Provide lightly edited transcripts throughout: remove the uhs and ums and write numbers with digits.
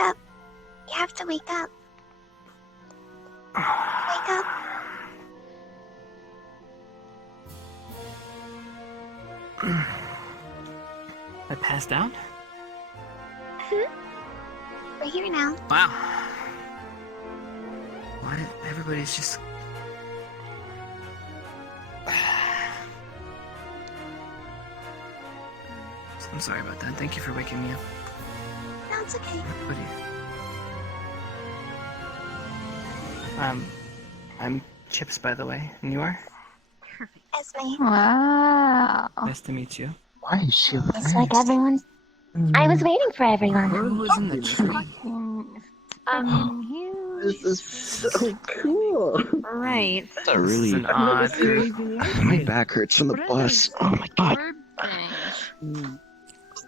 up. You have to wake up. Wake up. I passed out? We're here now. Wow. Why everybody's just... I'm sorry about that. Thank you for waking me up. No, it's okay. What do you... I'm Chips, by the way. And you are? Esme. Wow. Nice to meet you. Why is she It's like everyone. I was waiting for everyone. Who was in the tree? This is so cool. Right. That's a really an odd... My back hurts from the bus. Oh my god.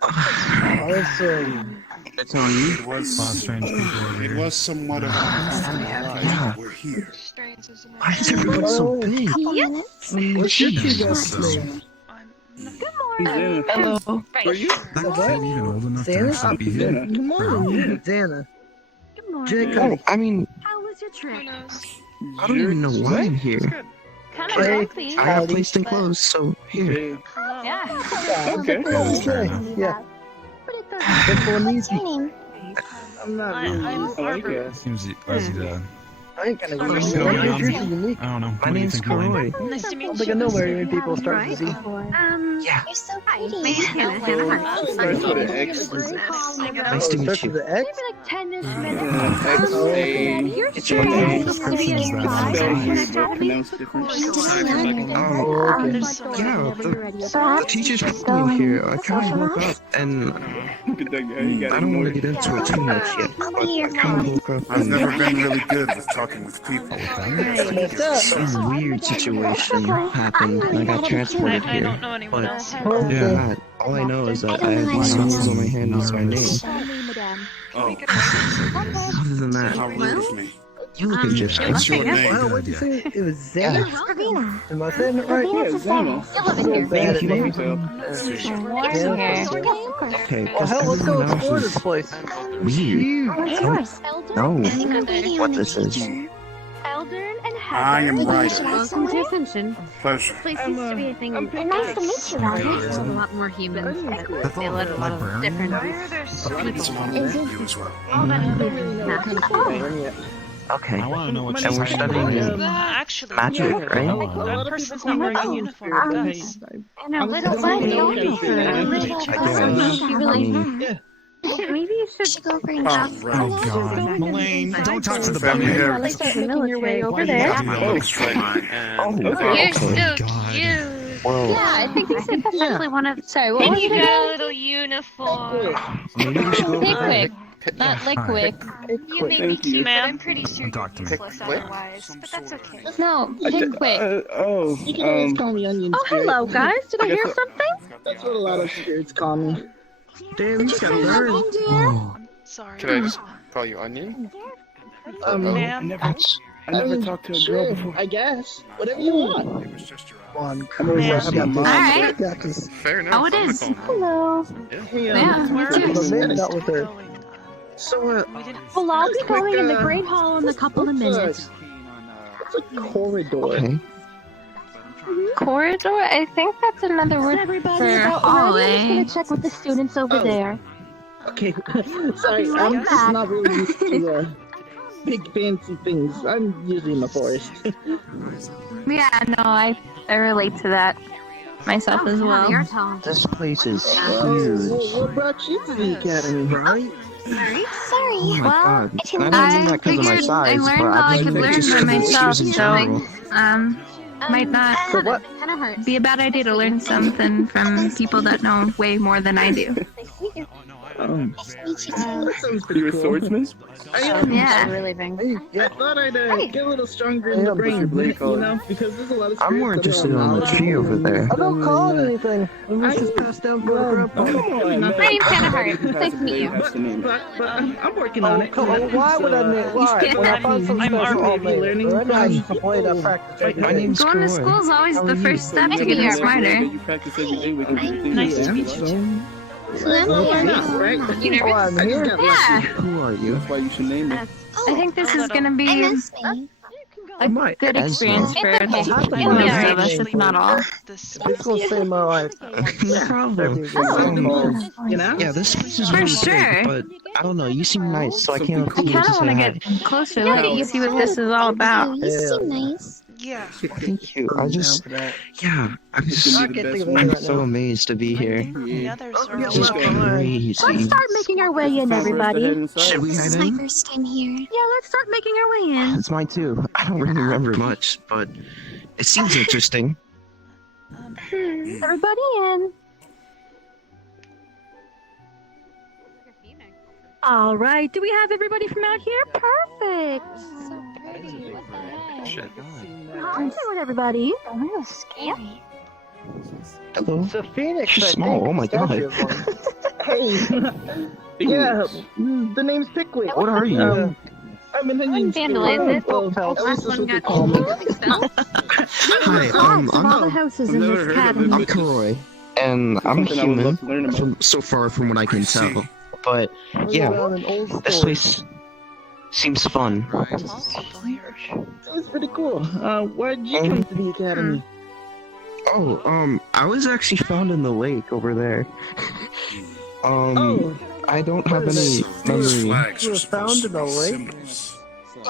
Awesome. It's on you. It was somewhat of a Yeah. we're here. Why is everyone so big? Couple minutes. What's your two guys' name? Hello. Are you? Xana? Good morning, Xana. Jacob. I mean, How was your trip? I don't even know why I'm here. Kind Hey. of comfy. I got placed in clothes, so here. Yeah. Okay. Yeah. Simple and What's easy. your name? I'm not really. I'm Arbor. Seems easy to... I ain't gonna go. What's Yours going on? is unique. I don't know. My What do you name's think, Blaine? Croy. Nice to I meet don't you. think I know where many people start with Z. Yeah. You're so pretty. Hannah. Starts with an X. Nice to meet Starts you. with an X. Maybe like 10-ish minutes. It's your name. Oh, okay. Yeah, the teachers put me in here. I kind of woke up, and I don't want to get into it too much yet. I'll be here. I kind of woke up, I've and never been really good with talking with people. What's up? some weird situation happened, and I got transported I here. don't know anyone But else here. yeah, all I know is that I have these symbols on my hand as my name. Oh, Other than how that, rude of me. you look at just What's your Wow, name? what'd you say? It was Xana? Ravina. Am I saying it right? Ravina's a Xana. Still living here. Bad at Thank you. names. okay, Well, hell, let's go everyone explore else this is place. weird. What's yours? No, I think I'm reading what on the this is. teacher. Eldern and I am Maybe we Ryder. should have Welcome to somewhere? Ascension. Pleasure. Place used to be a thing. Nice to meet you, Ryder. There's a lot more humans. They let a lot of different It's an honor to meet you as well. Okay, I want to know what and we're studying Actually, magic, right? that person's not wearing a uniform. Guys. And a little buddy only for a little I mean, Maybe you We should should go over and Oh, shop. Oh god, Melaine, don't talk to the Family bunny. heritage. making your way over Why there. you gotta do Oh, that? straight. oh, You're okay. so God. cute. Whoa, Yeah, I think you said that's actually one of. Sorry, what And was you it? got a little uniform. maybe we should go over there. Pickwick, not Lickwick. You may be cute, but Ma'am. I'm pretty sure Don't you're talk to me. useless otherwise. But that's okay. No, Pickwick. You can always call me Onion Oh, Spirit. hello, guys. Did I hear something? That's what a lot of spirits call me. Damn, you can learn. Oh, Sorry. Could I just call you Onion? Ma'am. I never talked to a girl before. I guess. Whatever you want. It was just your Come on, come over. I got this. Alright. I got this. Fair enough. Oh, it is. Hello. Hey, Yeah, Where me too. the are men you got with her. so We didn't. Well, I'll be Quick, going in the Great Hall in a couple of minutes. It's a corridor. okay. Corridor? I think that's another word Everybody for about hallway. ready? I'm just gonna check with the students over Oh. there. Okay, sorry, I'm just not really used to big fancy things. I'm usually in the forest. Yeah, no, I relate to that myself as well. This place is Oh, huge. what brought you to the academy, right? Sorry. Oh my Well, god. I can And I don't mean that because of my figured size, I learned but all I I could just learn by think it's myself, shoes in so general. might not For what? Kind of hurt. be a bad idea to learn something from people that know way more than I do. Nice to meet you too. That sounds pretty cool. Swordsman? Yeah. I thought I'd get a little stronger in the brain, you know, because there's a lot of I'm more interested in the tree over there. I don't call it anything. I just passed down for a grandpa. My name's Hannah Hart. Nice to meet you. But I'm working on it. Why would I need? Why? When I find some I'm special, I'll Arbor. make it. Right now, you can play that practice. My name's Going to Croy. school is always the first step to getting smarter. Nice to meet you too. Well, why not, right? You nervous? Oh, I'm I just here. got Yeah. lucky. Who are you? That's why you should name it. I think this is gonna be a My good experience for It's okay. most of us, if not all. This It's gonna save my life. No problem. You know? Yeah, this place is For really sure. big, but I don't know. You seem nice, so I can't I kind of want to get closer, look at you, see what this is all about. You seem nice. yeah. Thank you. I just, yeah, I'm It's just, gonna be the best I'm one. I'm so amazed to be here. The others are This is all crazy. Let's start making our way in, everybody. Should we head This is my in? first time here. Yeah, let's start making our way in. It's mine too. I don't really remember much, but it seems interesting. Everybody in. All right. Do we have everybody from out here? Perfect. So pretty. What the heck? I'm doing everybody. A little scary. Hello. It's a phoenix. She's I small, think. oh my God. Statue of one. Hey. Yeah, the name's Pickwick. What are you? I'm an onion vandalize it. Well, at least that's what they call me. Hi, All the I'm houses in this academy. I'm Karoy, and I'm Something I would human. love to learn about. So far from what I can see. tell, but yeah, Around an old this store. place seems fun. It's pretty cool. Why'd you come to the academy? Oh, I was actually found in the lake over there. Oh, I don't have any These memory. flags You are were found supposed in to a be lake? symbols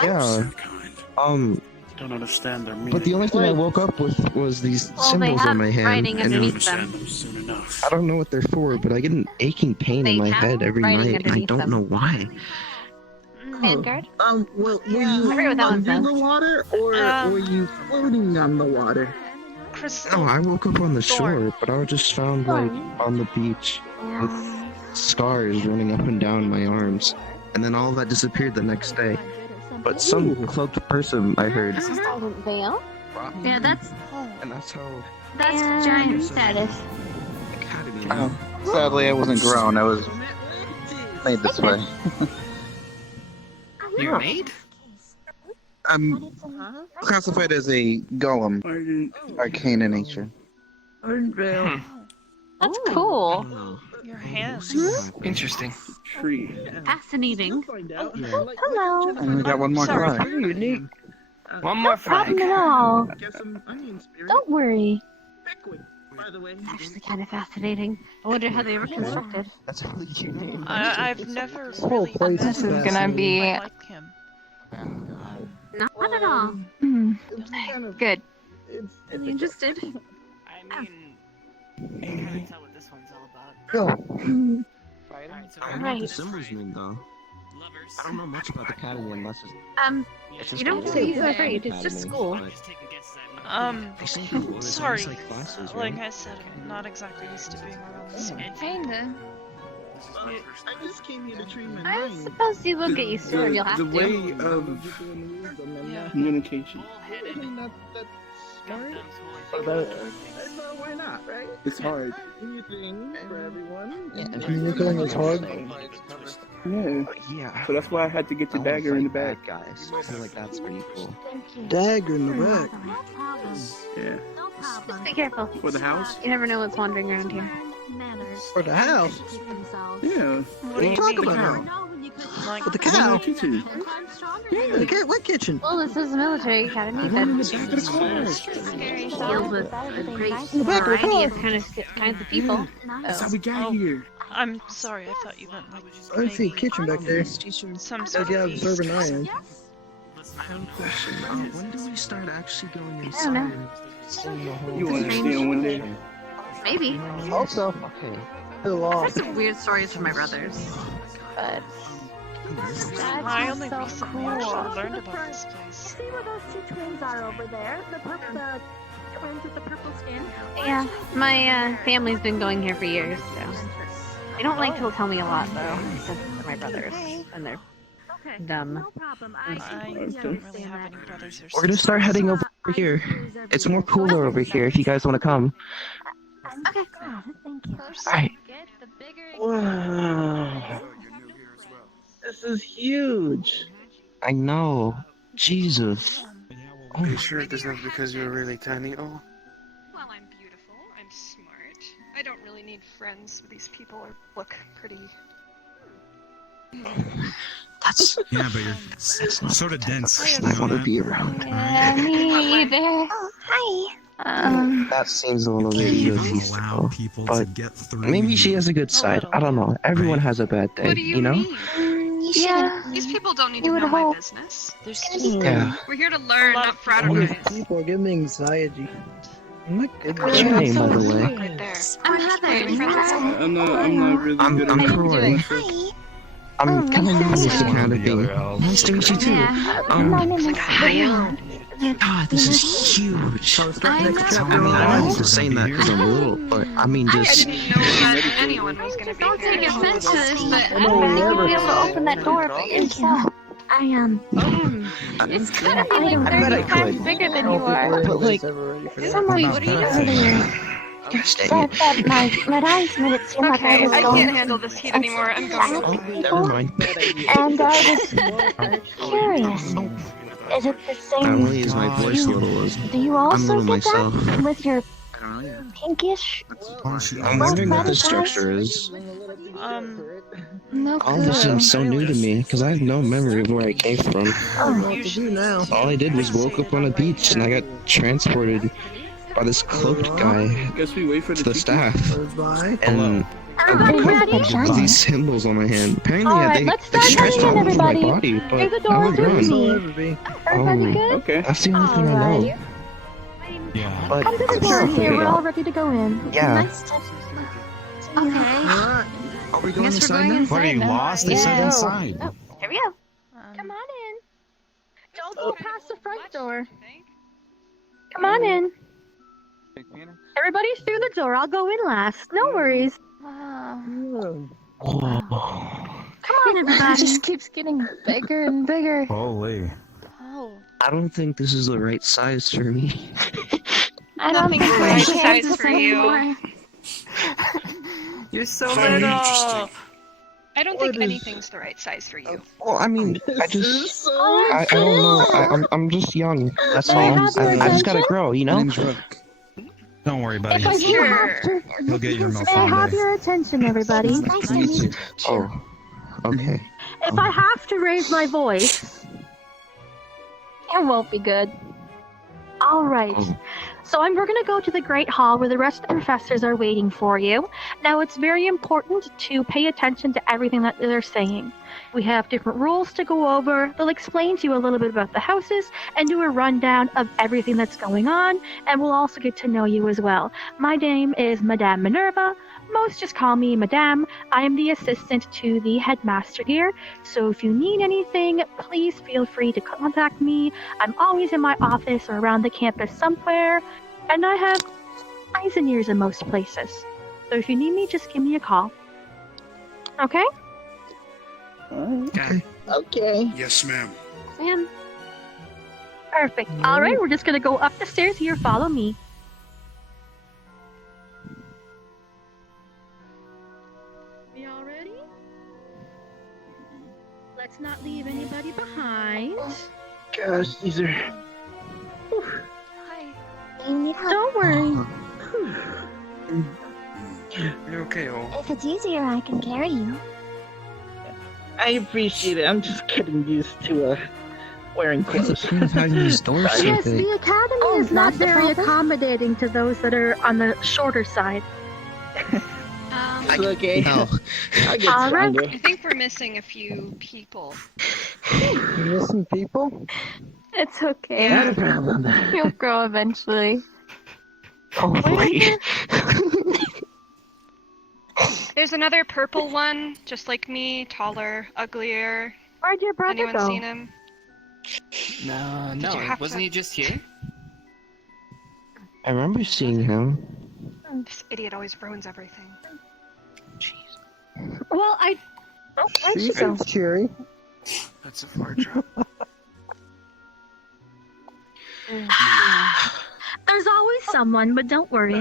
Yeah. of some kind. Don't understand their meaning. But the only thing I woke up with was these Well, they symbols have on my hand, writing and underneath them. Understand them soon enough. I don't know what they're for, but I get an aching pain in They my have head every writing night, and I underneath don't them. know why. Vanguard? well, were you I forget what that one under says. the water, or were you floating on the water? Crystal. No, I woke up on the Thorn. shore, but I was just found like on the beach with scars running up and down my arms, and then all of that disappeared the next day. But some cloaked person I heard, Veil. Yeah, that's and that's how giant status. Academy. Oh, sadly, I wasn't grown. I was made this way. You're made? I'm classified as a golem, arcane in nature. That's cool. Your hands. Interesting. Tree. Fascinating. Hello. And we got one more Sorry. try. Unique. One more Problem flag. at all. Get some onion spirit. Don't worry. Pickwick, by the way. It's actually kind of fascinating. I wonder how they were constructed. That's a really cute name. I've never This whole really place This is is gonna fascinating. be liked him. not at all. It's kind of, Good. it's Really interested. I mean, you can kind of tell what this one's all about. Go. I know what the symbols mean though. I don't know much about the academy unless it's just You don't a be academy, afraid. It's just school. but Um, they seem cool. It's sorry. almost like classes, Like right? I said, I'm not exactly used to being around this many people. Kinda. I just came here to train my I mind. suppose you will get used to it. You'll have the to. way of Yeah. communication. Really not that smart. I thought, why not, right? It's hard. Do your thing for everyone. Yeah, and Communicating is hard. Yeah. Yeah. So that's why I had to get the I dagger in the like back. bad guys. I feel like that's pretty cool. Dagger in the back. Yeah. Just be careful. For the house? You never know what's wandering around here. For the house. Yeah. What do you Talk mean? about Like, With the In the cow. kitchen. What kitchen? Well, this is a military academy The one in the that back of the car. deals with a great In the back of the variety car. of kinds of people. That's how we got here. I'm sorry, I thought you meant like I see a maybe kitchen back there. some I sort got of a feast. serving iron. I have a question. When do we start actually going don't inside know. and seeing the whole You understand one day. Maybe. Also, Okay. too long. I've heard some weird stories from my brothers. But I only recently actually learned about this place. See where those two twins are over there? The twins with the purple skin? yeah, my family's been going here for years, so they don't like to tell me a lot though, except for my brothers, and they're dumb. No problem. I don't really have any brothers or sisters. We're gonna start heading over here. It's more cooler over here if you guys want to come. Okay. Thank you. Alright. Wow. This is huge. I know. Jesus. Are you sure this is because you're really tiny? Oh, Well, I'm beautiful. I'm smart. I don't really need need friends with these people or look pretty. That's Yeah, but you're sort of dense. I You know want to that? be around. Yeah, me either. Oh, hi. That seems a little bit You allow egotistical, people to but get through. maybe she has a good side. I don't know. Everyone has a bad day, What do you know? mean? Yeah. These people don't need You to would know my hope. business. Yeah. We're here to learn, not All these fraternize. people are giving me anxiety. Oh my goodness. What's your name, by the way? Right there. I'm Heather. I'm not really I'm good at Rory. Hi. I'm kind of new to this One kind of of the thing. other elves. Nice to meet you too. My name is Leon. God, this is huge. So start I next know. chapter. I mean, I'm We're just saying gonna that be because I'm little, but I mean, I just didn't know that anyone was gonna be Don't here. take offense to this, but I No, don't think never. you'll be able to open that door by yourself. I am. It's gonna be like I bet I 30 times could. bigger than Oh, you are. people But, like, ever ready for that. Someone What are you earlier gosh dang said it. that my eyes made it seem like I Okay, was I going can't handle this heat anymore. I'm going. Oh, never mind. and I was curious. Is it the I same? only use my voice a little. Do you also little get that myself. with your pinkish? I'm wondering what this structure is. No All this seems so new to me because I have no memory of where I came from. I don't know what to do now. All I did was woke up on a beach and I got transported by this cloaked guy Guess we wait for to the staff. Bye. And Everybody ready? all these symbols on my hand. Apparently, Alright, they let's they start stretched coming all in, over my everybody. body, but Through the that door was to wrong. So me. ever be. Everybody good? Okay. That's the only thing I know. Alright. Yeah. But Come to the I'm sure door I'll here. figure it We're all out. ready to go in. Yeah. Nice to. Okay. Alright. Are we going inside now? What, are you lost? They said inside. Here we go. Come on in. Don't go past the front door. Come on in. Everybody's through the door. I'll go in last. No worries. Oh. Come on, everybody. It just keeps getting bigger and bigger. Holy. I don't think this is the right size for me. I don't think Nothing's the my right kids size for you. You're so Very little. interesting. I don't think anything's the right size for you. Well, I mean, I This is just, so I don't know. I'm just young. That's May I all. have your I just gotta attention? grow, you My know? name's Rook. Don't worry, buddy. If I do Sure. have to, You'll get your milk may I one have day. your attention, everybody? nice to meet you. Oh, okay. If I have to raise my voice, It won't be good. all right. Oh. So we're going to go to the Great Hall where the rest of the professors are waiting for you. Now, it's very important to pay attention to everything that they're saying. We have different rules to go over. They'll explain to you a little bit about the houses and do a rundown of everything that's going on, and we'll also get to know you as well. My name is Madame Minerva. Most just call me Madame. I am the assistant to the headmaster here, so if you need anything, please feel free to contact me. I'm always in my office or around the campus somewhere, and I have eyes and ears in most places. So if you need me, just give me a call. Okay? Alright. Okay. Yes, ma'am. Man, Perfect. All right, we're just going to go up the stairs here. Follow me. We all ready? Let's not leave anybody behind. Gosh, these are. Hi. You need help? Don't worry. You're okay, oh. If it's easier, I can carry you. I appreciate it. I'm just getting used to wearing clothes. Having these doors so Yes, big. the academy is not very accommodating to those that are on the shorter side. It's okay. No. I get All right. stronger. I think we're missing a few people. You missing people? it's okay. Not a problem. You'll grow eventually. Oh, wait. There's another purple one, just like me, taller, uglier. Where'd your brother Anyone go? seen him? No, you have wasn't to- he just here? I remember seeing him. This idiot always ruins everything. Well, I... Oh, where'd she go? She's cheery. That's a far drop. There's always someone, but don't worry.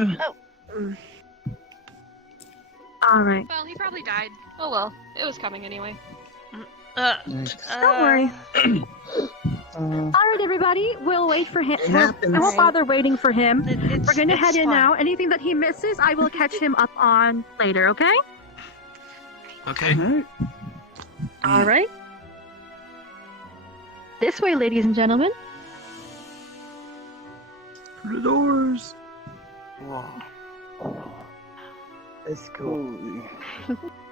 All right. Well, he probably died. Oh well, it was coming anyway. Don't worry. Alright, everybody, we'll wait for him. I happens. won't bother waiting for him. It's- We're gonna it's head in fine. now. Anything that he misses, I will catch him up on later, okay? Okay. Alright. Alright. This way, ladies and gentlemen. For the doors. Whoa. Let's go.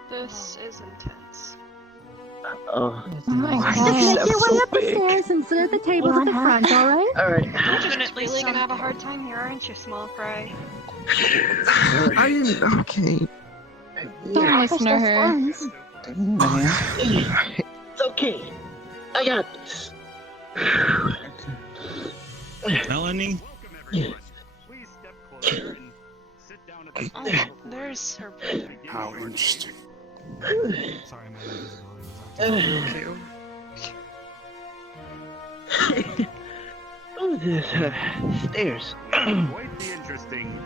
This is intense. Oh. Just make your way up the stairs and sit at the tables at the front, alright? Alright. Definitely gonna have a hard time here, aren't you, small fry? I didn't. Okay. Don't listen to her. It's okay. I got this. Melanie? Oh, there's her brother. How interesting. Sorry, my invisibility was Oh, this stairs. Quite the interesting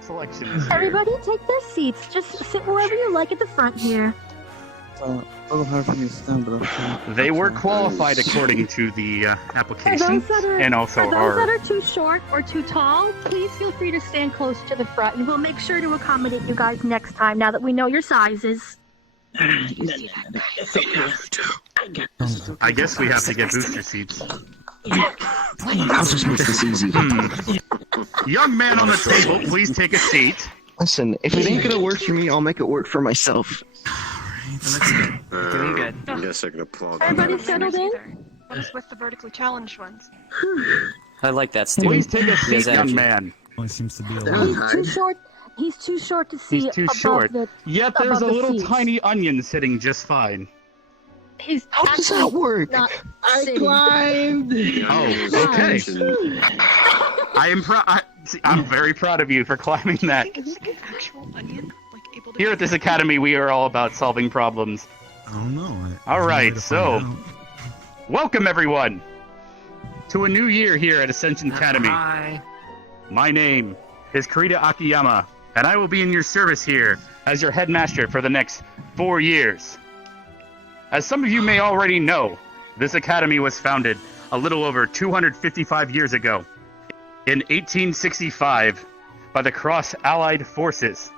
selection. Everybody take their seats. Just sit wherever you like at the front here. A little hard for me to stand, but okay. They were qualified according to the For application, those that are, and also for those that our. are too short or too tall, please feel free to stand close to the front, and we'll make sure to accommodate you guys next time. Now that we know your sizes. No, it's okay. I got this. I guess we have to get booster seats. I'll just make this easy. Young man on the table, please take a seat. Listen, if it ain't gonna work for me, I'll make it work for myself. Doing good. I guess I can applaud Everybody settled in? What is with the vertically challenged ones? I like that, Please Stu. take a He has seat, young energy. man. only seems to be a That little. was He's hard. too short. He's too short to see He's too above short. the. Yet there's a above the little seats. tiny onion sitting just fine. He's How does that work? not I sitting. climbed. Oh, okay. I'm very proud of you for climbing I that. think it's like an actual onion, like able to. Here at this academy, we are all about solving problems. I don't know. All right, there's so- no way to find Welcome, everyone, to a new year here at Ascension Academy. Hi. My name is Kurita Akiyama, and I will be in your service here as your headmaster for the next 4 years. As some of you may already know, this academy was founded a little over 255 years ago, in 1865, by the Cross-Allied Forces,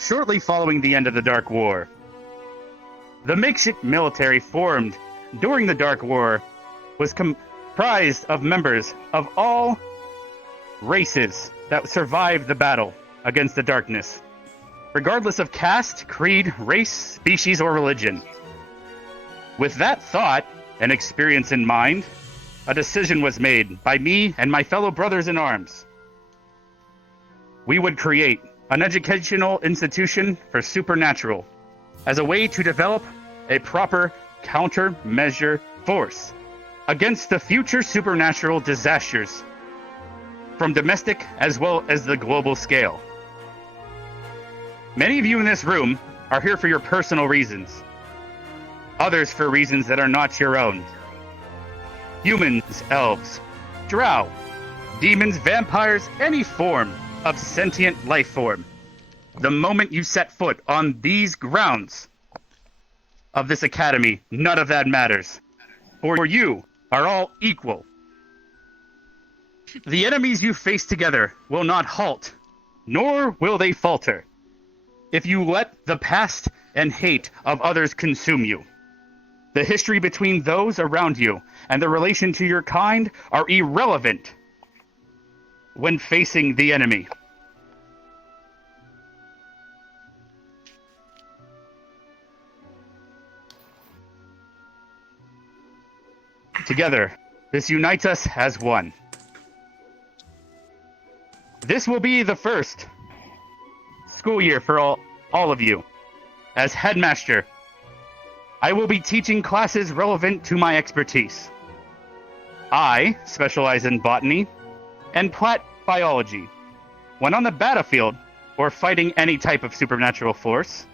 shortly following the end of the Dark War. The makeshift military formed during the Dark War was comprised of members of all races that survived the battle against the darkness, regardless of caste, creed, race, species, or religion. With that thought and experience in mind, a decision was made by me and my fellow brothers in arms. We would create an educational institution for supernatural as a way to develop a proper countermeasure force against the future supernatural disasters from domestic as well as the global scale. Many of you in this room are here for your personal reasons, others for reasons that are not your own. Humans, elves, drow, demons, vampires, any form of sentient life form. The moment you set foot on these grounds of this academy, none of that matters. For you are all equal. The enemies you face together will not halt, nor will they falter, if you let the past and hate of others consume you. The history between those around you and the relation to your kind are irrelevant when facing the enemy. Together, this unites us as one. This will be the first school year for all of you. As headmaster, I will be teaching classes relevant to my expertise. I specialize in botany and plant biology. When on the battlefield or fighting any type of supernatural force,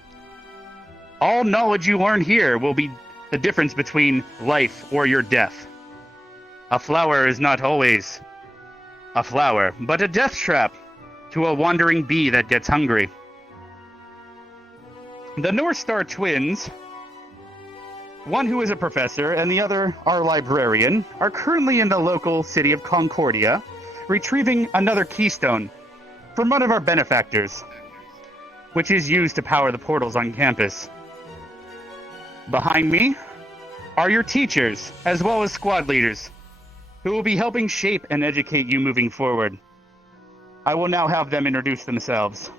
all knowledge you learn here will be the difference between life or your death. A flower is not always a flower, but a death trap to a wandering bee that gets hungry. The North Star twins one who is a professor and the other our librarian, are currently in the local city of Concordia, retrieving another keystone from one of our benefactors, which is used to power the portals on campus. Behind me are your teachers, as well as squad leaders, who will be helping shape and educate you moving forward. I will now have them introduce themselves.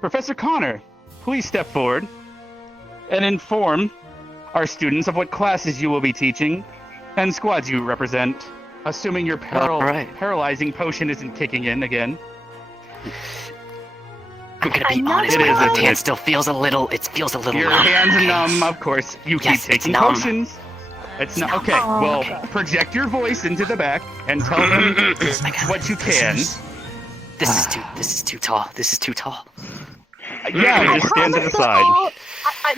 Professor Connor, please step forward and inform our students of what classes you will be teaching and squads you represent, assuming your paralyzing potion isn't kicking in again. I'm gonna be honest, my left hand still feels a little, Your numb. hand's numb, of course. You keep taking potions. It's not okay. Well, project your voice into the back and tell them what you can. This is too tall. This is too tall. Yeah, just stand to the side.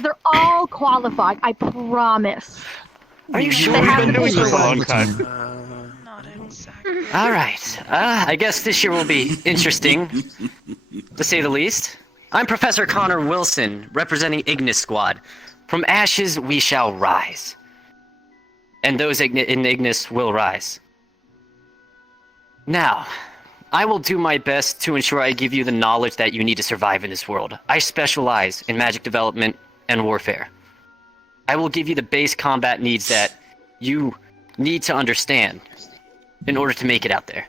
They're all qualified, I promise. Are you sure? We've been doing this a long time. Not exactly. All right. I guess this year will be interesting, to say the least. I'm Professor Connor Wilson, representing Ignis Squad. From ashes we shall rise. And those in Ignis will rise. Now, I will do my best to ensure I give you the knowledge that you need to survive in this world. I specialize in magic development and warfare. I will give you the base combat needs that you need to understand in order to make it out there.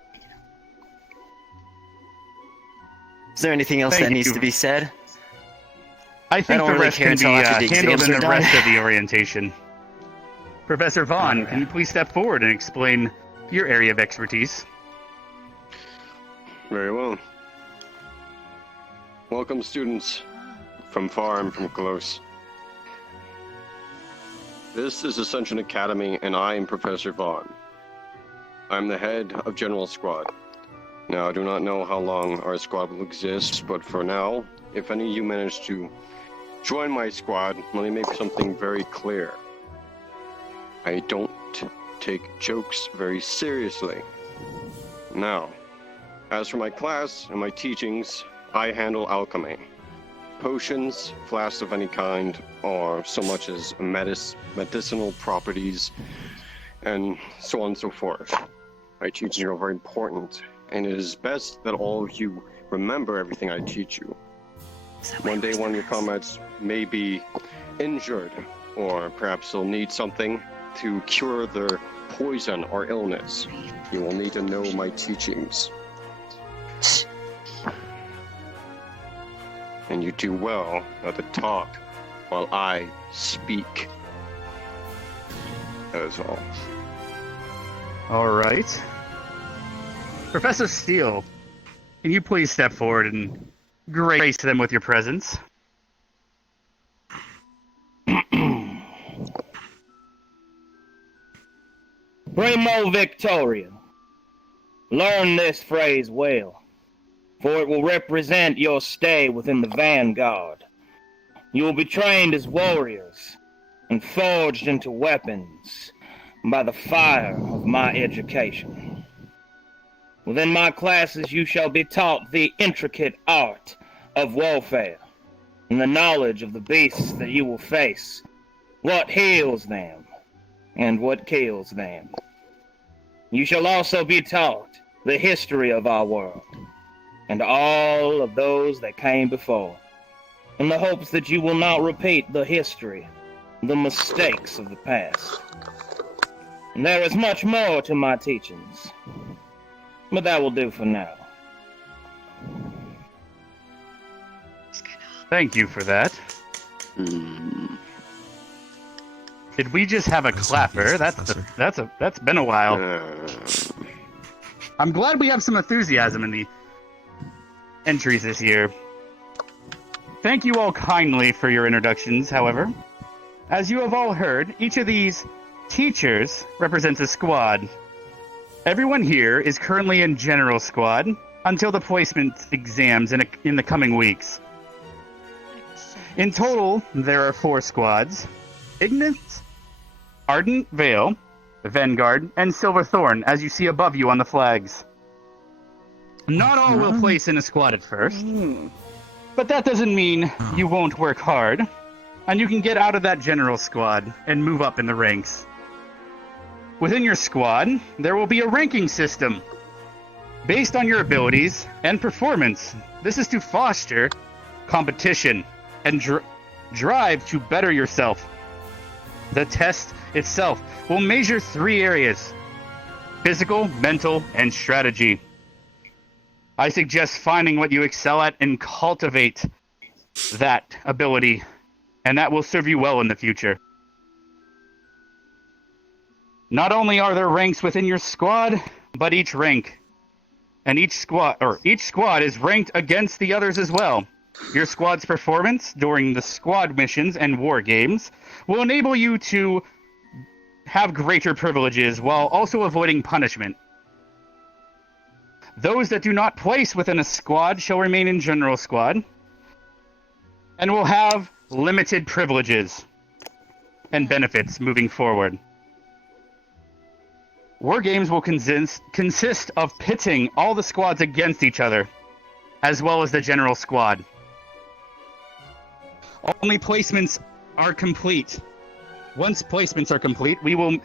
Is there anything else that needs to be said? I think don't the really rest care can be until after the handled exams in are the done. rest of the orientation. Professor Vaughn, can you please step forward and explain your area of expertise? Very well. Welcome, students, from far and from close. This is Ascension Academy, and I am Professor Vaughn. I'm the head of General Squad. Now, I do not know how long our squad will exist, but for now, if any of you manage to join my squad, let me make something very clear. I don't take jokes very seriously. Now, as for my class and my teachings, I handle alchemy. Potions, flasks of any kind, or so much as medicinal properties, and so on and so forth. My teachings are very important, and it is best that all of you remember everything I teach you. One day one of your comrades may be injured, or perhaps they'll need something to cure their poison or illness. You will need to know my teachings. And you do well not to talk while I speak. That is all. All right. Professor Steele, can you please step forward and grace them with your presence? Primo Victoria. Learn this phrase well, for it will represent your stay within the vanguard. You will be trained as warriors and forged into weapons by the fire of my education. Within my classes you shall be taught the intricate art of warfare and the knowledge of the beasts that you will face, what heals them and what kills them. You shall also be taught the history of our world and all of those that came before, in the hopes that you will not repeat the history, the mistakes of the past. And there is much more to my teachings, but that will do for now. Thank you for that. Did we just have a clapper? That's been a while. I'm glad we have some enthusiasm in the entries this year. Thank you all kindly for your introductions, however. As you have all heard, each of these teachers represents a squad. Everyone here is currently in General Squad until the placement exams in the coming weeks. In total, there are 4 squads: Ignis, Ardent Vale, Vanguard, and Silverthorn, as you see above you on the flags. Not all will place in a squad at first, but that doesn't mean you won't work hard. and you can get out of that general squad and move up in the ranks. Within your squad, there will be a ranking system based on your abilities and performance. This is to foster competition and drive to better yourself. The test itself will measure 3 areas: physical, mental, and strategy. I suggest finding what you excel at and cultivate that ability, and that will serve you well in the future. Not only are there ranks within your squad, but each rank and each squad is ranked against the others as well. Your squad's performance during the squad missions and war games will enable you to have greater privileges while also avoiding punishment. Those that do not place within a squad shall remain in general squad and will have limited privileges and benefits moving forward. War games will consist of pitting all the squads against each other, as well as the general squad. Only placements are complete. Once placements are complete, we will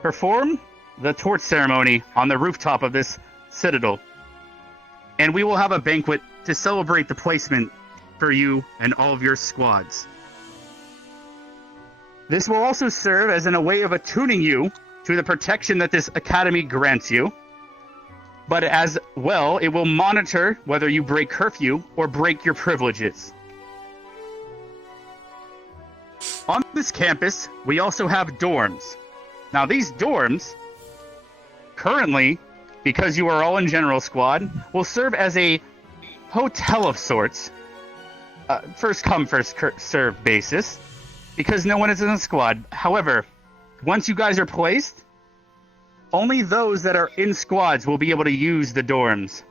perform the torch ceremony on the rooftop of this citadel. And we will have a banquet to celebrate the placement for you and all of your squads. This will also serve as a way of attuning you to the protection that this academy grants you. But as well, it will monitor whether you break curfew or break your privileges. On this campus, we also have dorms. Now, these dorms, currently, because you are all in general squad, will serve as a hotel of sorts. First come, first serve basis, because no one is in the squad. However, once you guys are placed, only those that are in squads will be able to use the dorms.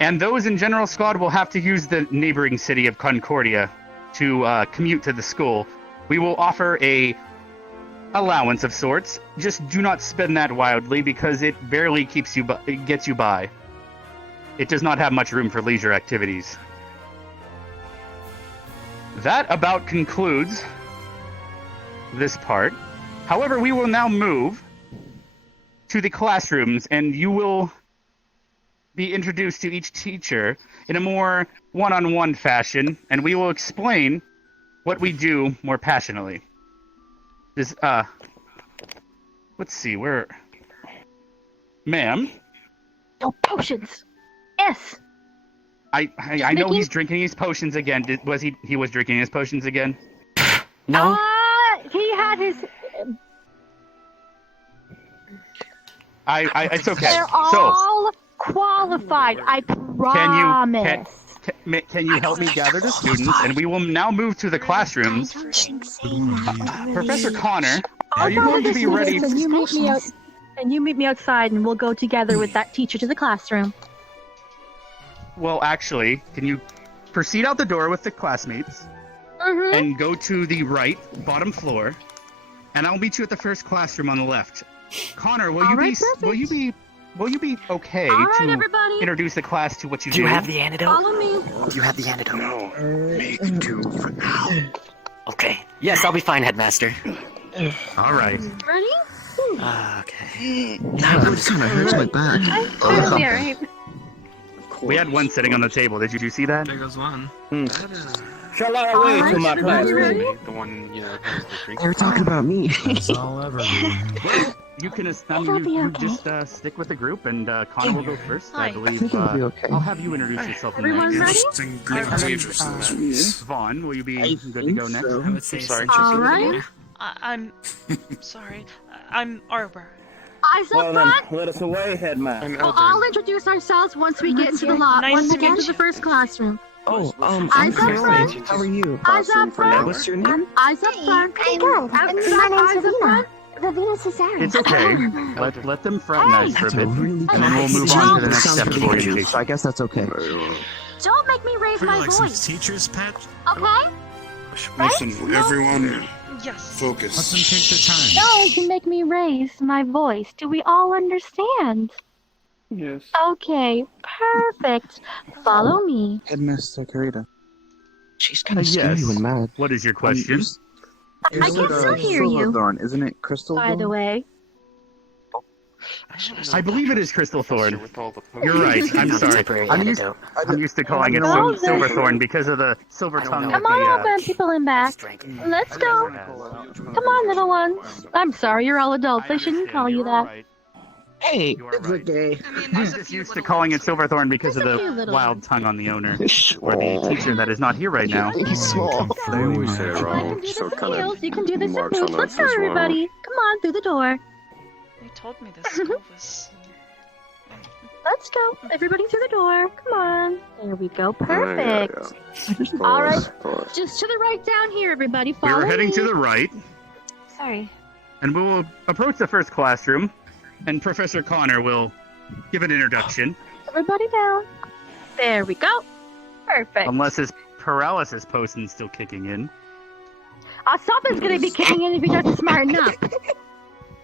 And those in general squad will have to use the neighboring city of Concordia to commute to the school. We will offer a allowance of sorts. Just do not spend that wildly because it barely gets you by. It does not have much room for leisure activities. That about concludes this part. However, we will now move to the classrooms, and you will be introduced to each teacher in a more one-on-one fashion, and we will explain what we do more passionately. This, let's see, where... Ma'am? No potions! Yes! I know he's drinking his potions again. He was drinking his potions again? No. He had his... It's okay. They're all qualified, I promise. Can you help me gather the students? And we will now move to the classrooms. Professor Connor, are you going to be ready? And you meet me outside, and we'll go together with that teacher to the classroom. Well, actually, can you proceed out the door with the classmates and go to the right, bottom floor, and I'll meet you at the first classroom on the left. Connor, will you be okay to introduce the class to what you do? Do you have the antidote? Follow me. You have the antidote. No, make do for now. Okay. Yes, I'll be fine, Headmaster. All right. Ready? Okay. That kind of hurts my back. It'll be alright. We had one sitting on the table. Did you see that? There goes one. Shall I away to my classroom? The one, you know, They were talking about me. That's all ever. You can just stick with the group, and Connor will go first. I believe. think it'll be okay. I'll have you introduce yourself Everyone ready? Interesting group of teachers. Vaughn, will you be good to go next? I would say Sorry. Alright. I'm sorry. I'm Arbor. Eyes up Well front. then, let us away, Headmaster. I'm We'll Elder. all introduce ourselves once we get into the lot. Nice Once to we get meet into the first classroom. Oh, Eyes I'm up Carol. front. How are you? Eyes up front. What's your name? Eyes up front. Pretty good. Eyes up front. Ravina Cesare. It's okay. Let them fraternize for a bit, Really and then we'll move on to the next Sounds step of pretty good, orientation. so I guess that's okay. Don't make me raise my Like some voice. teachers, Pat. Okay? Listen, everyone, Yes. focus. Let them take their time. No, to make me raise my voice. Do we all understand? Yes. Okay, perfect. Follow me. Headmaster Karita. She's kind of scary when mad. What is your question? You I said, can still hear you. Silverthorn, isn't it Crystal By the Thorn? way. I believe it is Crystal Thorn. You're right. I'm sorry. I'm used to calling it Silverthorn because of the silver tongue. Come on over, people in back. Let's go. Come on, little ones. I'm sorry, you're all adults. I shouldn't call you that. Hey, it's okay. I'm just used to calling it Silverthorn because of the wild tongue on the owner, or the teacher that is not here right now. He's small. They always say it wrong, so kind of You can do this marks in on boots. us Let's go, as well. everybody. Come on, through the door. You told me this school was... Let's go. Everybody through the door. Come on. There we go. Yeah, Perfect. yeah. All right. Of course. Just to the right down here, everybody. We Follow are heading me. to the right, Sorry. and we will approach the first classroom, and Professor Connor will give an introduction. Everybody down. There we go. Perfect. Unless his paralysis potion's still kicking in. Something's gonna be kicking in if you don't smarten up.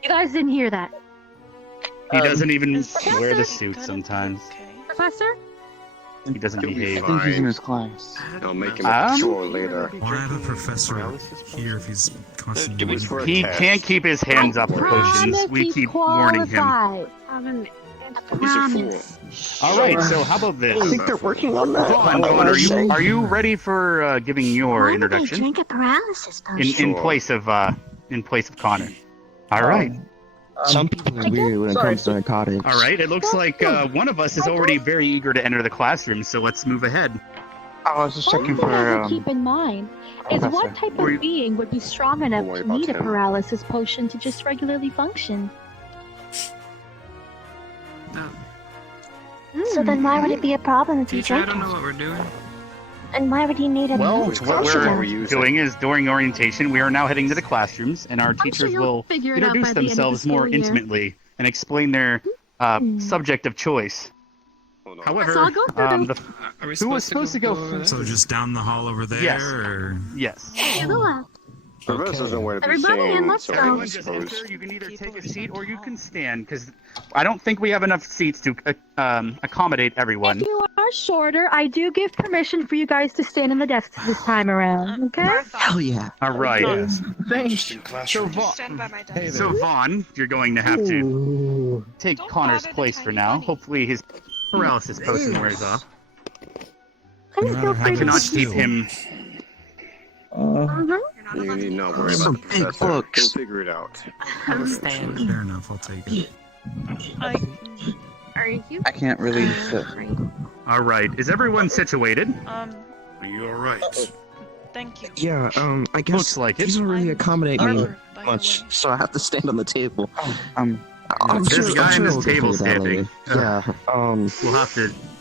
You guys didn't hear that. He doesn't even Professor? wear the suit sometimes. Professor? He doesn't behave. I think he's in his class. I'll make him a chore later. Why have a professor here if he's constantly... He can't keep his hands off the potions. We keep warning him. He's a fool. All right, so how about this? I think they're working on that. Vaughn, are you ready for giving your introduction Drink a paralysis potion. in place of Connor? All right. Some people are weird when it comes to narcotics. All right. It looks like one of us is already very eager to enter the classroom, so let's move ahead. I was just checking One thing I for, would keep in mind is what type of being would be strong enough worry to about need a him. paralysis potion to just regularly function. So then why would it be a problem if you Teacher, I drink don't know it? what we're doing. And why would you need a Well, potion? what we're doing is during orientation, we are now heading to the classrooms, and our teachers you'll will figure it out introduce by the end of the themselves more school year. intimately and explain their subject of choice. However, I'll go through them. who was supposed to go over there? So just down the hall over there, Yes. or... Yes. To the left. Professor's nowhere to be Everybody in, seen, let's so go. I Everyone just suppose. enter. You can either take a seat or you can stand, because I don't think we have enough seats to accommodate everyone. If you are shorter, I do give permission for you guys to stand in the desks this time around, okay? Hell yeah. All right. Thanks. So, Stand by my desk. So Vaughn, you're going to have to take Connor's place for now. Hopefully his paralysis potion wears off. Please feel free I to cannot sit. keep him. You need not worry about the professor. He'll figure it out. Fair enough, I'll take it. Are you? I can't really sit. All right. Is everyone situated? Are you alright? Thank you. Yeah, I guess Looks like it. he doesn't really accommodate me Arbor, by the much, way. so I have to stand on the table. Um, There's a guy in this we'll table figure it out standing. later. Yeah,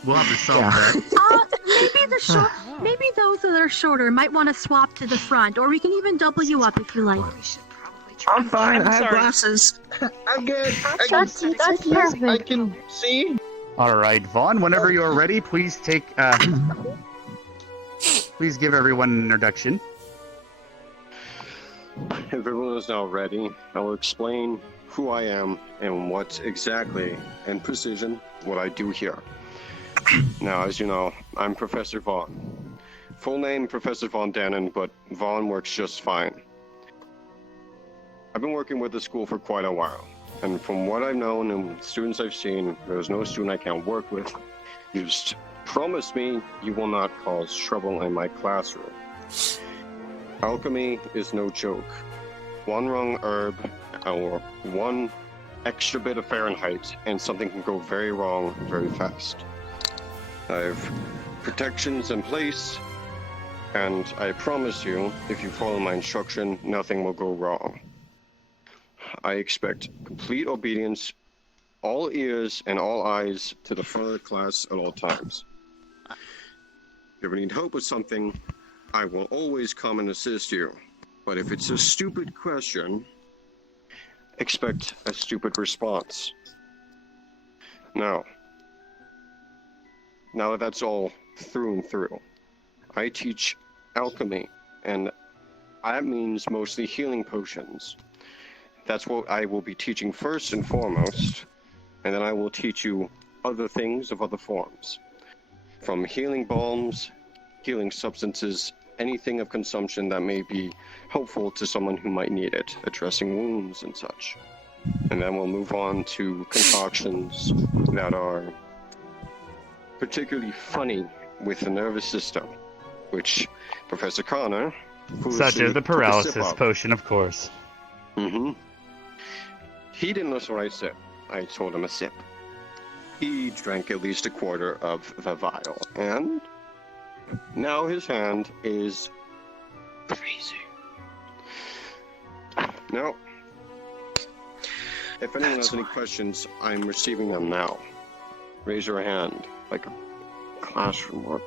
We'll have to solve Yeah. that. Maybe those that are shorter might want to swap to the front, or we can even double you up if you like. I'm fine. I have sorry. glasses. I'm good. That's perfect. I can see. All right, Vaughn. Whenever you're ready, please take. Please give everyone an introduction. If everyone is now ready, I will explain who I am and what exactly, in precision, what I do here. Now, as you know, I'm Professor Vaughn. Full name, Professor Von Dannen, but Vaughn works just fine. I've been working with the school for quite a while, and from what I've known and students I've seen, there's no student I can't work with. You just promise me you will not cause trouble in my classroom. Alchemy is no joke. One wrong herb or one extra bit of Fahrenheit and something can go very wrong very fast. I have protections in place, and I promise you, if you follow my instruction, nothing will go wrong. I expect complete obedience, all ears and all eyes to the front of the class at all times. If you ever need help with something, I will always come and assist you. But if it's a stupid question, expect a stupid response. Now that that's all through and through, I teach alchemy, and that means mostly healing potions. That's what I will be teaching first and foremost, and then I will teach you other things of other forms. From healing balms, healing substances, anything of consumption that may be helpful to someone who might need it, addressing wounds and such. And then we'll move on to concoctions that are particularly funny with the nervous system, which Professor Connor, Such as the paralysis potion, of course. Mm-hmm. He didn't listen what I said. I told him a sip. He drank at least a quarter of the vial, and now his hand is freezing. Now, if anyone has any questions, I'm receiving them now. Raise your hand, like a classroom would.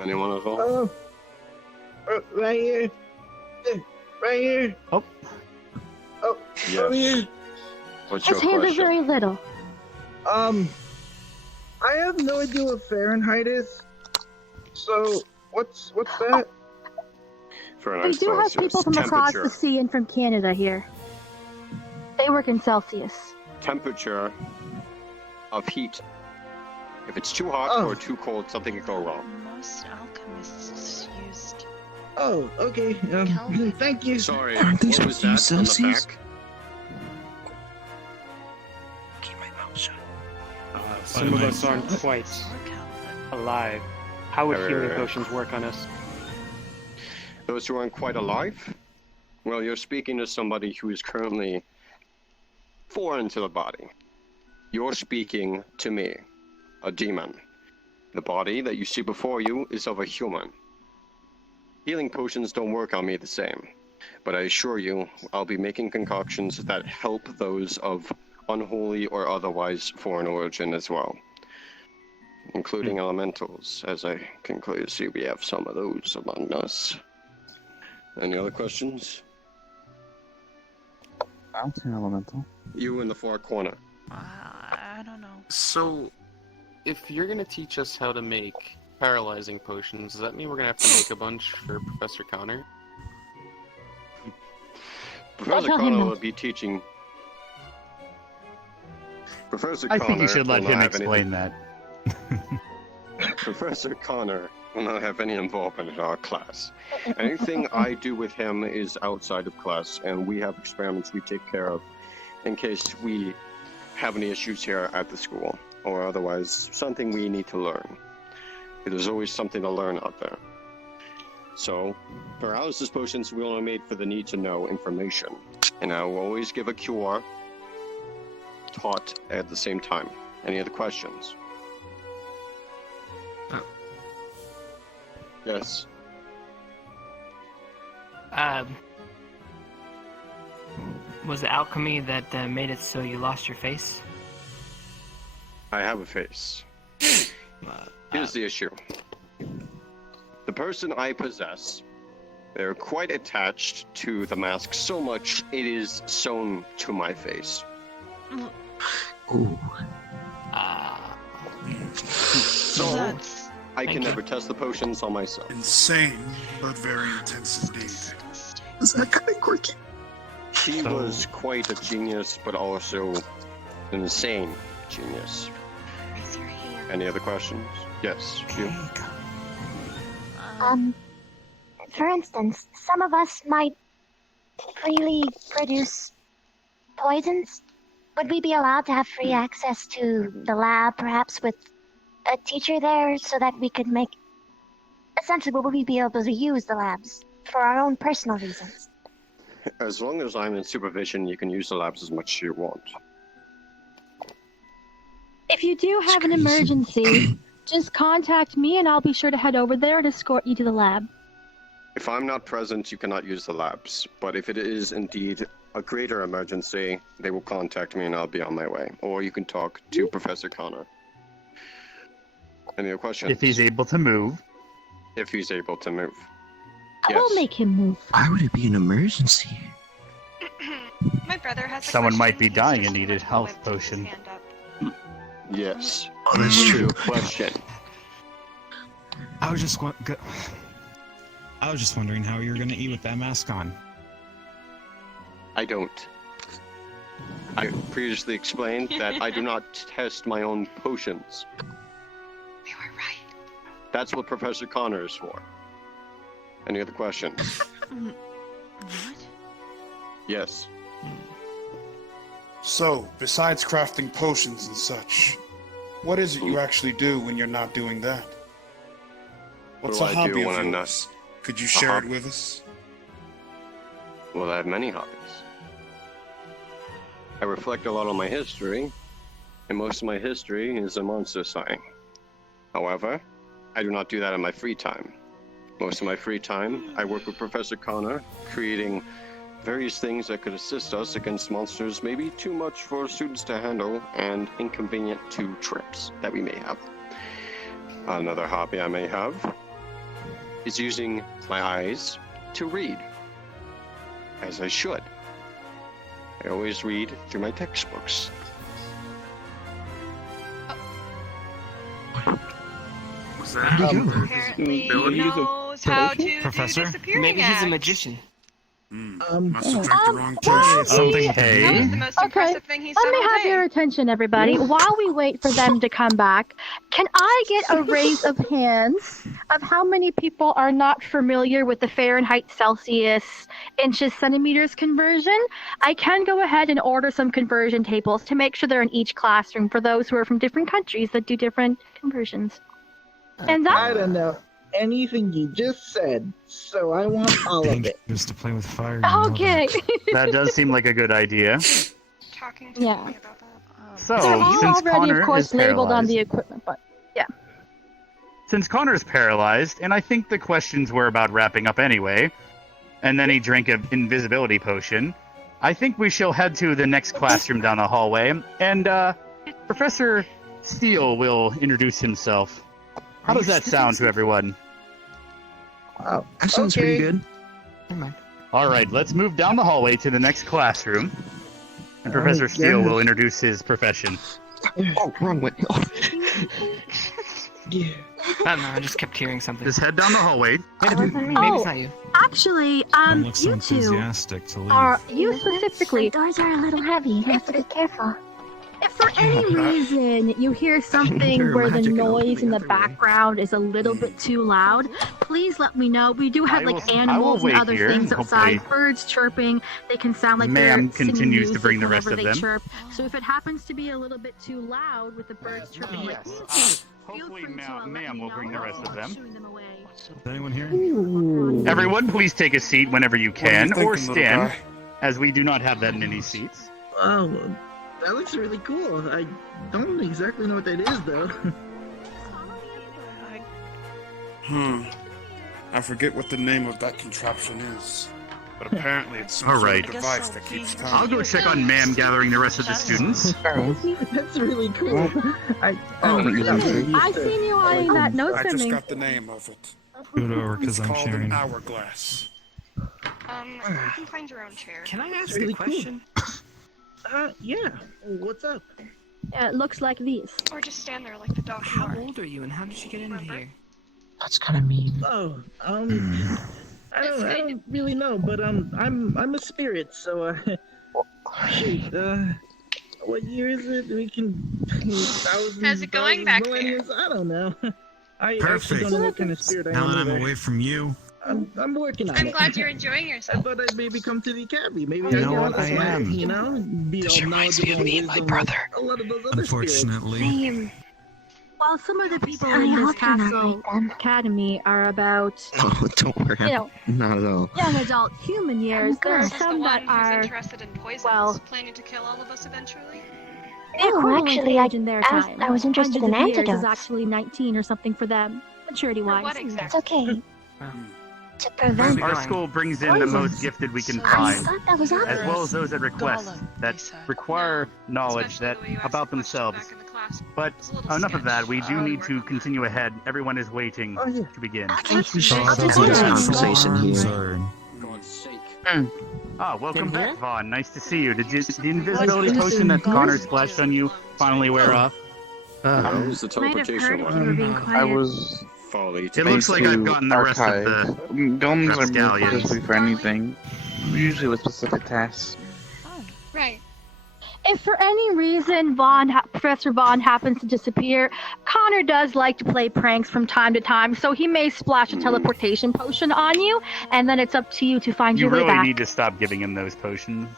Anyone at all? Right here. Right here. Oh. Oh, over here. What's His your hands are question? very little. I have no idea what Fahrenheit is. So, what's that? We do have people from across the sea and from Canada here. They work in Celsius. Temperature of heat. If it's too hot or too cold, something could go wrong. Most alchemists used. Oh, okay. Thank you. Sorry, Aren't they what was supposed to use that on the Celsius? back? Keep my mouth shut. Some of us aren't quite alive. How would healing potions work on us? Those who aren't quite alive? Well, you're speaking to somebody who is currently foreign to the body. You're speaking to me, a demon. The body that you see before you is of a human. Healing potions don't work on me the same, but I assure you, I'll be making concoctions that help those of unholy or otherwise foreign origin as well, including elementals, as I can clearly see we have some of those among us. Any other questions? I don't see an elemental. You in the far corner. I don't know. So, if you're gonna teach us how to make paralyzing potions, does that mean we're gonna have to make a bunch for Professor Connor? Professor tell him Connor that. will be teaching. Professor I Connor think you should let will not him have explain that. Professor Connor will not have any involvement in our class. Anything I do with him is outside of class, and we have experiments we take care of in case we have any issues here at the school, or otherwise something we need to learn. There's always something to learn out there. So, paralysis potions we only made for the need to know information, and I will always give a cure taught at the same time. Any other questions? Yes. Was it alchemy that made it so you lost your face? I have a face. Here's the issue. The person I possess, they're quite attached to the mask so much it is sewn to my face. Ooh. So, I can never test the potions on myself. Insane, but very intense indeed. Is that kind of quirky? He was quite a genius, but also an insane genius. Any other questions? Yes, you. For instance, some of us might freely produce poisons. Would we be allowed to have free access to the lab, perhaps with a teacher there, so that we could make... Essentially, would we be able to use the labs for our own personal reasons? As long as I'm in supervision, you can use the labs as much as you want. If you do have an emergency, just contact me and I'll be sure to head over there and escort you to the lab. If I'm not present, you cannot use the labs. But if it is indeed a greater emergency, they will contact me and I'll be on my way. Or you can talk to Professor Connor. Any other questions? If he's able to move. If he's able to move. I will make him move. Why would it be an emergency? My brother has a Someone might be question. He's dying just and needed about to health whip his potion. hand up. Yes. Oh, that's true. Good question. I was just wondering how you're gonna eat with that mask on. I don't. I previously explained that I do not test my own potions. We were right. That's what Professor Connor is for. Any other questions? What? Yes. So, besides crafting potions and such, what is it you actually do when you're not doing that? What's What a do I do hobby of when I'm not- yours? Could you share it hobby? with us? Well, I have many hobbies. I reflect a lot on my history, and most of my history is a monster science. However, I do not do that in my free time. Most of my free time, I work with Professor Connor, creating various things that could assist us against monsters maybe too much for students to handle and inconvenient to trips that we may have. Another hobby I may have is using my eyes to read, as I should. I always read through my textbooks. Was that Apparently knows how to Professor? do disappearing Maybe he's a act. magician. Must have drank the wrong potion. Something That was the most impressive thing he said Let me all have day. your attention, everybody. While we wait for them to come back, can I get a raise of hands of how many people are not familiar with the Fahrenheit, Celsius, inches, centimeters conversion? I can go ahead and order some conversion tables to make sure they're in each classroom for those who are from different countries that do different conversions. And I that, don't know anything you just said, so I want all of it. Just to play with fire. You know okay. That does seem like a good idea. Talking to Yeah. me about that. So, They're all since already, Connor of course, is labeled on paralyzed, the equipment, but yeah. since Connor's paralyzed, and I think the questions were about wrapping up anyway, and then he drank an invisibility potion, I think we shall head to the next classroom down the hallway, and Professor Steele will introduce himself. How does that sound to everyone? Wow. That sounds pretty good. All right, let's move down the hallway to the next classroom, and Professor Steele will introduce his profession. Oh, wrong way. Oh. Yeah. I don't know, I just kept hearing something. Just head down the hallway. Maybe it's not you. Actually, Don't look so you two enthusiastic to leave. are, you specifically, The doors are a little heavy. You have to be careful. if for any reason you hear something Your where the magic can open noise the in the other way. background is a little bit too loud, please let me know. We do have I like will animals and wait other here, things outside, hopefully. birds chirping. They can sound like Ma'am they're singing continues to music bring the rest whenever of they them. chirp. So if it happens to be a little bit too loud with the birds chirping, like, feel Hopefully, free to let ma'am me will know. bring the rest of them. Shooing them away. Is anyone here? Everyone, please take a seat whenever you What are you can, thinking, or little stand, guy? as we do not have that many seats. Oh, that looks really cool. I don't exactly know what that is, though. I forget what the name of that contraption is, but apparently it's some All sort right. of device that keeps time. I'll go check on Ma'am gathering the rest of the students. That's really cool. I Oh, you don't see. I seen you eyeing that nose I just swimming. got the name of it. Scoot over because It's I'm called sharing. an hourglass. You can find your own chair. Can I ask really a question? Yeah. What's up? Yeah, it looks like these. Or just stand there like the dog you How are. old are you and how did you get into here? That's kind of mean. Oh, I don't really know, but I'm a spirit, so what year is it? We can thousands. How's it going back there? millennials? I don't know. I actually Perfect. don't know what kind of spirit I Now am that I'm either. away from you, I'm working on I'm it. glad you're enjoying I yourself. thought I'd maybe come to the academy. Maybe You I'd know get what? on I the am. you know, be This all reminds me knowledgeable of me and and my wisdom brother. like a lot of those other spirits. unfortunately. While some of the people I in this hope you're not castle like them. academy are about, No, don't worry. you know, Not at all. young adult human years, there are This is the some one that who's are interested in poisons, well- planning to kill all of us eventually. the Oh, equivalent actually, age in their time. I was interested in Hundreds of years is antidotes. actually 19 or something for them, maturity-wise. what It's exactly? okay. To prevent. Our school brings in the most gifted we can I find, thought that was as obvious. well as those that request, that require knowledge Especially that the way you asked about the question themselves. back in the class. But It's a little enough of that. We do sketch. need to continue ahead. Everyone is waiting Oh, yeah. to begin. Okay. should I'll have just this go conversation here. Sorry. God's sake. Ah, welcome In back, here? Vaughn. Nice to see you. Did the invisibility potion that Connor splashed on you finally wear off? That was the Might have heard teleportation if you were one. being I quiet. was Folly. It looks like I've gotten the rest of archive. the Golems are moved rapscallions. specifically for anything, usually with specific tasks. Right. If for any reason Professor Vaughn happens to disappear, Connor does like to play pranks from time to time, so he may splash a teleportation potion on you, and then it's up to you to find You your way really back. need to stop giving him those potions.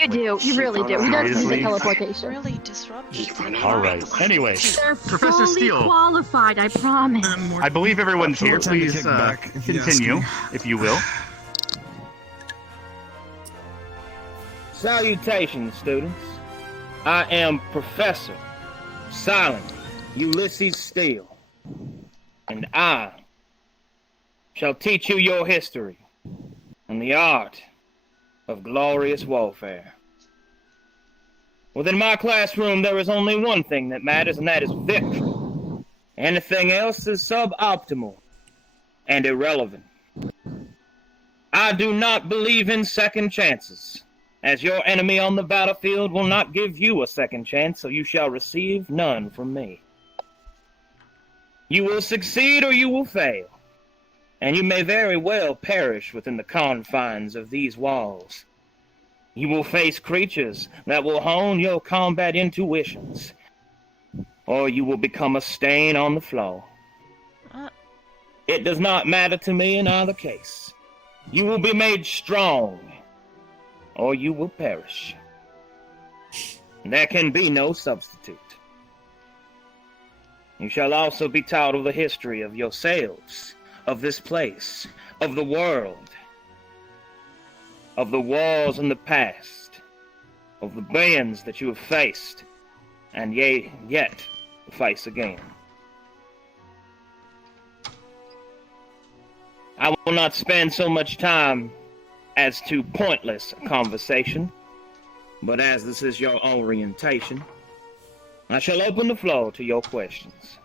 You do. You really do. He does need a teleportation. Really disruptive. All right. Anyway, They're Professor fully Steele, qualified, I promise. I believe everyone's here. Time to Please kick back, if you ask continue, me. if you will. Salutations, students. I am Professor Silent Ulysses Steele, and I shall teach you your history and the art of glorious warfare. Within my classroom, there is only one thing that matters, and that is victory. Anything else is suboptimal and irrelevant. I do not believe in second chances, as your enemy on the battlefield will not give you a second chance, so you shall receive none from me. You will succeed or you will fail, and you may very well perish within the confines of these walls. You will face creatures that will hone your combat intuitions, or you will become a stain on the floor. It does not matter to me in either case. You will be made strong, or you will perish. There can be no substitute. You shall also be taught of the history of yourselves, of this place, of the world, of the wars in the past, of the bands that you have faced, and yet face again. I will not spend so much time as to pointless conversation, but as this is your orientation, I shall open the floor to your questions.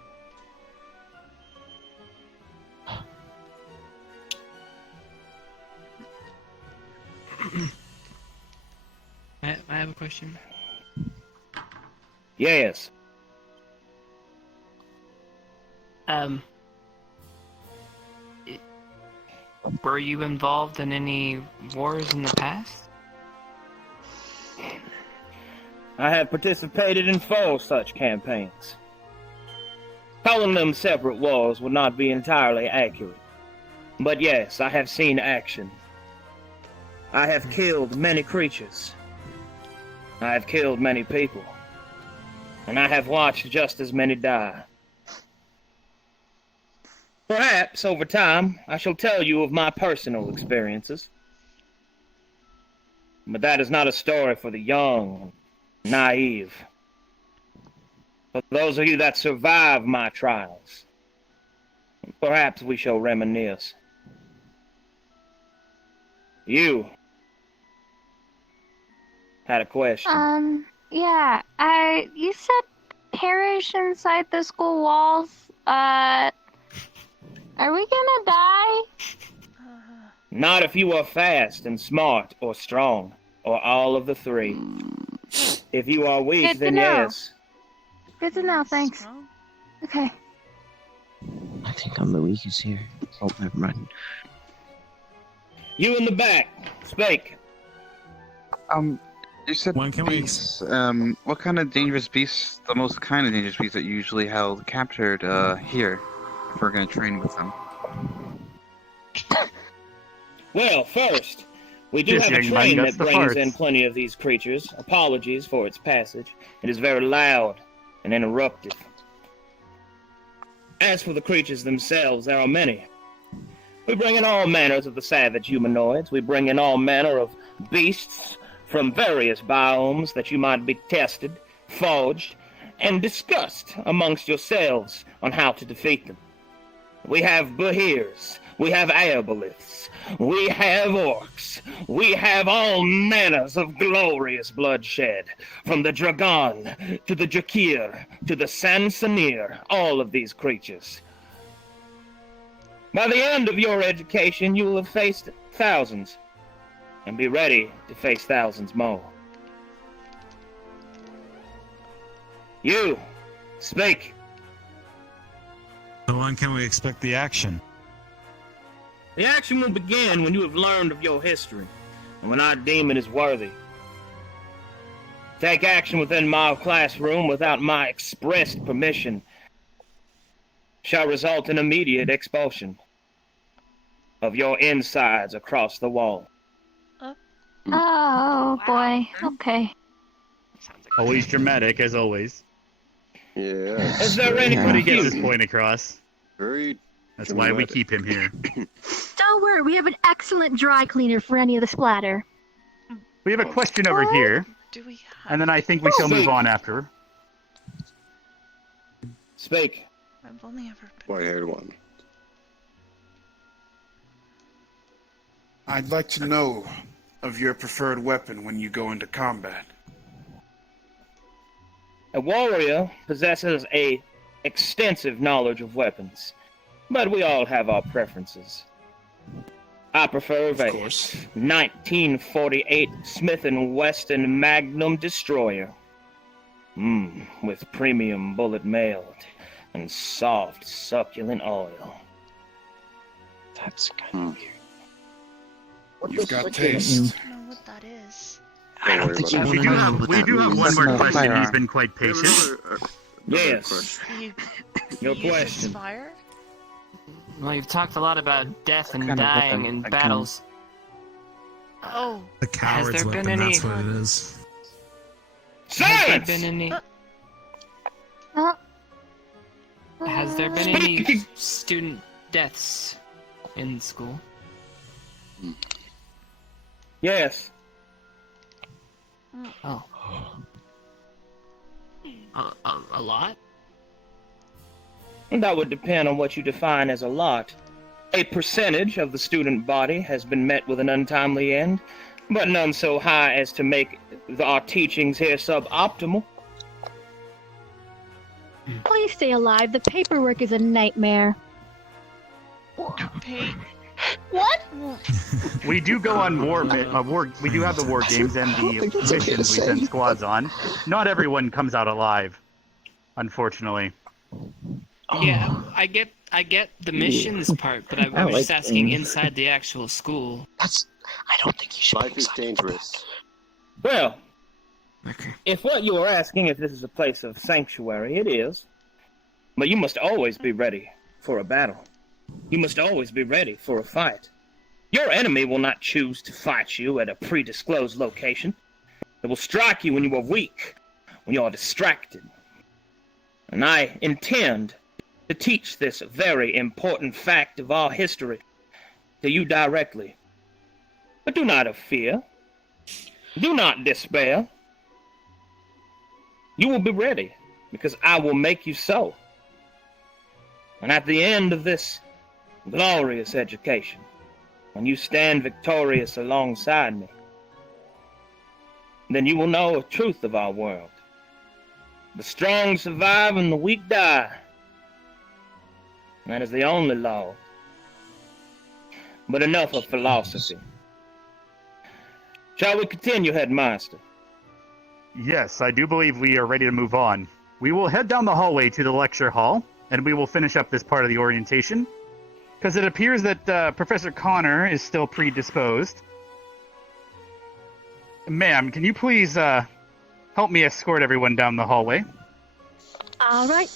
I have a question. Yes. Were you involved in any wars in the past? I have participated in 4 such campaigns. Calling them separate wars would not be entirely accurate. But yes, I have seen action. I have killed many creatures. I have killed many people. And I have watched just as many die. Perhaps, over time, I shall tell you of my personal experiences. But that is not a story for the young and naive. For those of you that survive my trials, perhaps we shall reminisce. You had a question. Yeah, you said perish inside the school walls. Are we gonna die? Not if you are fast and smart or strong, or all of the 3. If you are weak, Good to then know. yes. Good to know, thanks. Okay. I think I'm the weakest here. Oh, never mind. You in the back, speak. You said beasts. What kind of dangerous beasts, the most kind of dangerous beasts that you usually held captured here, if we're going to train with them? Well, first, we do have a train that brings in plenty of these creatures. Apologies for its passage. It is very loud and interruptive. As for the creatures themselves, there are many. We bring in all manners of the savage humanoids. We bring in all manner of beasts from various biomes that you might be tested, forged, and discussed amongst yourselves on how to defeat them. We have Bahirs, we have Aeroboliths, we have orcs, we have all manners of glorious bloodshed, from the Dragon to the Drakir to the Sansanir, all of these creatures. By the end of your education, you will have faced thousands, and be ready to face thousands more. You, speak. So when can we expect the action? The action will begin when you have learned of your history, and when I deem it is worthy. take action within my classroom without my expressed permission shall result in immediate expulsion of your insides across the wall. Oh boy. Okay. Always dramatic, as always. Yeah. Is there any But he gets his confusion? point across. Very. That's why we keep him here. Don't worry, we have an excellent dry cleaner for any of the splatter. We have a question over here, Do we and then I think we shall move on after. Speak. I've only ever White-haired one. I'd like to know of your preferred weapon when you go into combat. A warrior possesses a extensive knowledge of weapons, but we all have our preferences. I prefer a 1948 Smith & Wesson Magnum Destroyer. With premium bullet mail and soft, succulent oil. That's kind of weird. You've got taste. I don't know what that is. I don't think you We want to do know have, what we that do have means. one more That's not a question. He's firearm. been quite patient. Yes. You, Your you use question. fire? Well, you've talked a lot about death and kind of dying weapon? in I battles. Oh. The Has coward's there been weapon, any? that's what it is. Has there been any? Has there been any Speak. student deaths in school? Yes. Oh. A lot? That would depend on what you define as a lot. A percentage of the student body has been met with an untimely end, but none so high as to make our teachings here suboptimal. Please stay alive. The paperwork is a nightmare. Hey. What? We do go on we do have the war games and the missions we send squads on. Not everyone comes out alive, unfortunately. Yeah, I get the missions part, but I was just asking inside the actual school. I don't think you should. Life is dangerous. Well, if what you are asking if this is a place of sanctuary, it is. But you must always be ready for a battle. You must always be ready for a fight. Your enemy will not choose to fight you at a predisclosed location. It will strike you when you are weak, when you are distracted. And I intend to teach this very important fact of our history to you directly. But do not have fear. Do not despair. You will be ready, because I will make you so. And at the end of this glorious education, when you stand victorious alongside me, then you will know a truth of our world. The strong survive and the weak die. That is the only law. But enough of philosophy. Shall we continue, Headmaster? Yes, I do believe we are ready to move on. We will head down the hallway to the lecture hall, and we will finish up this part of the orientation, because it appears that Professor Connor is still predisposed. Ma'am, can you please help me escort everyone down the hallway? All right.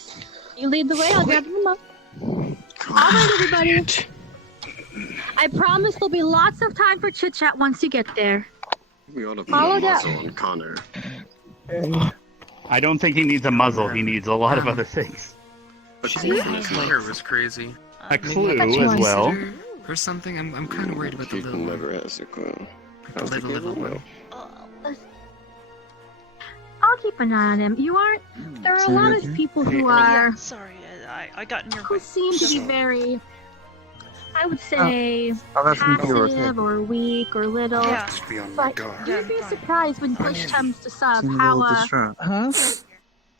You lead the way. I'll grab them up. All right, everybody. I promise there'll be lots of time for chit-chat once you get there. We ought to put Follow a that. muzzle on Connor. I don't think he needs a muzzle. He needs a lot of other things. But His hair was crazy. A clue as well. Or something. I'm kind of worried about the People little never has a clue. The little one. I'll keep an eye on him. You aren't. There are a lot of people who are. Yeah, sorry, I got in your Who way. seem to be very. I would say that's passive or weak or little. Yeah. Just be on my But guard. you'd be surprised when push comes to shove Seemed a how little distraught. Huh?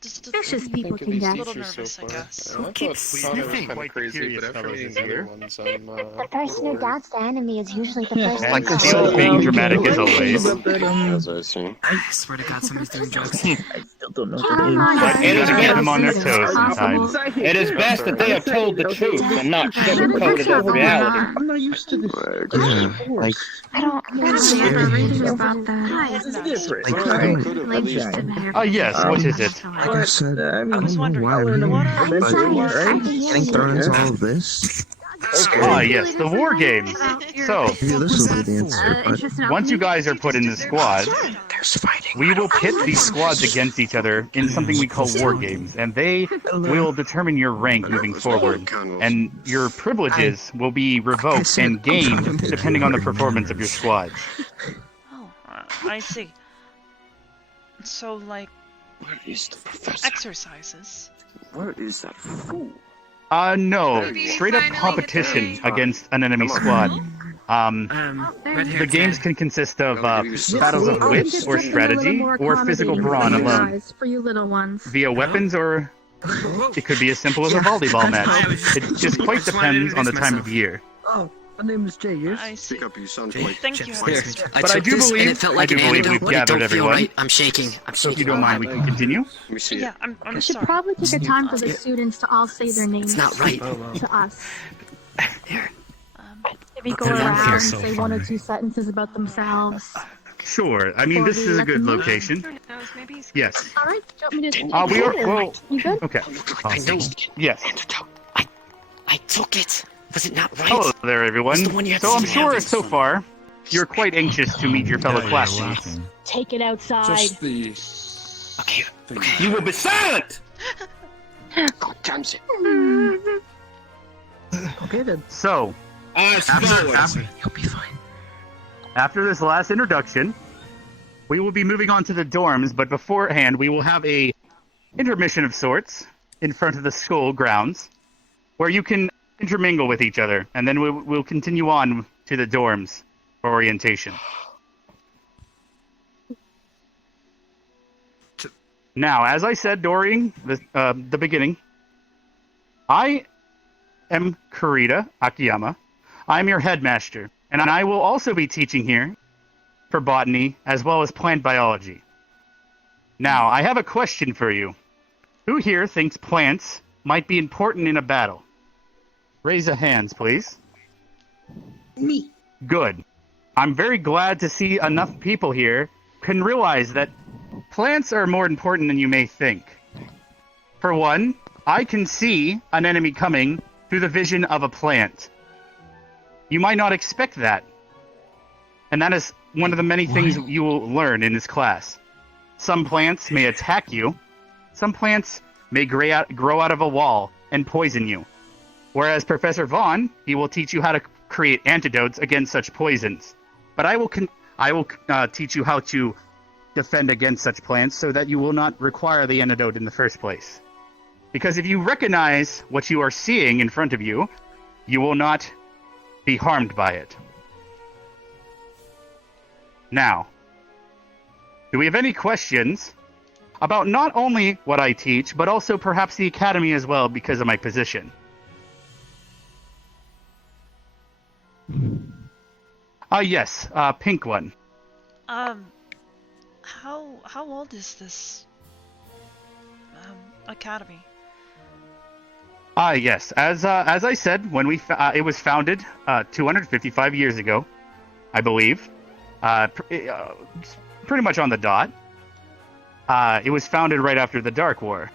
Vicious people can get. A little nervous, I guess. I thought Sana was kind of crazy, but after meeting the other ones, I'm The person who doubts the enemy is usually the person And who still being dramatic as always. As I see. I swear to God, somebody's doing drugs. I still don't know the But you gotta keep them on their toes sometimes. It is best that they are told the truth and not sugar-coated as reality. I'm not used to this. Yeah, like, I don't scary. reading about that. It's different. Like, Alright. I Yes, what is it? like I said, I I was don't know why I'm here, but getting thrown into all of this. Ah, yes, the war games. So, Maybe this will be the answer, but once you guys are put into squads, we will pit these squads against each other in something we call war games, and they will determine your rank moving forward, and your privileges will be revoked and gained depending on the performance of your squads. Oh, I see. So, like, Where is the professor? exercises. Where is that fool? No, straight up competition against an enemy squad. The games can consist of battles of wit or strategy or physical brawn alone, For you little ones. via weapons, or it could be as simple as a volleyball match. It just quite depends on the time of year. Oh, my name is Jay. Yours? I see. Pick up, you sound quite. Thank you. But I do believe we've gathered everyone. I'm shaking. So if you don't mind, we can continue. Let me see it. Yeah, I'm We should sorry. probably take a time for the students to all say their names. It's not right. To us. Here. Maybe go put it up around here. and say one or two sentences about themselves. Sure. I mean, this is a good location. Yes. All right. Do you want me to? We are. Well. You good? Okay. I know. Yes. I took it. Was it not right? Hello there, everyone. It's the one you have So I'm to sure have. so far you're quite anxious to meet your fellow classmates. Take it outside. Just the. Okay. Okay. You will be silent! God damn it. Okay then. So, you'll be fine. after this last introduction, we will be moving on to the dorms, but beforehand we will have a intermission of sorts in front of the school grounds where you can intermingle with each other, and then we'll continue on to the dorms for orientation. Now, as I said during the beginning, I am Kurita Akiyama. I'm your headmaster, and I will also be teaching here for botany as well as plant biology. Now, I have a question for you. Who here thinks plants might be important in a battle? Raise your hands, please. Me. Good. I'm very glad to see enough people here can realize that plants are more important than you may think. For one, I can see an enemy coming through the vision of a plant. You might not expect that. And that is one of the many things you will learn in this class. Some plants may attack you. Some plants may grow out of a wall and poison you. Whereas Professor Vaughn, he will teach you how to create antidotes against such poisons. But I will teach you how to defend against such plants so that you will not require the antidote in the first place. Because if you recognize what you are seeing in front of you, you will not be harmed by it. Now, do we have any questions about not only what I teach, but also perhaps the academy as well because of my position? Yes, pink one. How old is this academy? Yes. As I said, when it was founded 255 years ago, I believe. Pretty much on the dot. It was founded right after the Dark War.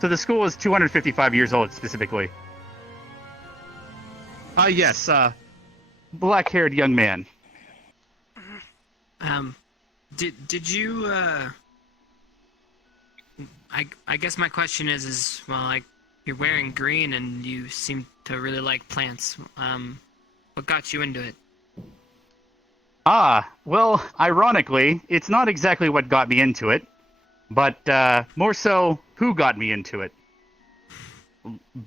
So the school is 255 years old specifically. Yes. Black-haired young man. Did you I guess my question is well, like, you're wearing green and you seem to really like plants. What got you into it? Well, ironically, it's not exactly what got me into it, but more so who got me into it.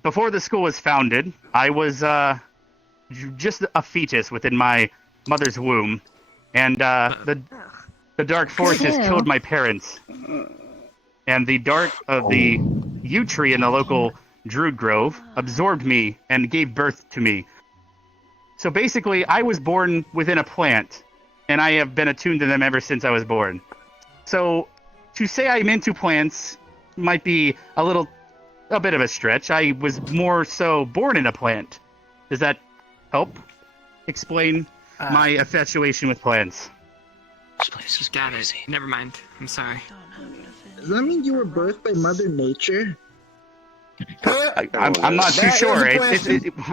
Before the school was founded, I was just a fetus within my mother's womb, and The dark force has Ew. killed my parents. And the dark of the yew tree in the local Druid Grove absorbed me and gave birth to me. So basically, I was born within a plant, and I have been attuned to them ever since I was born. So to say I'm into plants might be a bit of a stretch. I was more so born in a plant. Does that help explain my infatuation with plants? Just got it. Never mind. I'm sorry. Does that mean you were birthed by Mother Nature? I'm not too sure.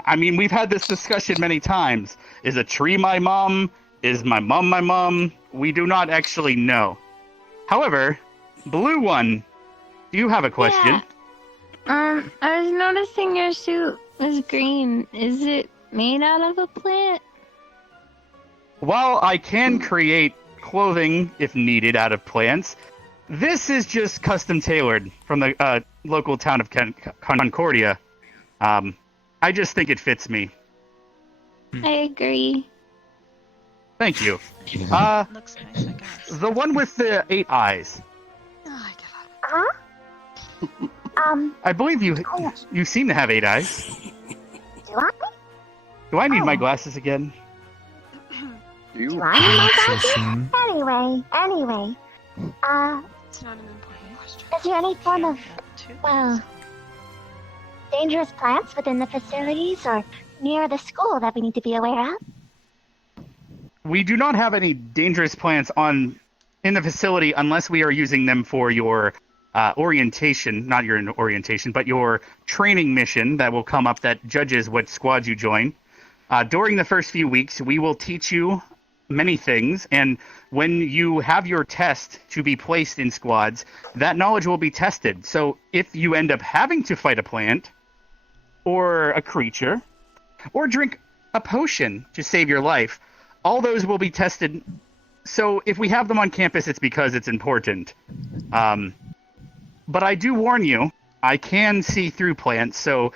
I mean, we've had this discussion many times. Is a tree my mom? Is my mom my mom? We do not actually know. However, Blue One, do you have a question? Yeah. I was noticing your suit is green. Is it made out of a plant? While I can create clothing, if needed, out of plants, this is just custom tailored from the local town of Concordia. I just think it fits me. I agree. Thank you. Looks nice, I guess. The one with the 8 eyes. Huh? I believe you seem to have 8 eyes. Do I? Do I need my glasses again? Do I need my glasses? Anyway. It's not an important question. Is there any form of, dangerous plants within the facilities or near the school that we need to be aware of? We do not have any dangerous plants in the facility unless we are using them for your orientation, not your orientation, but your training mission that will come up that judges what squads you join. During the first few weeks, we will teach you many things, and when you have your test to be placed in squads, that knowledge will be tested. So if you end up having to fight a plant, or a creature, or drink a potion to save your life, all those will be tested. So if we have them on campus, it's because it's important. But I do warn you, I can see through plants, so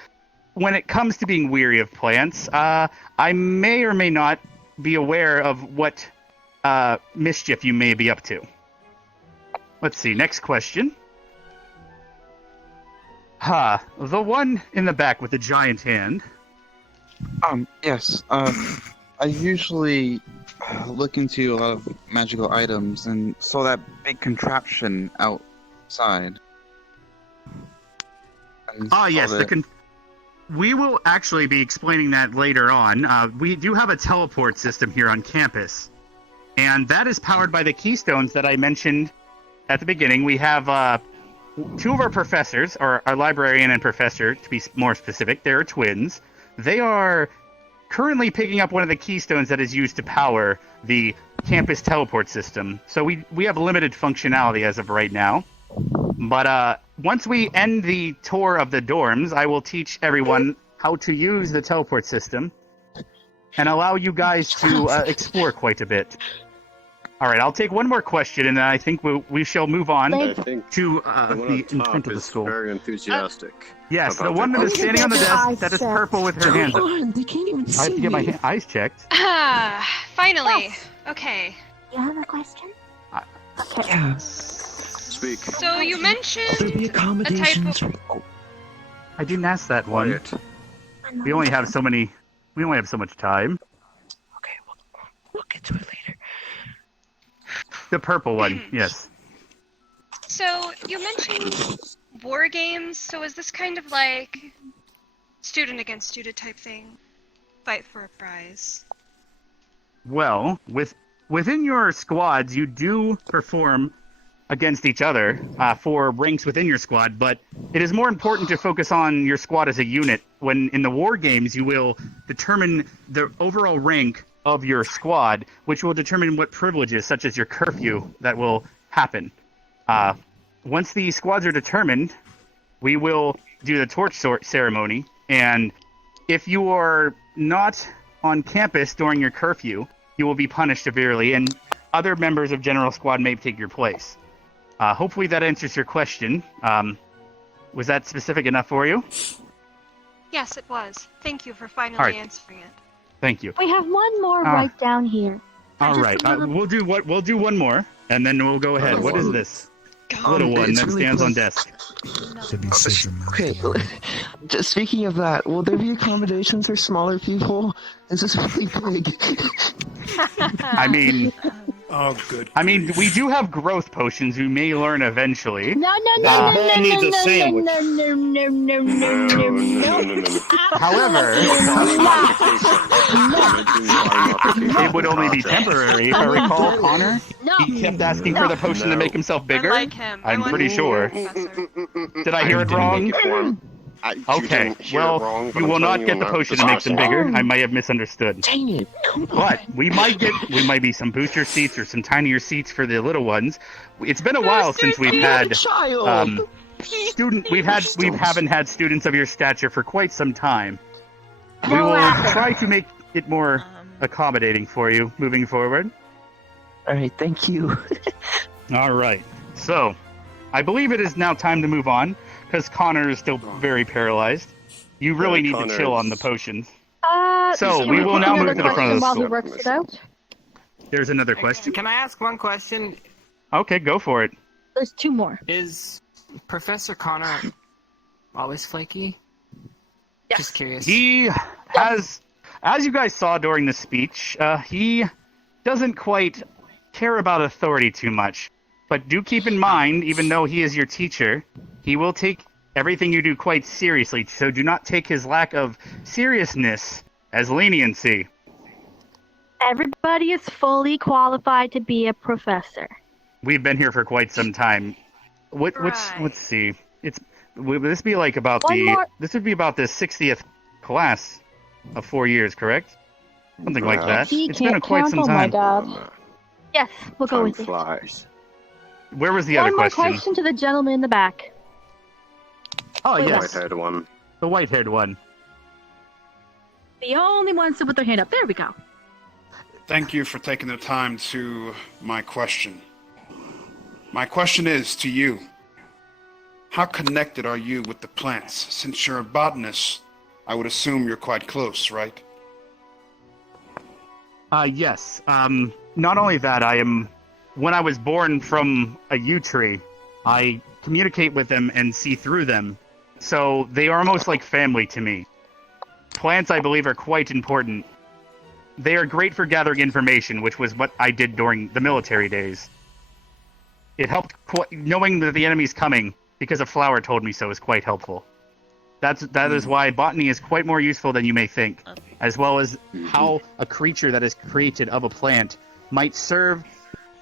when it comes to being weary of plants, I may or may not be aware of what mischief you may be up to. Let's see, next question. The one in the back with the giant hand. Yes. I usually look into a lot of magical items and saw that big contraption outside. Yes, we will actually be explaining that later on. We do have a teleport system here on campus, and that is powered by the keystones that I mentioned at the beginning. We have 2 of our professors, or our librarian and professor, to be more specific. They're twins. They are currently picking up one of the keystones that is used to power the campus teleport system. So we have limited functionality as of right now. But once we end the tour of the dorms, I will teach everyone how to use the teleport system and allow you guys to explore quite a bit. All right, I'll take one more question, and then I think we shall move on I think to the one the on top front of the is school. very enthusiastic. Yes, the about one their that is standing on the desk that is purple with her hands up. They can't even see I have to get my you. eyes checked. Finally. Yes. Okay. You have a question? Okay. Yeah. Speak. So you mentioned There'll be a type accommodations. of... I didn't ask that one. Quiet. We only have so much time. We'll get to it later. The purple one, yes. So you mentioned war games. So is this kind of like student against student type thing? Fight for a prize. Well, within your squads, you do perform against each other for ranks within your squad, but it is more important to focus on your squad as a unit. When in the war games, you will determine the overall rank of your squad, which will determine what privileges, such as your curfew, that will happen. Once the squads are determined, we will do the torch ceremony, and if you are not on campus during your curfew, you will be punished severely, and other members of General Squad may take your place. Hopefully that answers your question. Was that specific enough for you? Yes, it was. Thank you for finally All right. answering it. Thank you. We have one more right down here. All right, we'll do one more, and then we'll go ahead. What is this? Little one that really stands on big. desk. Okay, just speaking of that, will there be accommodations for smaller people? Is this really big? I mean, Oh, good. I mean, we do have growth potions. We may learn eventually. No. However, it would only be temporary. If I recall, Connor, he kept asking for the potion to make himself bigger. I like him. I'm pretty sure. Did I hear it wrong? Okay, well, you will not get the potion to make them bigger. I might have misunderstood. Dang it! But we might be some booster seats or some tinier seats for the little ones. It's been a while since we've had we haven't had students of your stature for quite some time. We will try to make it more accommodating for you moving forward. All right, thank you. All right, so I believe it is now time to move on. Because Connor is still very paralyzed. You really need to chill on the potions. So we will now move to the front of the school. Works it out. There's another question. Can I ask one question? Okay, go for it. There's two more. Is Professor Connor always flaky? Yes. Just curious. He has, as you guys saw during the speech, he doesn't quite care about authority too much. But do keep in mind, even though he is your teacher, he will take everything you do quite seriously, so do not take his lack of seriousness as leniency. Everybody is fully qualified to be a professor. We've been here for quite some time. Let's see. Would this be like about this would be about the 60th class of 4 years, correct? Something like that. It's been quite some time. Yes, we'll go with it. Flies. Where was the other One more question? question to the gentleman in the back. Oh, Wait, yes. The white-haired one. The white-haired one. The only one to put their hand up. There we go. Thank you for taking the time to my question. My question is to you. How connected are you with the plants? Since you're a botanist, I would assume you're quite close, right? Yes. Not only that, when I was born from a yew tree, I communicate with them and see through them. So they are almost like family to me. Plants, I believe, are quite important. They are great for gathering information, which was what I did during the military days. It helped, knowing that the enemy's coming, because a flower told me so, is quite helpful. That is why botany is quite more useful than you may think, as well as how a creature that is created of a plant might serve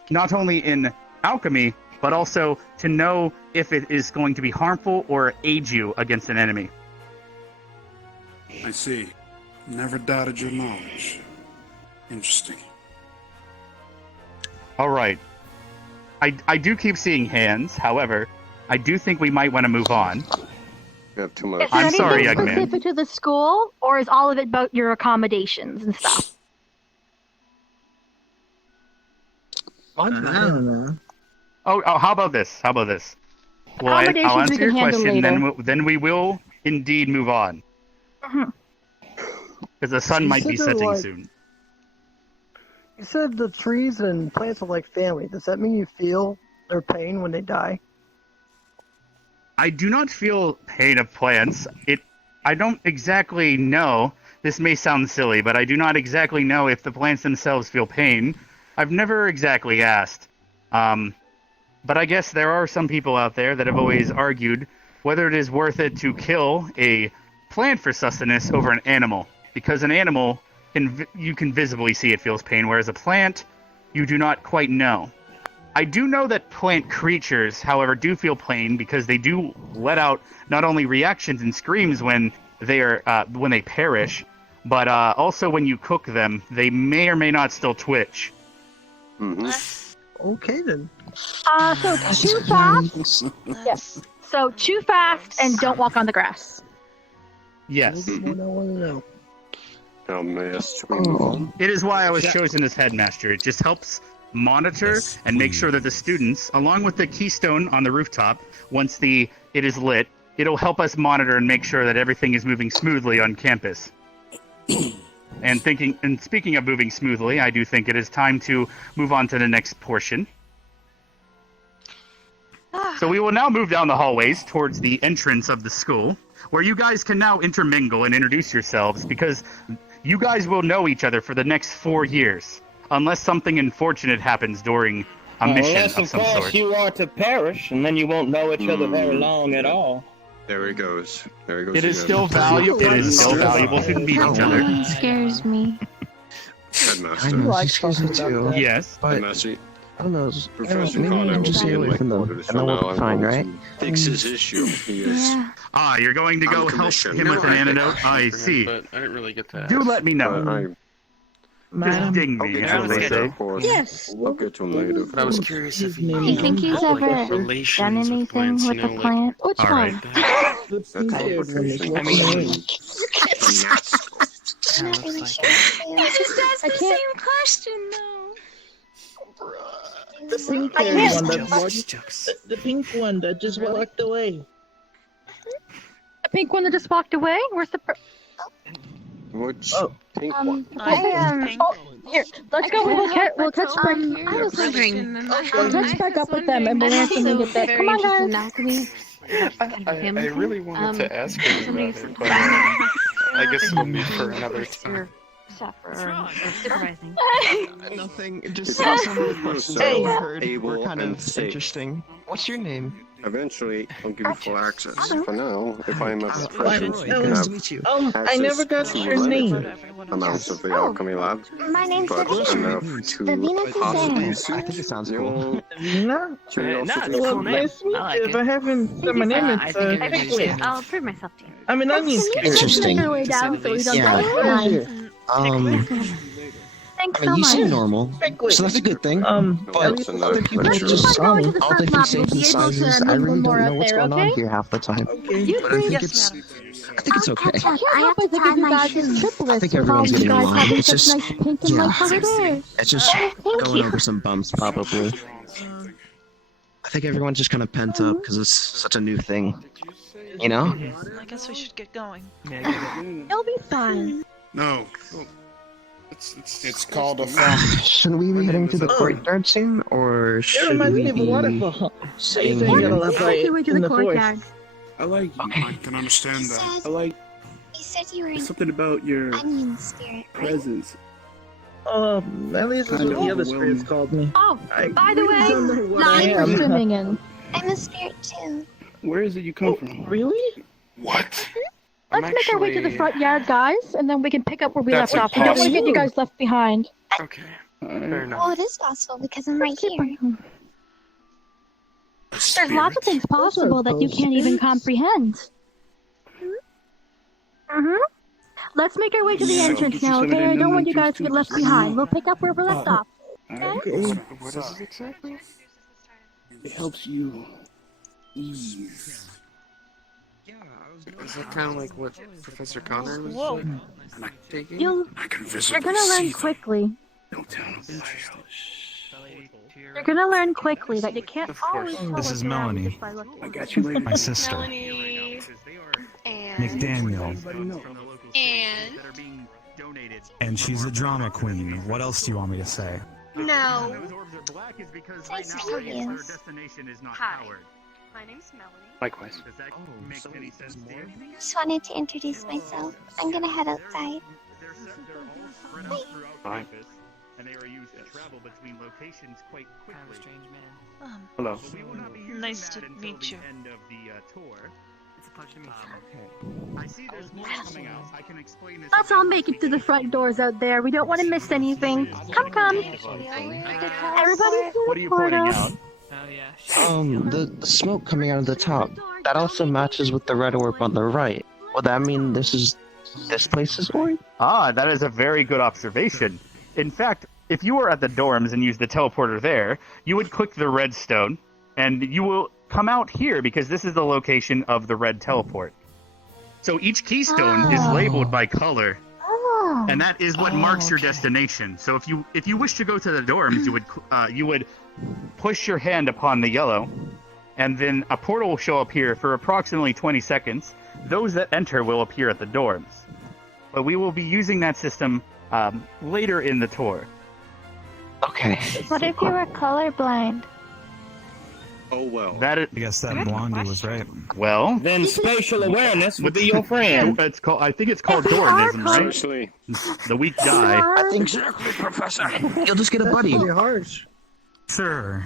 not only in alchemy, but also to know if it is going to be harmful or aid you against an enemy. I see. Never doubted your knowledge. Interesting. All right. I do keep seeing hands. However, I do think we might want to move on. We have too much. Is there I'm sorry, anything young man. specific to the school, or is all of it about your accommodations and stuff? I don't know. Oh, how about this? I'll Accommodations we answer can your handle question, later. then we will indeed move on. Because the sun might be setting soon. You said the trees and plants are like family. Does that mean you feel their pain when they die? I do not feel pain of plants. I don't exactly know. This may sound silly, but I do not exactly know if the plants themselves feel pain. I've never exactly asked. But I guess there are some people out there that have always argued whether it is worth it to kill a plant for sustenance over an animal. Because an animal, you can visibly see it feels pain, whereas a plant, you do not quite know. I do know that plant creatures, however, do feel pain because they do let out not only reactions and screams when they perish, but also when you cook them, they may or may not still twitch. Okay then. So chew fast. Yes. So chew fast and don't walk on the grass. Yes. Now, may we move on? It is why I was chosen as headmaster. It just helps monitor and make sure that the students, along with the keystone on the rooftop, once it is lit, it'll help us monitor and make sure that everything is moving smoothly on campus. And speaking of moving smoothly, I do think it is time to move on to the next portion. So we will now move down the hallways towards the entrance of the school, where you guys can now intermingle and introduce yourselves, because you guys will know each other for the next 4 years, unless something unfortunate happens during a mission Unless, of of some course, sort. you are to perish, and then you won't know each other very long at all. There he goes. There he goes. It is again. still valuable. It is still valuable to meet each other. It scares me. Headmaster. I know, she scares me too. Yes. But Headmaster. I don't know. Professor Maybe Connor we can will just be stay in away my from them, quarters and then from we'll now be fine, on right? to fix his issue. He is. Ah, you're going to go help commissioned. him with an antidote? I see. But I didn't really get to ask. Do let me know. But Just ding me, as they say. Yes. I'll get to him later. But I was curious if he Do you think he's ever done anything with the plant? Which All one? right. The pink-haired one is I what's mean- her name? I'm not really sure. I can't. question, though. The pink-haired one that walked. The pink one that just walked away. The pink one that just walked away? Where's the Which pink Um, one? Oh, here, let's go. We'll catch back. I was wondering. We'll catch back up with them and we'll answer them and get that. Come on, guys. I really wanted to ask him about it, but I guess we'll be for another time. Supervising. Nothing. Just Hey. some of the questions Hey. I heard Able were kind and of safe. interesting. What's your name? Eventually, I'll give you full access. For now, if I am at the presence, you Nice can to have meet you. I never got access your to name. limited amounts of the alchemy lab, My name's but Davina. enough Davina to possibly Suzanne. suit I think it sounds your cool. Davina? curiosity. Well, nice to meet you. If I haven't said my name, it's Pickwick. I'll prove myself to you. I'm an onion Can you skin. just Interesting. make our way down so we don't Yeah. get behind? I Thanks mean, so you much. seem normal, Pickwick. so that's a good thing. At But least other people Let's just keep saw on going me. to the all front different lobby. We'll shapes be and able sizes, to I mingle really more don't know out what's there, going on okay? here half the time. Okay. But I think it's okay. Catch up. I I have hope to I tie think you my guys shoes. is triplets I think with all everyone's you getting guys along. having It's such just, nice pink and white colored hair. It's just Thank going you. over some bumps, probably. I think everyone's just kind of pent up because it's such a new thing. You know? I guess we should get going. It'll be fine. No. It's called a farm. Shouldn't we be heading to the courtyard soon, or It should reminds we me of a be waterfall. staying Saying here? that a lot Let's make our way to in the the courtyard. forest. I like you. I can understand that. I like You said you were an something about your onion spirit, right? presence. At least that's what the other spirits called me. Oh, I by the really don't know way, what I line we're am. swimming in. I'm a spirit too. Where is it you come from? Really? What? Let's make our way to the front yard, guys, and then we can pick up where we That's left off. We don't want to get you impossible. guys left behind. Okay. Fair enough. Well, it is possible because I'm right here. There's lots of things possible that you can't even comprehend. Let's make our way to the Yeah, I'll entrance get you now, some of okay? that I don't want you lemon guys to juice get left too. behind. We'll pick up where we left off. Okay. What is it exactly? It helps you ease. Is that kind of like what Professor Connor was Whoa. taking? You're gonna learn quickly. Don't tell him. You're gonna learn quickly that you can't always tell This what's is around Melanie. just by looking. I got you later. My sister, Melanie. And. McDaniel, And. and she's a drama queen. What else do you want me to say? No. It's nice to meet you. Hi. My name's Melanie. Likewise. Just wanted to introduce myself. I'm gonna head outside. Fine. And they are used to travel between locations quite quickly. Strange man. Hello. Nice to meet you. End of the tour. It's a pleasure to meet you. I see there's more coming out. I can explain this. Let's all make it to the front doors out there. We don't want to miss anything. Come. Everybody What are you pointing out? Oh yeah. The smoke coming out of the top. That also matches with the red orb on the right. Would that mean this place's orb? Ah, that is a very good observation. In fact, if you were at the dorms and used the teleporter there, you would click the redstone, and you will come out here because this is the location of the red teleport. So each keystone is labeled by color, and that is what marks your destination. So if you wish to go to the dorms, you would push your hand upon the yellow, and then a portal will show up here for approximately 20 seconds. Those that enter will appear at the dorms. But we will be using that system later in the tour. Okay. What if you were colorblind? Oh well. That is, I guess that Blondie was right. well. Then spatial awareness would be your friend. It's called. I think it's called Doranism, right? Actually, The weak guy. I think so, Professor. You'll just get a buddy. Pretty harsh. Sure.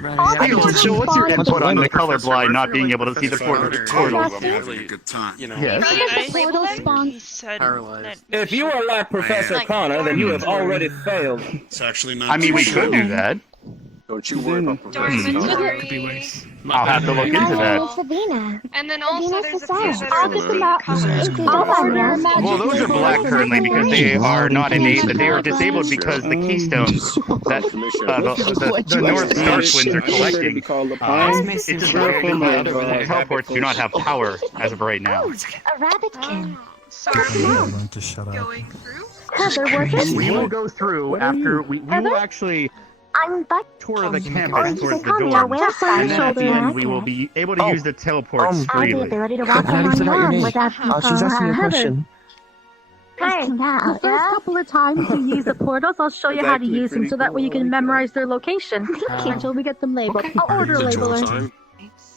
So what's your input on the colorblind not being able to see the portal? I'm having a good time. You know, Yes. He said paralyzed. If you are like Professor Connor, then you have already failed. It's actually not. I mean, we true. could do that. don't you worry about Professor Connor. Could be worse. I'll have to look into that. Sabina. And then also there's a few Sabina that are says. blue colors. Well, those are black currently because they are not innate, but they are disabled because the keystones that the North Star Twins are collecting, it's just teleports do not have power as of right now. A rabbitkin. Learn to shut up. Going through. Heather, working. We will go through after we will actually I'm but tour the or campus you towards can the call me a dorms, website and then at the shoulder end and we will be able to use the teleports I have the freely. ability to walk How do you say around your land name? without people She's asking you a Heather. question. Hey, The first couple of times you use the portals, I'll show you how to use them so that way you can memorize their location until we get them labeled. I'll order a labeler.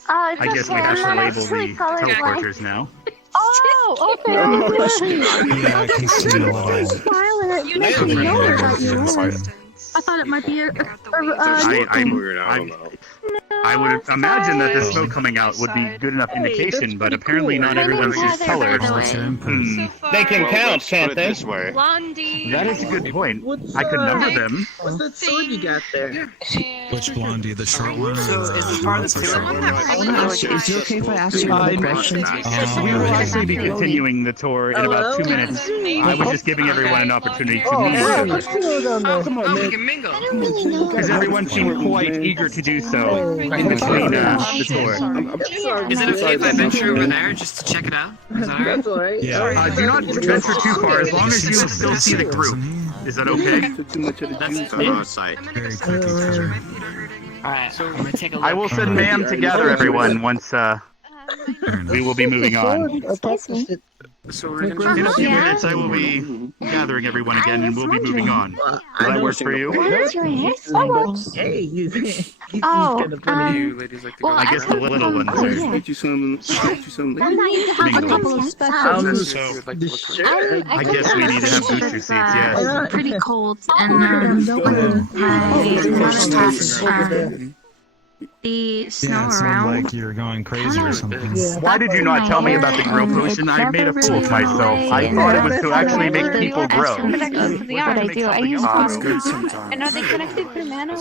I guess we have to label the teleporters now. Oh, okay. Yeah, I can see a little. Smile and it makes me know about you. I thought it might be a I would imagine that the smoke coming out would be good enough indication, but apparently not everyone sees color. They can count, can't they? Blondie. That is a good point. I could number them. What's that sword you got there? Which Blondie, the short one? So is this part of the Is it okay if I ask you a question? We will actually be continuing the tour in about 2 minutes. I was just giving everyone an opportunity to meet. Come on, we can mingle. Because everyone seemed quite eager to do so in between the tour. Is it okay if I venture over there just to check it out? Is that alright? That's alright. Yeah. Do not venture too far as long as you still see the group. Is that okay? Very creepy. Alright, so I'm gonna take a look. I will send ma'am to gather everyone once we will be moving on. So we're In a few minutes, I will be gathering everyone again, and we'll be moving on. Does that work for you? Where's your hairstyle? Hey, he's Oh, you ladies like to go? I guess the little ones are. Get you some. Get you some. I might have a couple of specials. I guess we need to have booster seats, yes. Pretty cold, and the snow Yeah, it sounded around. like you're going crazy or something. Why did you not tell me about the grow potion? I made a fool of myself. I thought it was to actually make people grow. What I do, I use It's good sometimes. And are they connected through mana?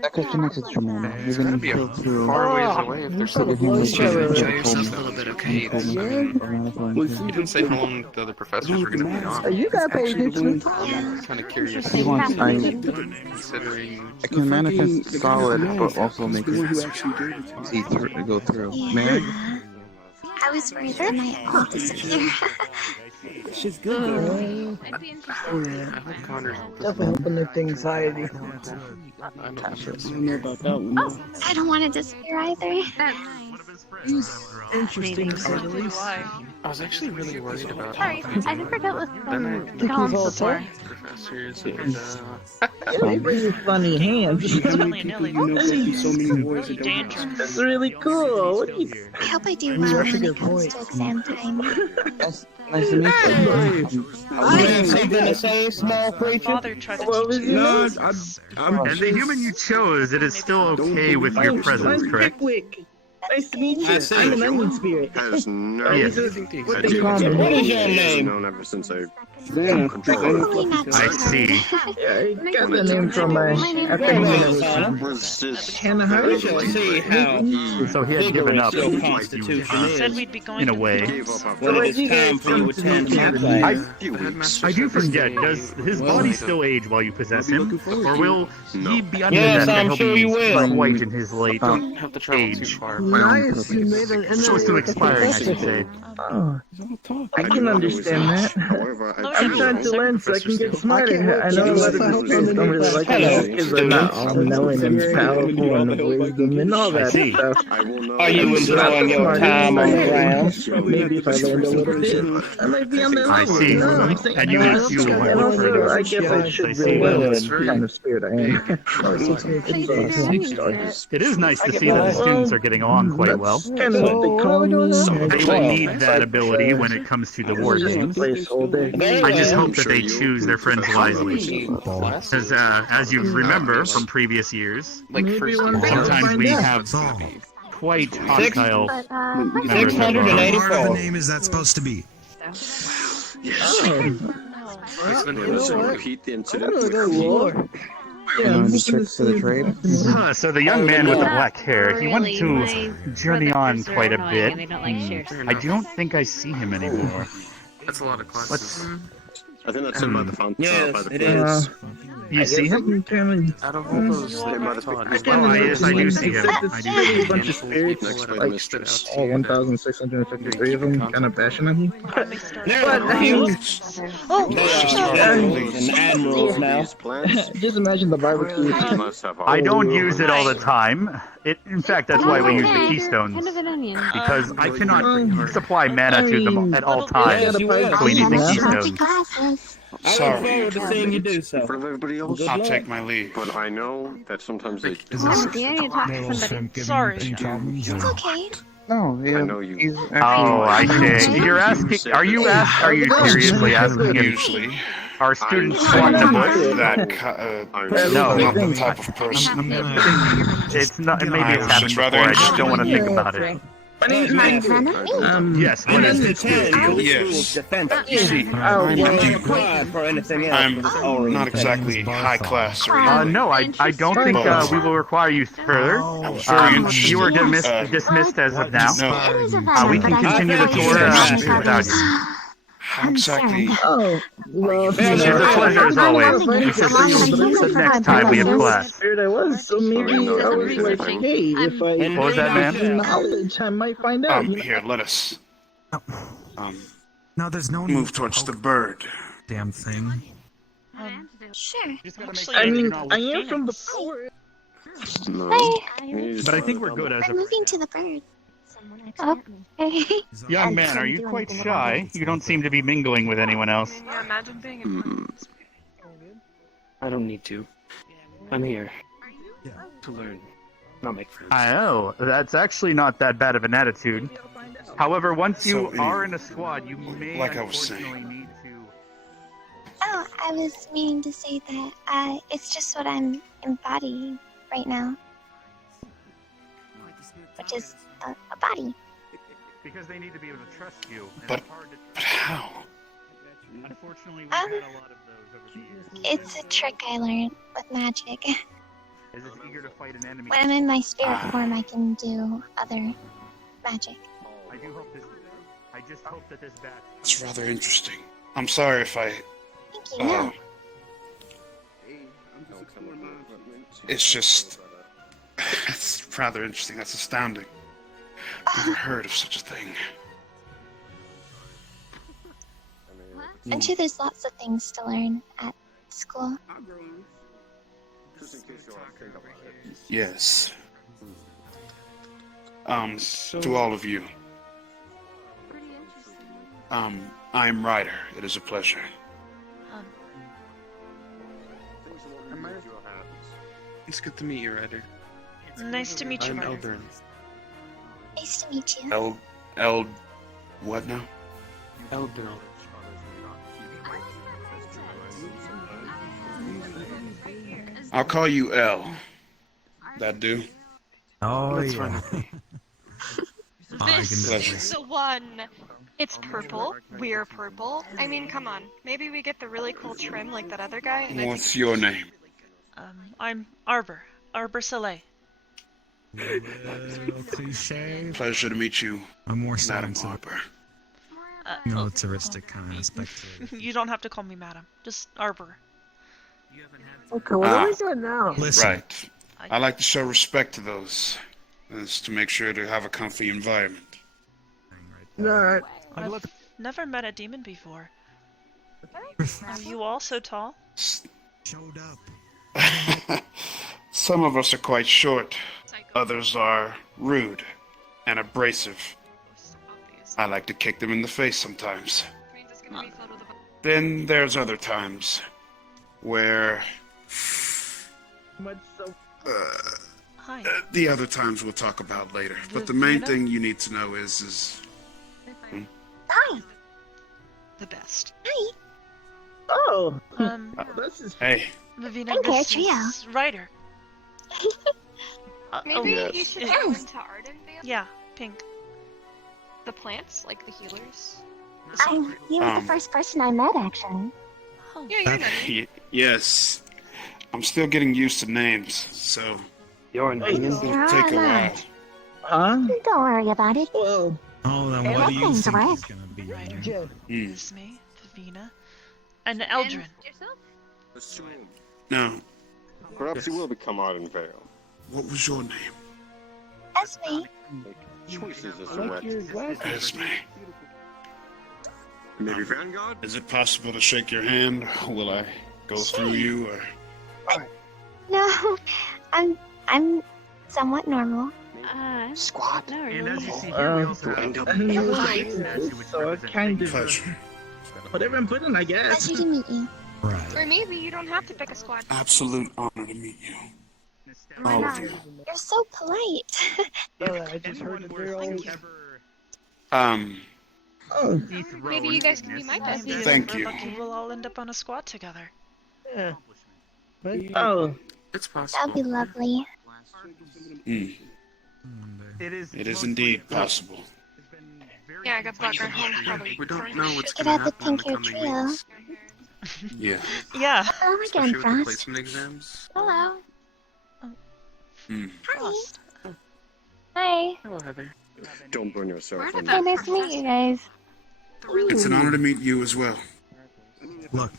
That guy's connected to mana. You're gonna Be a go through. far ways away if there's something. Enjoy yourself a little bit, okay? You didn't say how long the other professors were going to be on. You gotta pay attention. I'm kind of curious. He wants. I Considering. can manifest solid, but also make it see through, go through. Mary? I was worried that my aunt disappeared. She's good. I like Connor's. Definitely helping with anxiety. I don't know about that one. I don't want to disappear either. Interesting to say the least. I was actually really worried about. Sorry, I never dealt with Then I Think he's dogs all before. professors and They really funny hands. Willy nilly. So many wars are Dangerous. That's really cool. What do you... I hope I do well when it comes to exam time. Nice to meet you. You have something to say, small creature? Father tried to What was teach your me. name? And the human you chose, it is still okay with your presence, correct? Pickwick. Nice to meet you. I'm an onion spirit. Has no. Yes. What they call me? What is your name? Known ever since I Vanna. Hopefully not too I see. hard. Yeah, I got the name from my academy. was just Hannah We Hart. shall see how So he had given up vigorous your like you constitution Said is we'd be going in a to way. gave up after when it is time for you to attend my class. few weeks. I do forget, does his body still age while you possess him? Or will he be undead Yes, and I'm he'll sure be you will. quite in his late don't have to travel too age? far. nice. You made it. Close to expiring, I should say. Oh, I can understand that. I'm trying to learn so I can get smarter. I know a lot of the students don't really like it because they're not all knowing and powerful and wisdom and all that stuff. Are you enjoying your time on the ground? Maybe if I learned a little bit, I might be on their level. I see. You know what I'm saying? And you will And learn also, further. I guess I should really learn what kind of spirit I am. It is nice to see that the students are getting along quite well. Kind of what they call me. They would need that ability when it comes to the war games. I just hope that they choose their friends wisely. Because as you remember from previous years, sometimes we have quite hostile members of our What the name is that supposed to be? Repeat the incident. Tricks to the trade. So the young man with the black hair, he wanted to journey on quite a bit. I don't think I see him anymore. That's a lot of classes. I think that's in by the fountain. Yes, by the it place. is. You see him? Out of all those, Yes, I do see him. I do see A bunch of spirits, like all 1,653 of them, kind of bashing on you. And admirals now. Just imagine the barbecue. I don't use it all the time. In fact, that's why we use the keystones. Kind of an onion. Because I cannot supply mana to them at all times. So we need the keystones. Sorry. I look forward to seeing you do so. For everybody else, I'll take my leave. But I know that sometimes they. I need to talk to somebody. Sorry. It's okay. No, I know you. he's Oh, I see. You're asking. Are you seriously asking him? Usually. Are students want to book? No, not the type of person. It's not. Maybe I it's was happened just before. rather I just don't want to interested. think about it. My name's Yes. What is it? Yes. I'm not exactly high class. No, I don't think we will require you further. You are dismissed as of now. We can continue the tour without you. How exactly? Oh, well, It's a pleasure as always. The next time we have class. Spirit I was, so maybe I was like, hey, if I What was that, man? knowledge, I might find out. Here, let us. No, there's no Move towards the bird. damn thing. Sure. I mean, I am from the forest. But I think we're good as I'm a. moving to the bird. Okay. Young man, are you quite shy? You don't seem to be mingling with anyone else. Yeah, imagine being in I don't need to. I'm here to learn, not make friends. I know. That's actually not that bad of an attitude. However, once you So, are in a squad, you may like I was saying. unfortunately need to. Oh, I was meaning to say that it's just what I'm embodying right now, which is a body. Because they need to be able to trust you. And But it's hard to... how? Unfortunately, we've had a lot of those over the years. It's a trick I learned with magic. Is it eager to fight an enemy? When I'm in my spirit form, I can do other magic. I do hope this. I just hope that this batch. It's rather interesting. I'm sorry if I. Thank you. No. It's just. It's rather interesting. That's astounding. Never heard of such a thing. I'm sure there's lots of things to learn at school. Yes. To all of you. I'm Ryder. It is a pleasure. It's good to meet you, Ryder. Nice to meet you, I'm Mark. Elburn. Nice to meet you. What now? Elburn. I'll call you L. That do? Oh, That's yeah. fine. This is the one. It's purple. We're purple. I mean, come on. Maybe we get the really cool trim like that other guy. And What's your name? I'm Arbor. Arbor Soleil. Cliche. Pleasure to meet you, I'm more Madam so Arbor. militaristic kind of aspect to it. You don't have to call me madam. Just Arbor. Okay, what are we doing now? Listen. Right. I like to show respect to those That's to make sure to have a comfy environment. Alright. I've never met a demon before. Are you all so tall? Showed up. Some of us are quite short. Others are rude and abrasive. I like to kick them in the face sometimes. Then there's other times where Hi. the other times we'll talk about later. But the main thing you need to know is Hi. The best. Hi. Oh. This is. hey. Lavina, Okay, this trio. is Ryder. Maybe yes. you should Yes. go into Arden Vale? Yeah, pink. The plants, like the healers. You were the first person I met, actually. Oh. Yeah, you're not. Yes. I'm still getting used to names, so Your name it'll You're take a all while. right. Huh? Don't worry about it. Well, Oh, then Hey, what that do you thing's think whack. he's gonna be? Ryder, Hmm. Isme, Lavina, and Eldrin. Now, Perhaps you will become Arden Vale. what was your name? Esme. Choices as to what. Esme. Maybe Vanguard? Is it possible to shake your hand? Will I go through you, or No, I'm somewhat normal. Squad. No, And really. as you see here, we also have so I kind of pleasure? whatever I'm putting, I guess. Pleasure to meet you. Right. Or maybe you don't have to pick a squad. Absolute honor to meet you. Oh my All of God. you. You're so polite. I just heard that they're all. Thank you. Oh, Maybe you guys can be my Maybe besties. if Thank we're you. lucky, we'll all end up on a squad together. Yeah. oh, It's That'd possible. be lovely. Mm. It is indeed possible. Yeah, I got background home probably. We don't know what's Check it going out to the happen in the Tinker coming Trio. weeks. Yeah. Yeah. Hello Especially again, with the Frost. placement exams. Hello. Mm. Hi. Hi. Hello, Heather. Don't burn yourself. Where did on that Hey, nice to meet you guys. It's an honor to meet you as well. Look,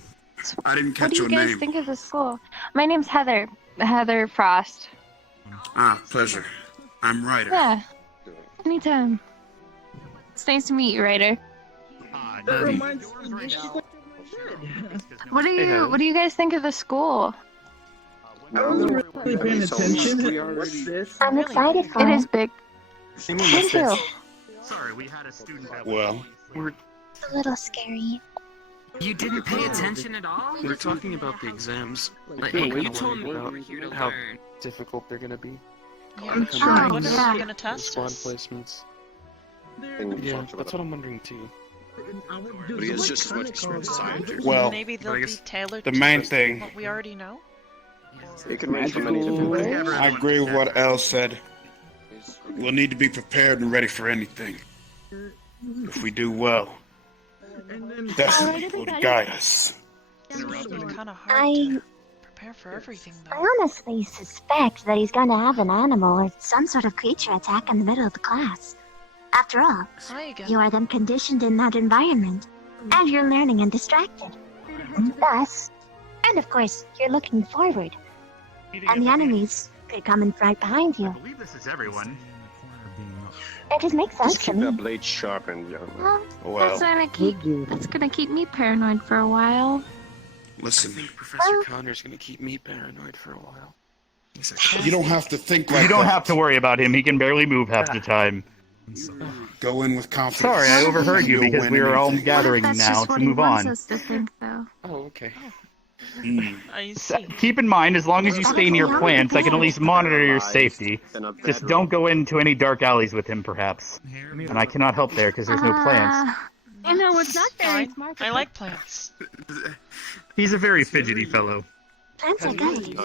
I didn't What catch do you your guys name. think of the school? My name's Heather. Heather Frost. Ah, pleasure. I'm Ryder. Yeah. Anytime. It's nice to meet you, Ryder. that reminds me. What do you guys think of the school? I wasn't really paying attention. What's this? I'm excited for It it. is big. Thank you. Sorry, we had a student that Well, It's a little scary. You didn't pay attention at all? We're talking about the exams. Like, We're you gonna told me worry you were here about to how learn. difficult they're gonna be. Yeah. I'm Oh, trying. what are Yeah. they gonna test Squad us? placements. Thing we Yeah, talked about. that's what I'm wondering too. But he has just as much experience as I do. well, Maybe but they'll I be guess tailored the to main thing, what we already know. It can range from many different things. I agree with what Elle said. We'll need to be prepared and ready for anything. If we do well, destiny will guide us. It's kind of hard I to prepare for everything, I though. honestly suspect that he's going to have an animal or some sort of creature attack in the middle of the class. After all, Hi again. you are then conditioned in that environment, and you're learning and distracted. Thus, and of course, you're looking forward, and the enemies could come in right behind I you. believe this is everyone. It just makes sense Just to keep that me. blade sharpened, young man. Well, Well, That's gonna keep me paranoid for a while. I listen, think Professor Connor's gonna keep me paranoid for a while. you don't have to think like You don't that. have to worry about him. He can barely move half the time. Go in with confidence. Sorry, I overheard you You'll because win we are all anything. gathering That's now just to what he move wants on. us to think, though. Oh, okay. Mm. I see. Keep in mind, as long as you stay near plants, I can at least monitor your safety. Just don't go into any dark alleys with him, perhaps. And I cannot help there because there's no plants. You know, it's not very Fine. smart. I like plants. He's a very fidgety fellow. Plants are good.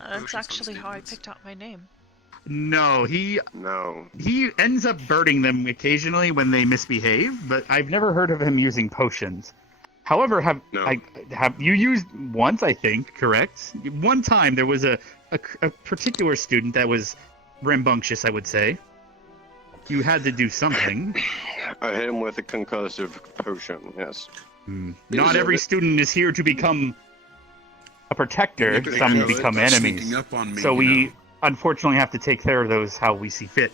That's actually how I picked out my name. No, he No. ends up birding them occasionally when they misbehave, but I've never heard of him using potions. However, have you used once? I think, correct? One time there was a particular student that was rambunctious. I would say you had to do something. I hit him with a concussive potion, yes. Not every student is here to become a protector. Maybe they Some could become start enemies. sneaking up on me, So you we unfortunately have to take care of those how we see fit.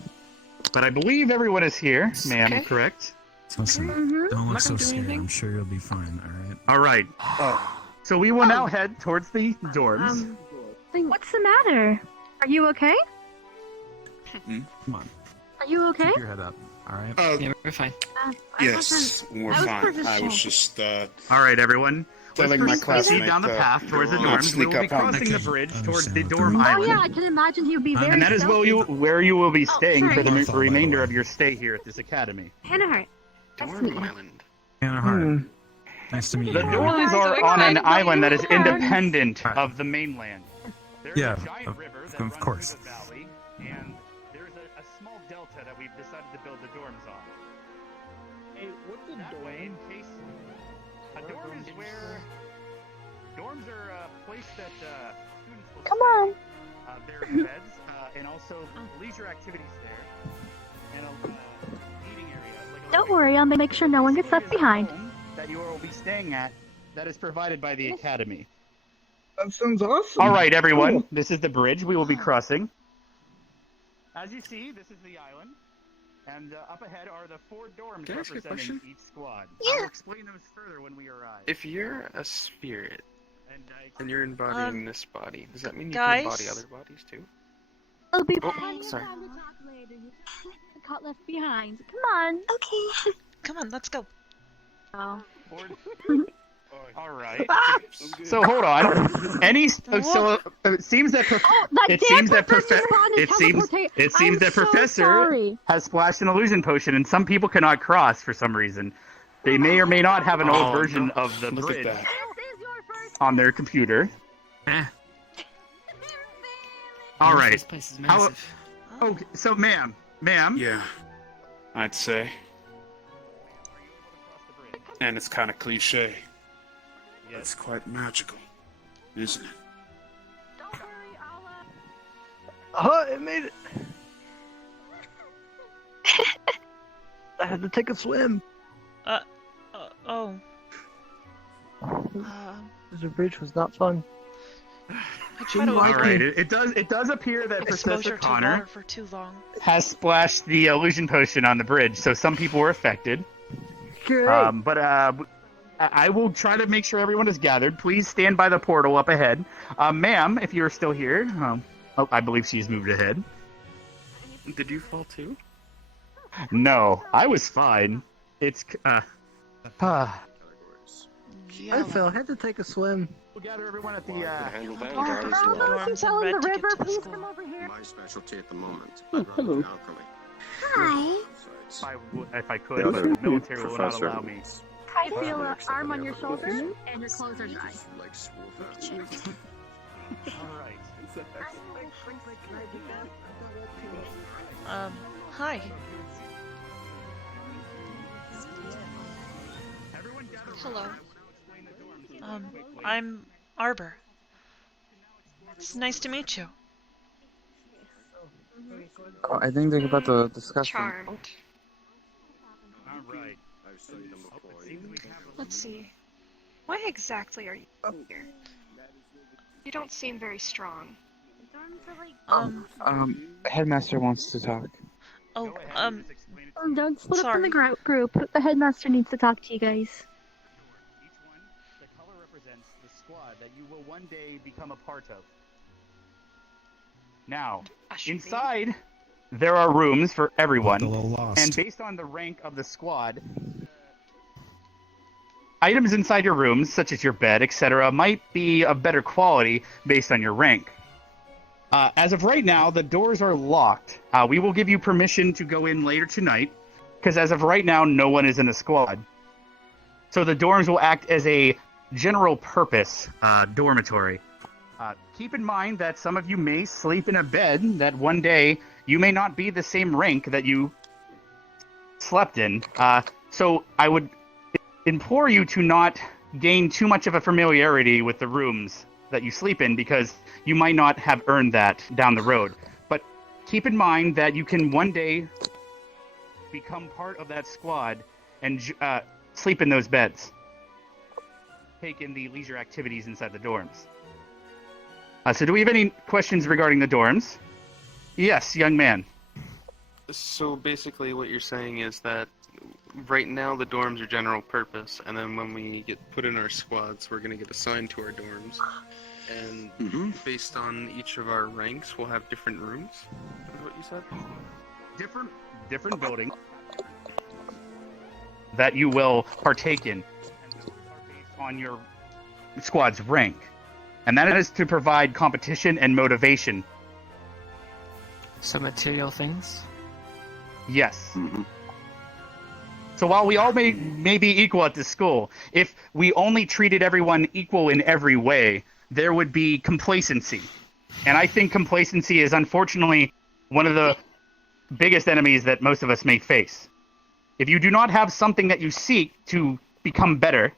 But I believe everyone is here, ma'am, Okay. correct? Listen, Mm-hmm. don't look so scared. I'm sure you'll be fine, All right. So we will now head towards the dorms. What's the matter? Are you okay? Come on. Are you okay? Keep your head up, alright? Yeah, we're fine. Yes, we're fine. I was just All right, everyone. telling my classmate down the path towards the not dorms. We sneak will be up on me. crossing the bridge towards the dorm Oh island. yeah, I can imagine he would be very And that is where you will be staying for the sorry. remainder of your stay here at this academy. Hannah Hart. That's me. Hannah Hart. Nice to meet The you. dorms are on an island that is independent of the mainland. There's Yeah, a giant river that of runs course. through the valley, and there's a small delta that we've decided to build the dorms on. Hey, what's a That way, dorm? in case a dorm is where dorms are a place that students will Come stay. on. There's beds and also leisure activities there, and a eating area. Don't worry, I'll make sure no one gets left behind. That you will be staying at that is provided by the academy. That sounds awesome. All right, everyone. This is the bridge we will be crossing. As you see, this is the island, and up ahead are the 4 dorms Can I ask you a representing question? each squad. I will explain those further when we arrive. If you're a spirit and you're embodying this body, does that mean you guys? can embody other bodies too? I'll be Oh, plenty of sorry. time to talk later. You got left behind. Come on. Okay. Come on, let's go. Oh. All right. So hold on. It seems that it seems that professor has splashed an illusion potion, and some people cannot cross for some reason. They may or may not have an old version of the Look at bridge that. on their computer. All right. This place is How- massive. Okay, so ma'am. Yeah, I'd say. And it's kind of cliche. It's quite magical, isn't it? Oh, it made it. I had to take a swim. Oh. The bridge was not fun. I try to All avoid right. It does appear that Professor exposure to Connor water for too long. has splashed the illusion potion on the bridge, so some people were affected. Great. But I will try to make sure everyone is gathered. Please stand by the portal up ahead. Ma'am, if you're still here, I believe she's moved ahead. Did you fall too? No, I was fine. It's I fell. Had to take a swim. We'll gather everyone at the Dorms fell in the river. Please come over here. My specialty at the moment. hello. Alchemy. Hi. if I could, but the military will not allow me. I feel an arm on your shoulder, and your clothes are dry. Hi. Hello. I'm Arbor. It's nice to meet you. Oh, I think they're about to discuss them. Charmed. Alright. Let's see. Why exactly are you here? You don't seem very strong. Headmaster wants to talk. Oh, Don't split up from the group. The headmaster needs to talk to you guys. The color represents the squad that you will one day become a part of. Now, inside, there are rooms for everyone, and based on the rank of the squad, items inside your rooms, such as your bed, etc., might be of better quality based on your rank. As of right now, the doors are locked. We will give you permission to go in later tonight, because as of right now, no one is in the squad. So the dorms will act as a general purpose dormitory. Keep in mind that some of you may sleep in a bed that one day you may not be the same rank that you slept in. So I would implore you to not gain too much of a familiarity with the rooms that you sleep in, because you might not have earned that down the road. But keep in mind that you can one day become part of that squad and sleep in those beds. Take in the leisure activities inside the dorms. So do we have any questions regarding the dorms? Yes, young man. So basically what you're saying is that right now the dorms are general purpose, and then when we get put in our squads, we're going to get assigned to our dorms. And based on each of our ranks, we'll have different rooms, is what you said? Different buildings that you will partake in, and those are based on your squad's rank. And that is to provide competition and motivation. So material things? Yes. So while we all may be equal at this school, if we only treated everyone equal in every way, there would be complacency. And I think complacency is unfortunately one of the biggest enemies that most of us may face. If you do not have something that you seek to become better,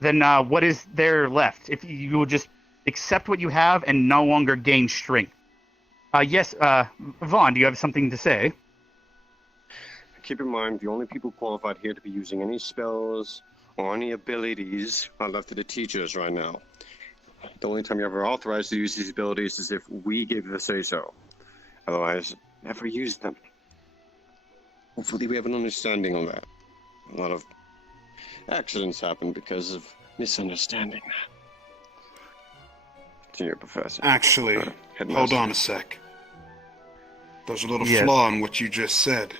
then what is there left? If you will just accept what you have and no longer gain strength. Yes, Vaughn, do you have something to say? Keep in mind, the only people qualified here to be using any spells or any abilities are left to the teachers right now. The only time you're ever authorized to use these abilities is if we give the say-so. Otherwise, never use them. Hopefully we have an understanding on that. A lot of accidents happen because of misunderstanding that. Senior Professor. Actually, hold on a sec. There's a little Yes. flaw in what you just said.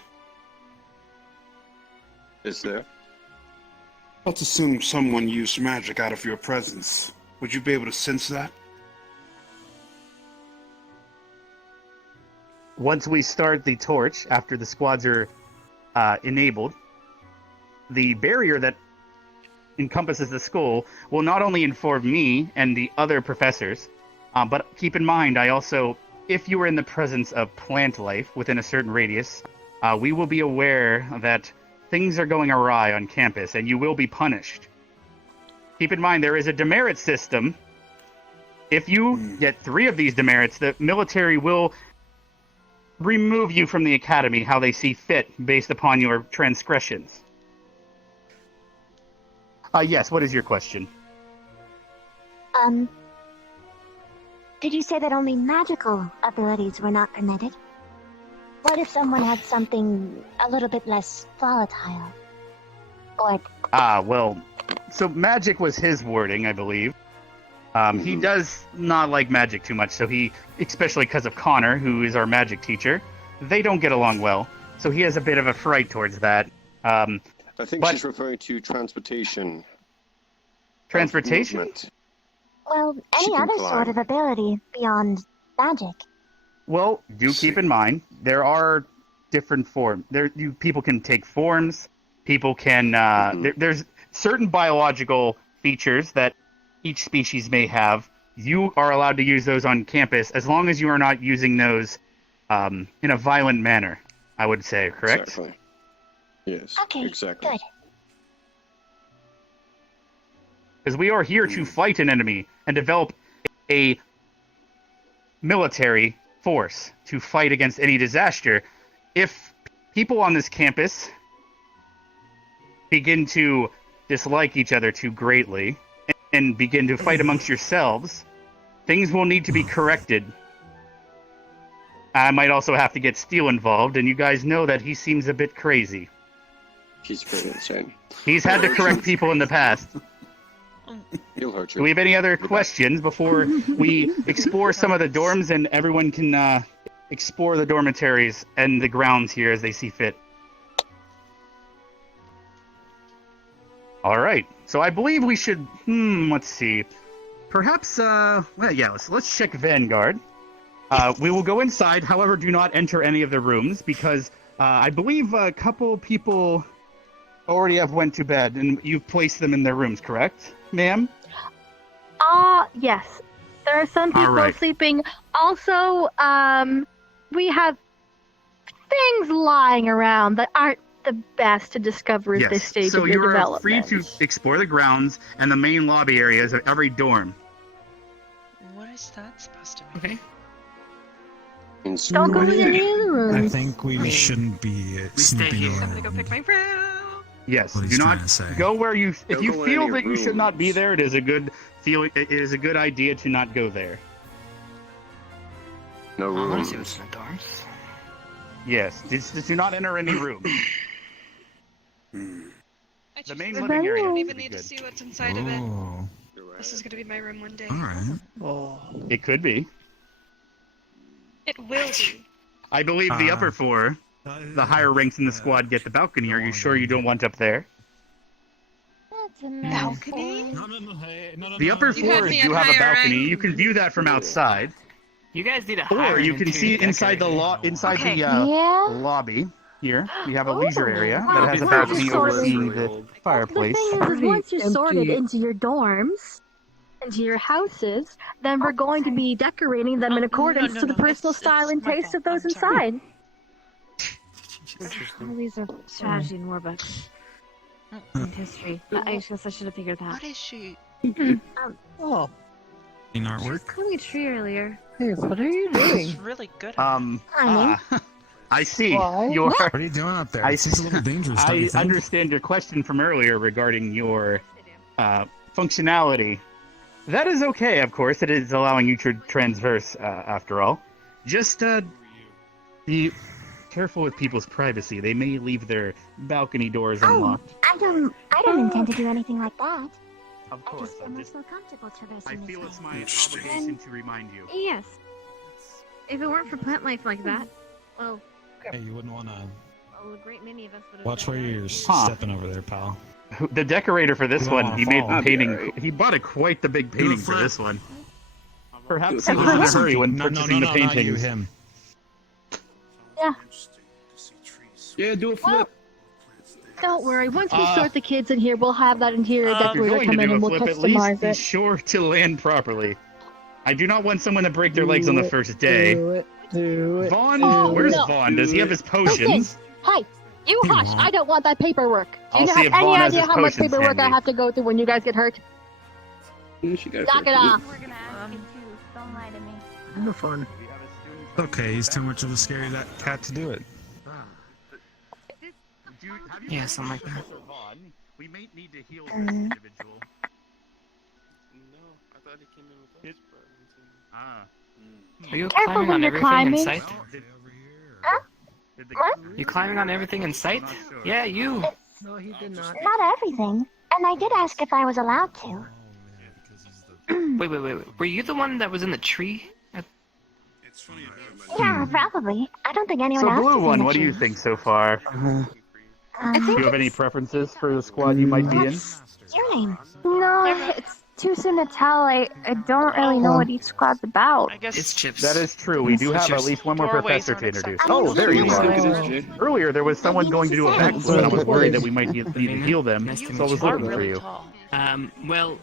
Is there? Let's assume someone used magic out of your presence. Would you be able to sense that? Once we start the torch, after the squads are enabled, the barrier that encompasses the school will not only inform me and the other professors, but keep in mind, I also, if you are in the presence of plant life within a certain radius, we will be aware that things are going awry on campus and you will be punished. Keep in mind, there is a demerit system. If you get 3 of these demerits, the military will remove you from the academy how they see fit based upon your transgressions. Yes, what is your question? Did you say that only magical abilities were not permitted? What if someone had something a little bit less volatile? Or Well, so magic was his wording, I believe. He does not like magic too much, so he, especially because of Connor, who is our magic teacher, they don't get along well, so he has a bit of a fright towards that. I think she's referring to transportation. Transportation? well, any She can other sort of ability beyond magic. Well, do keep in mind, there are different forms. People can take forms, people can... there's certain biological features that each species may have. You are allowed to use those on campus as long as you are not using those in a violent manner, I would say, correct? Exactly. Yes, Okay, exactly. good. Because we are here to fight an enemy and develop a military force to fight against any disaster. If people on this campus begin to dislike each other too greatly and begin to fight amongst yourselves, things will need to be corrected. I might also have to get Steel involved, and you guys know that he seems a bit crazy. He's pretty insane. He's had to correct people in the past. He'll hurt you. Do we have any other questions before we explore some of the dorms and everyone can explore the dormitories and the grounds here as they see fit? All right. So I believe we should, let's see. Perhaps, let's check Vanguard. We will go inside. However, do not enter any of the rooms because I believe a couple people already have went to bed and you've placed them in their rooms, correct, ma'am? Yes. There are some people right. sleeping. Also, we have things lying around that aren't the best to discover at this stage so of the you're development. free to explore the grounds and the main lobby areas of every dorm. What is that supposed to mean? Don't go in any of the I rooms. think we shouldn't be snooping I'm around. gonna go pick my room. Yes, What do he's not trying to say. go where you. If Don't you go in feel any that you should not be rooms. there, it is a good feeling. It is a good idea to not go there. No I want to see rooms. what's in the dorms. Yes, just do not enter any room. The main living I area. don't is even pretty need to good. see what's inside of it. Oh. This is gonna be my room one day. Alright. Oh. It could be. It will be. I believe the upper floor, the higher ranks in the squad get the balcony. Are you sure you don't want up there? That's a balcony. The upper floors do have a balcony. You can view that from outside. You guys need to hire Or you can see inside the lobby. Here, we have a leisure area that has a balcony overseeing the fireplace. The thing is once you're sorted into your dorms, into your houses, then we're going to be decorating them in accordance to the personal style and taste of those inside. All these are strategy and war books. And history. I guess I should have figured that. What is she? Oh. In She was artwork? cutting a tree earlier. Hey, what are you doing? She's really good. I see. Why? What are you doing up there? It seems a little dangerous, don't you I think? understand your question from earlier regarding your functionality. That is okay, of course. It is allowing you to transverse, after all. Just be careful with people's privacy. They may leave their balcony doors unlocked. I don't intend to do anything like that. Of course. I just feel comfortable traversing I feel this it's way. my obligation to remind you. Yes. If it weren't for plant life like that, well, Hey, you wouldn't want to a great many of us would have. watch where you're Huh. stepping over there, pal. The decorator for this You don't one, wanna he made fall. the painting. He bought quite the big painting for this one. Perhaps he was in a Listen, hurry when no, purchasing the not you, paintings. him. Yeah. Yeah, do a flip. Don't worry, once we sort the kids in here, we'll have that interior If you're decorator going to come in do and a we'll flip, at least customize be it. sure to land properly. I do not want someone to break their legs on the first day. Do it. Vaughn, where's no. Vaughn? Does he have his Listen, potions? hey, you hush! I don't want that paperwork. Do I'll you see have if any Vaughn has idea his how much potions paperwork I handy. have to go through when you guys get hurt? She got Knock it off. We're gonna ask you too. Don't lie to me. No fun. Okay, he's too much of a scary cat to do it. Yeah, something like that. We may need to heal this Mm. individual. No, I thought he came in with us. Are you Careful climbing when on you're everything climbing. in sight? What? You climbing on everything in sight? Yeah, you. No, he did not. Not everything. And I did ask if I was allowed to. Wait. Were you the one that was in the tree? Yeah, probably. I don't think anyone So, else Blue is in One, the what do you trees. think so far? I Do you have any preferences for the squad you might be in? Your name? No, it's too soon to tell. I don't really know what each squad's about. I guess It's Chips. That is true. We do have at least one more Doorways professor to aren't introduce. acceptable. Oh, there you Look are. at this, Jay. Earlier, there was someone going to do a backflip, and I was worried that we might need to heal them, Nice to so I meet was you. looking for really you. tall. Well,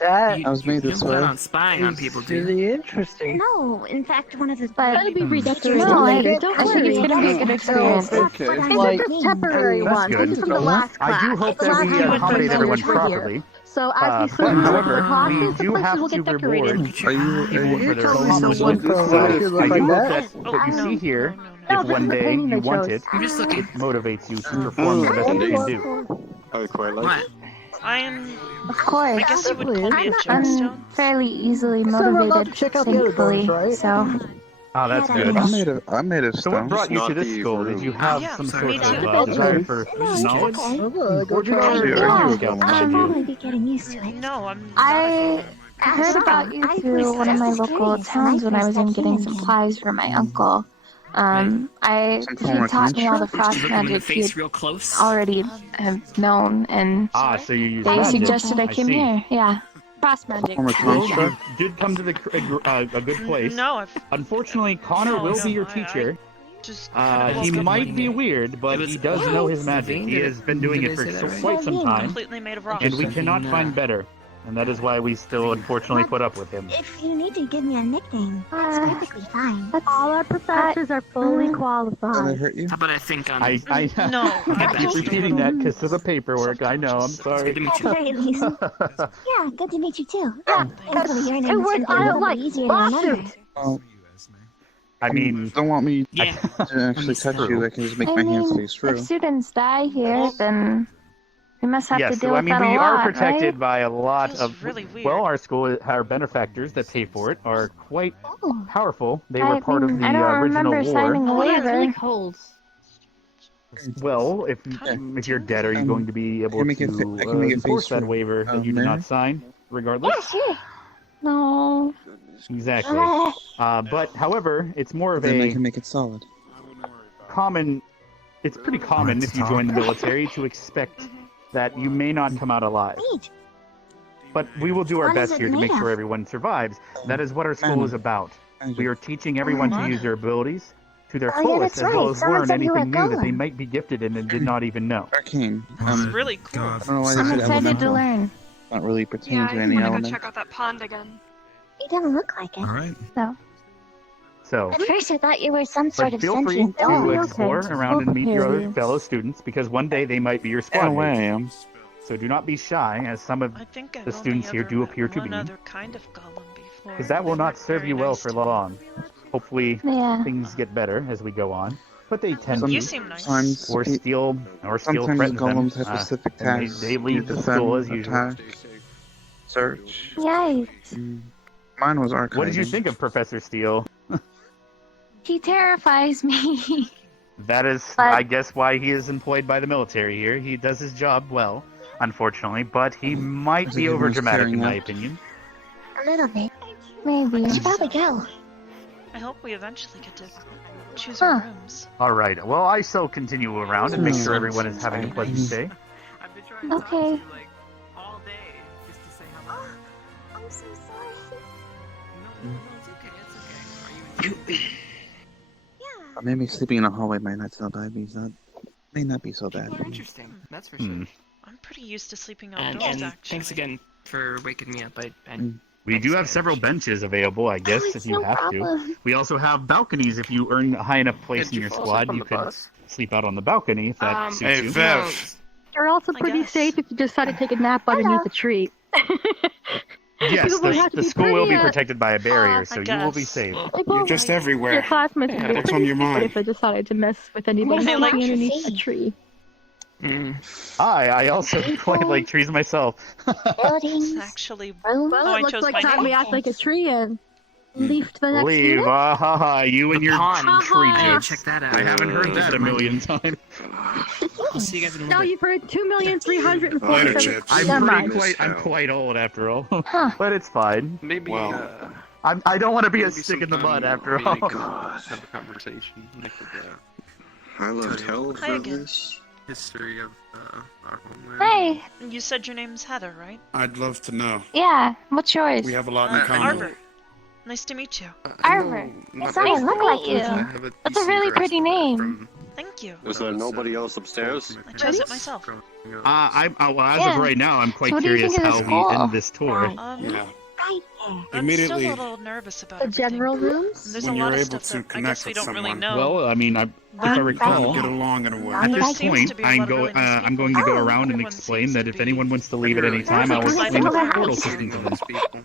That I was made you this don't plan way. on spying on people, do you? really interesting. No, in fact, one of the. But It'll be redecorated no, later, don't I think worry. it's gonna be a good experience. Okay. These Like, are just temporary That's ones. good. This is from the last class. I do hope The that last we time accommodate the everyone professors were here. properly. So as we But switch however, the classes, we the do places have will to get decorated. reward Are you? people for their telling me accomplishments. someone from around here look I do like hope that? that what you see here, No, if this one is the day painting you they want chose. it, I'm just looking. motivates you to perform the best you can do. I would quite like. What? Of course. I guess you would call me a I'm gemstone. fairly easily Still allowed to motivated, check out the other thankfully. doors, right? So, Oh, that's good. I'm made of So what stone. brought you Not to this the school? room. Did you have Yeah, some sorry. sort of That's desire good. for No, knowledge? okay. Go Or did try you it. Girl Yeah, Scouts I'll wanted probably you? be getting used to it. No, I'm not. I heard about you I through was one of my just local curious when I towns when I first was in got getting human supplies for my uncle. Some form He of taught me all the construct? frost Look him in the magic he face had real close. already have known, and Ah, so you use they magic. suggested I came see. here. Yeah. Frost magic. Form of Well, construct? you did come to a good place. No, I've Unfortunately, Connor No, will no, be your I teacher. just. He good might one. be weird, but It was- he does know his magic. Vein, He did has it- been doing did it I for say that right? quite some time, Completely made of rock. and we cannot Vein, find better. And that is why we still unfortunately put up with him. If you need to give me a nickname, that's perfectly fine. All our professors are fully Did I qualified. hurt you? How about I think on I No, I keep repeating that because of the paperwork. I know. I'm Good to sorry. meet At the you. very least. Yeah, good to meet you too. Hopefully your It name was is on a a little like bit easier to remember. lawsuit. Oh, I mean, don't want me Yeah. to actually touch you. I can just make my hands stay if through. students die here, then We must have to Yes, deal I with mean, that a we lot, are protected right? by a lot Feels of. really weird. Well, our benefactors that pay for it are quite powerful. They I were part of mean, the I don't original remember war. signing a Oh, yeah, it's really waiver. cold. Well, if you're dead, are you going to be able I can to make it enforce face that for waiver that you did Mary? not sign, regardless? Yes, yeah. No. Exactly. But however, it's more of Then I a can make it solid. common. It's pretty common if you join the military to expect that you may not come out alive. But we will do our What is best it here to make made sure of? everyone survives. That is what our school is about. We are teaching everyone to use their abilities to their Oh, yeah, fullest, that's as well right. as Someone learn said you were anything new that they golem. might be gifted in and did not even know. Arcane. It's really cool. I don't know why they I'm said excited to elemental. learn. Not really pertain Yeah, to I any want to go element. check out that pond again. It doesn't look like it. Alright. So. So, At first I thought you were some sort but of feel free sentient to dog. explore around and meet your other fellow students, because one day they might be your squad way I mates. am. So do not be shy, as some of I think I've the only students here ever do met appear to one be. other kind of golem before. Because that will They not weren't serve very you well nice for to me. long. Hopefully, Yeah. things get better as we go on. But they tend You to. seem nice. Sometimes, Steel sometimes threatens them. golems have specific And tasks. they leave the school as usual. Attack, search. Yikes. Mine was archiving. What did you think of Professor Steele? He terrifies me. That is, But- I guess, why he is employed by the military here. He does his job well, unfortunately, but he might be everyone's overdramatic in clearing my out. opinion. A little bit. Maybe. We should probably go. I hope we eventually get to choose our rooms. All right. Well, I shall continue around and make sure everyone is having a pleasant stay. Okay. I'm so sorry. Maybe sleeping in a hallway might not so bad. May not be so bad. Interesting. That's for sure. I'm pretty used to sleeping And, outdoors, and actually. thanks again for waking me up. We do have several benches available, I guess, if you no have to. problem. We also have balconies. If you earn a high enough place in your squad, you could sleep out on the balcony if that suits Hey, you. Vev. You're also pretty safe if you decide to take a nap underneath a tree. Yes, People would have to the be school will be pretty, protected by a barrier, so you will be guess. safe. You're just Your everywhere. classmates would be What's pretty on your scared mind? if I decided to mess with anybody They like sleeping trees. underneath a tree. I also quite like trees myself. Buildings. Actually, Rooms. Well, Oh, I it looks chose like my time we name. act like a tree and leave to the next Leave, unit. you and your pond. tree I need to jokes. check that out. I haven't heard that a million times. I'll see you guys in a Now little bit. you've heard Later, 2,347,000. Chips. I'm quite old after all, but it's fine. Maybe, Well, I don't want to be a maybe stick in the sometime mud after we all. could have a conversation. I could, I left hell Hi for again. this. history of our homeland. Hey. You said your name's Heather, right? I'd love to know. Yeah. What's yours? We have a lot in common. Arbor. Nice to meet you. Arbor. Not Nice really. to look like I you. have a That's a decent really grasp pretty of it name. from Thank you. Is there nobody else upstairs? I chose it myself. As Yeah. of right now, I'm So quite what do you curious think of how the we school? end this tour. Yeah. Right. I'm Immediately, still a little nervous about The everything. general rooms? There's when a you're lot of able stuff to that I connect guess we with don't really someone, know. Well, I mean, if I you're recall, gonna get along in a way. at There this seems point, to be a lot of really nice I'm people going to go here. around and Everyone explain seems that to if be anyone wants to leave at any time, I will There's explain the like portal a system to them. people.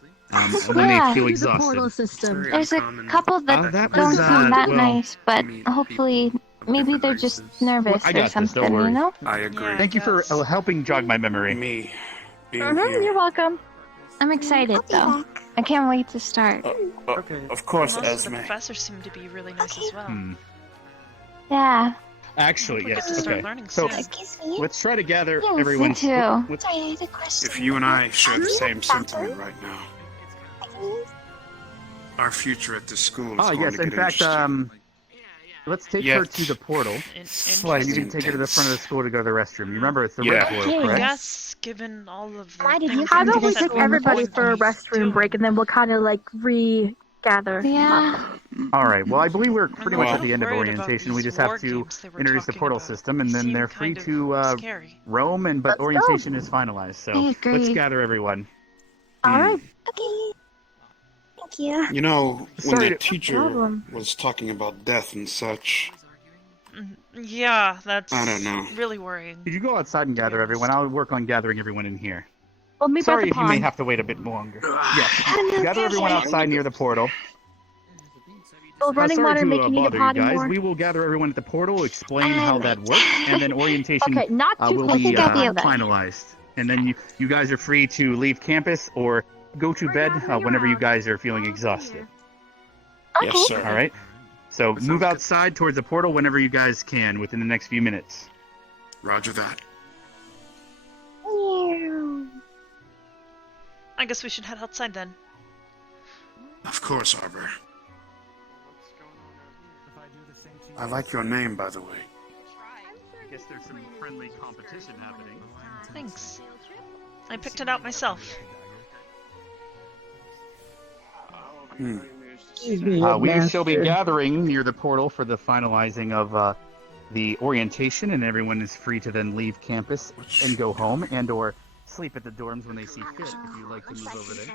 When Yeah. they feel Do the portal exhausted. system. There's a couple that that don't was, seem that well, nice, but meet hopefully, maybe they're just nervous I or got this, don't something, worry. you know? I agree. Yeah. Thank you for Yes. helping jog my memory. Me being You're here. welcome. I'm excited, though. I can't wait to start. Of course, Most of Esme. the professors seem to be really nice as well. Yeah. Actually, We get yes. to start Okay. learning So soon. Excuse me. let's try to gather Yes, me everyone's. too. let's- Sorry, I had a question. If you and I share the Can you same bathroom? sentiment right now, our future at this school is Oh going yes, to in get fact, interesting. let's take Yet, her to the portal. slightly You can take her to the front of the school to go to the restroom. You remember it's the Yeah. red portal, I correct? guess, given all of the Why did you things How come that to about we this said take room everybody with for a us? restroom break and then we'll kind of like regather. Yeah. All right. Well, I believe we're pretty much Well- at the end of worried about orientation. We these just have war to games they were introduce the talking portal about. system, and They then seem they're free kind of to scary. roam. And but Let's go. orientation is finalized, so I agree. let's gather everyone. All right. Okay. Thank you. You know, when Sorry the to- teacher problem. was talking about death and such, Yeah, that's I don't know. really worrying. Could you go outside and gather everyone? I'll work on gathering everyone in here. We'll meet Sorry by if the you may pond. have to wait a bit longer. Yes. Gather everyone outside near the portal. Will running sorry water to make you need a bother you potty guys. more? We will gather everyone at the portal, explain how that works, and then orientation Okay, not too will close be to the fire. finalized. And then you guys are free to leave campus or go to bed whenever you guys are feeling exhausted. Yes, sir. All right. So move outside towards the portal whenever you guys can within the next few minutes. Roger that. I guess we should head outside then. Of course, Arbor. I like your name, by the way. I guess there's some friendly competition happening. Thanks. I picked it out myself. We shall be gathering near the portal for the finalizing of the orientation, and everyone is free to then leave campus and go home and/or sleep at the dorms when they see fit. If you'd like to move over there.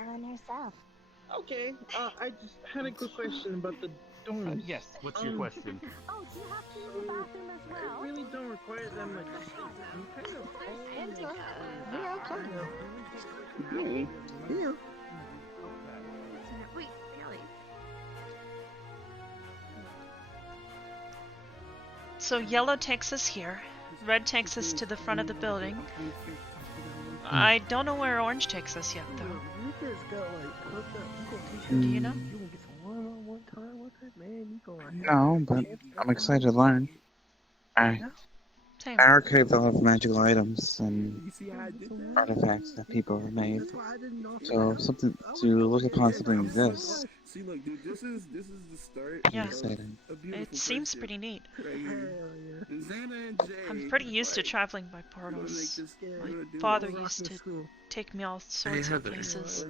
Okay, I just had a quick question about the dorms. Yes. What's your question? Oh, do you have to use the bathroom as well? I really don't require that much. I'm kind of We're outside now. Yeah. Wait, really? So yellow takes us here, red takes us to the front of the building. I don't know where orange takes us yet, though. Do you know? No, but I'm excited to learn. I archive a lot of magical items and artifacts that people have made. So something to look upon something like this. See, look, dude, this is the start. Yeah, Exciting. it seems pretty neat. I'm pretty used to traveling by portals. My father used to take me all sorts of places.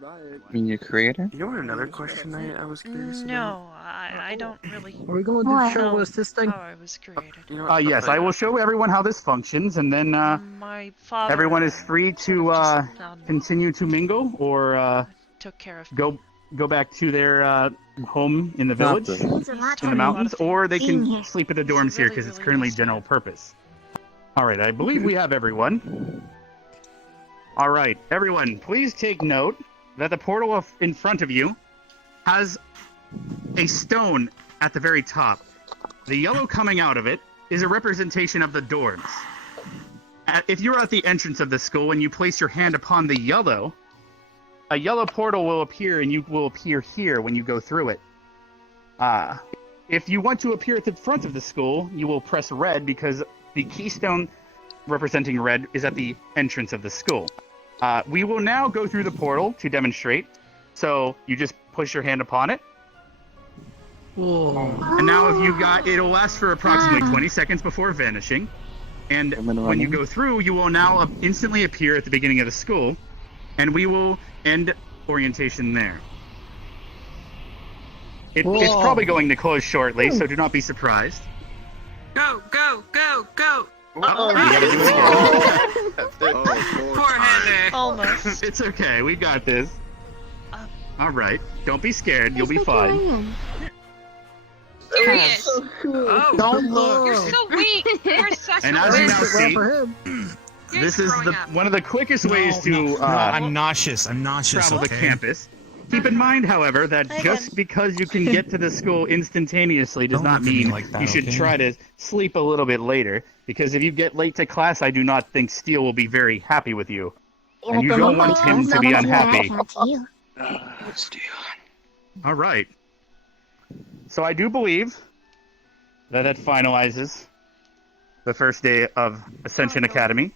You mean your creator? You know another question I was curious about? No, I don't really. Are we going to show us this thing? How I was created. Yes, I will show everyone how this functions, and then My father everyone is free to continue to mingle or took care of go back to their home in the village, in the mountains, or they can sleep at the dorms here because it's currently general purpose. All right, I believe we have everyone. All right, everyone, please take note that the portal in front of you has a stone at the very top. The yellow coming out of it is a representation of the dorms. If you're at the entrance of the school and you place your hand upon the yellow, a yellow portal will appear and you will appear here when you go through it. If you want to appear at the front of the school, you will press red because the keystone representing red is at the entrance of the school. We will now go through the portal to demonstrate. So you just push your hand upon it. And now it'll last for approximately 20 seconds before vanishing. And when you go through, you will now instantly appear at the beginning of the school. And we will end orientation there. It's probably going to close shortly, so do not be surprised. Go, go, go, go! Uh-oh, you gotta do it again. Poor Heather. Almost. It's okay, we got this. Alright, don't be scared, you'll be fine. Serious. Oh, Don't look. You're so weak. You're such And a as you weak. now see, this is one of the quickest ways to I'm nauseous. I'm nauseous. travel the okay? campus. Keep in mind, however, that just because you can get to the school instantaneously does Don't not look at me mean like that, you should okay? try to sleep a little bit later. Because if you get late to class, I do not think Steele will be very happy with you. And you don't want him to be unhappy. All right. So I do believe that finalizes the first day of Ascension Academy.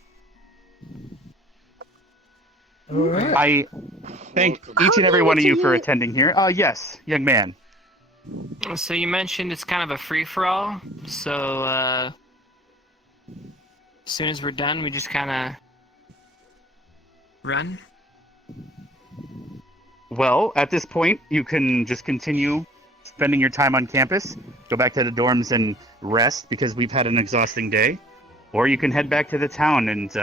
I thank each and every one of you for attending here. Yes, young man. So you mentioned it's kind of a free-for-all, so as soon as we're done, we just kind of run? Well, at this point, you can just continue spending your time on campus, go back to the dorms and rest because we've had an exhausting day, or you can head back to the town and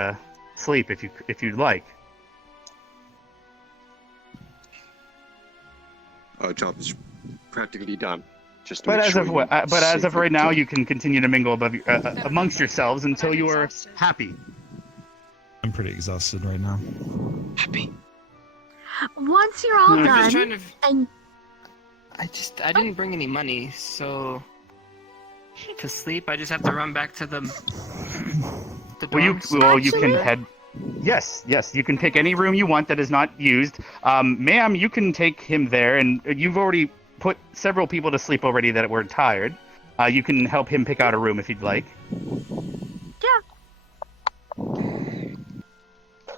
sleep if you'd like. Our job is practically done. Just to But make as sure of you but as of safely right now, return. you can continue to mingle amongst yourselves until you are happy. I'm pretty exhausted right now. Once you're all I'm done, just trying to... and I didn't bring any money, so to sleep I just have to run back to the dorms. You can head. Yes, you can pick any room you want that is not used. Ma'am, you can take him there, and you've already put several people to sleep already that were tired. You can help him pick out a room if you'd like.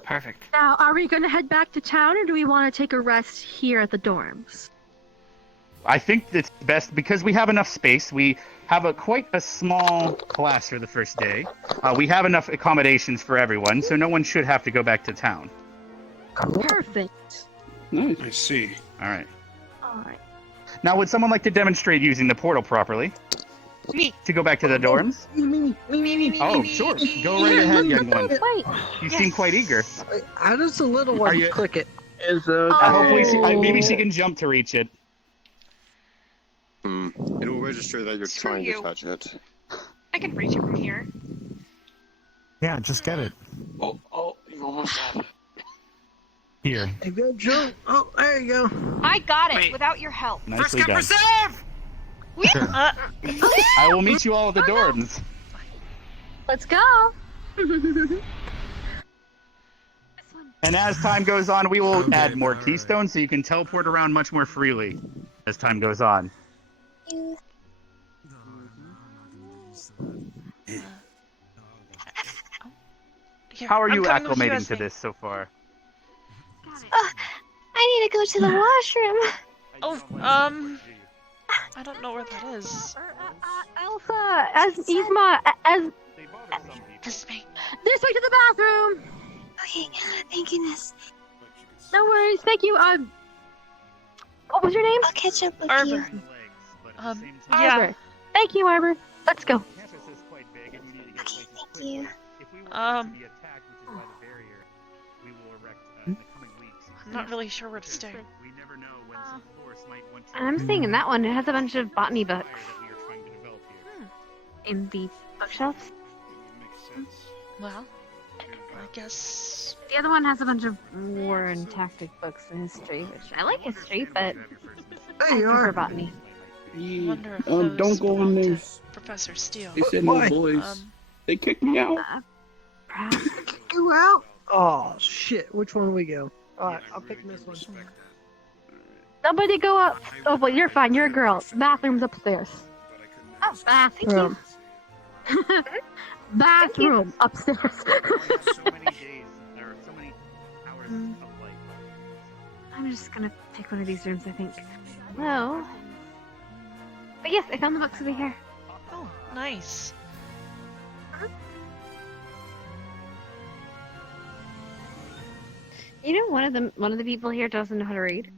Perfect. Now, are we going to head back to town, or do we want to take a rest here at the dorms? I think it's best because we have enough space. We have quite a small class for the first day. We have enough accommodations for everyone, so no one should have to go back to town. Perfect. Nice. I see. All right. All right. Now, would someone like to demonstrate using the portal properly? Me. To go back to the dorms? Me. Oh, sure. Go right ahead, young one. You seem quite eager. How does the little one click it? It's okay. Hopefully, maybe she can jump to reach it. It will register that you're Screw trying you. to touch it. I can reach it from here. Yeah, just get it. Oh, you almost have it. Here. Hey, go jump. Oh, there you go. I got it without your help. Nicely done. Preserve! I will meet you all at the dorms. Let's go. And as time goes on, we will add more keystones so you can teleport around much more freely as time goes on. How are you acclimating to this so far? I need to go to the washroom. Oh, I don't know where that is. Elsa, Yzma, This way. this way to the bathroom. Okay, thank goodness. No worries. Thank you. What was your name? I'll catch up with Arbor. you. Yeah. Arbor. Thank you, Arbor. Let's go. Okay, thank you. I'm not really sure where to stay. I'm staying in that one. It has a bunch of botany books. In the bookshelves. Well, I guess... The other one has a bunch of war and tactic books and history, which I like history, but I prefer botany. I wonder if don't those go in there. Professor Steele. They said no boys. They kicked me out. Kick you out? Oh, shit. Which one do we go? Alright, I'll pick this one. Somebody go up. Oh, well, you're fine. You're a girl. Bathroom's upstairs. Oh, Bathroom. Bathroom upstairs. I'm just gonna pick one of these rooms, I think. Hello? But yes, I found the books over here. Oh, nice. You know, one of the people here doesn't know how to read.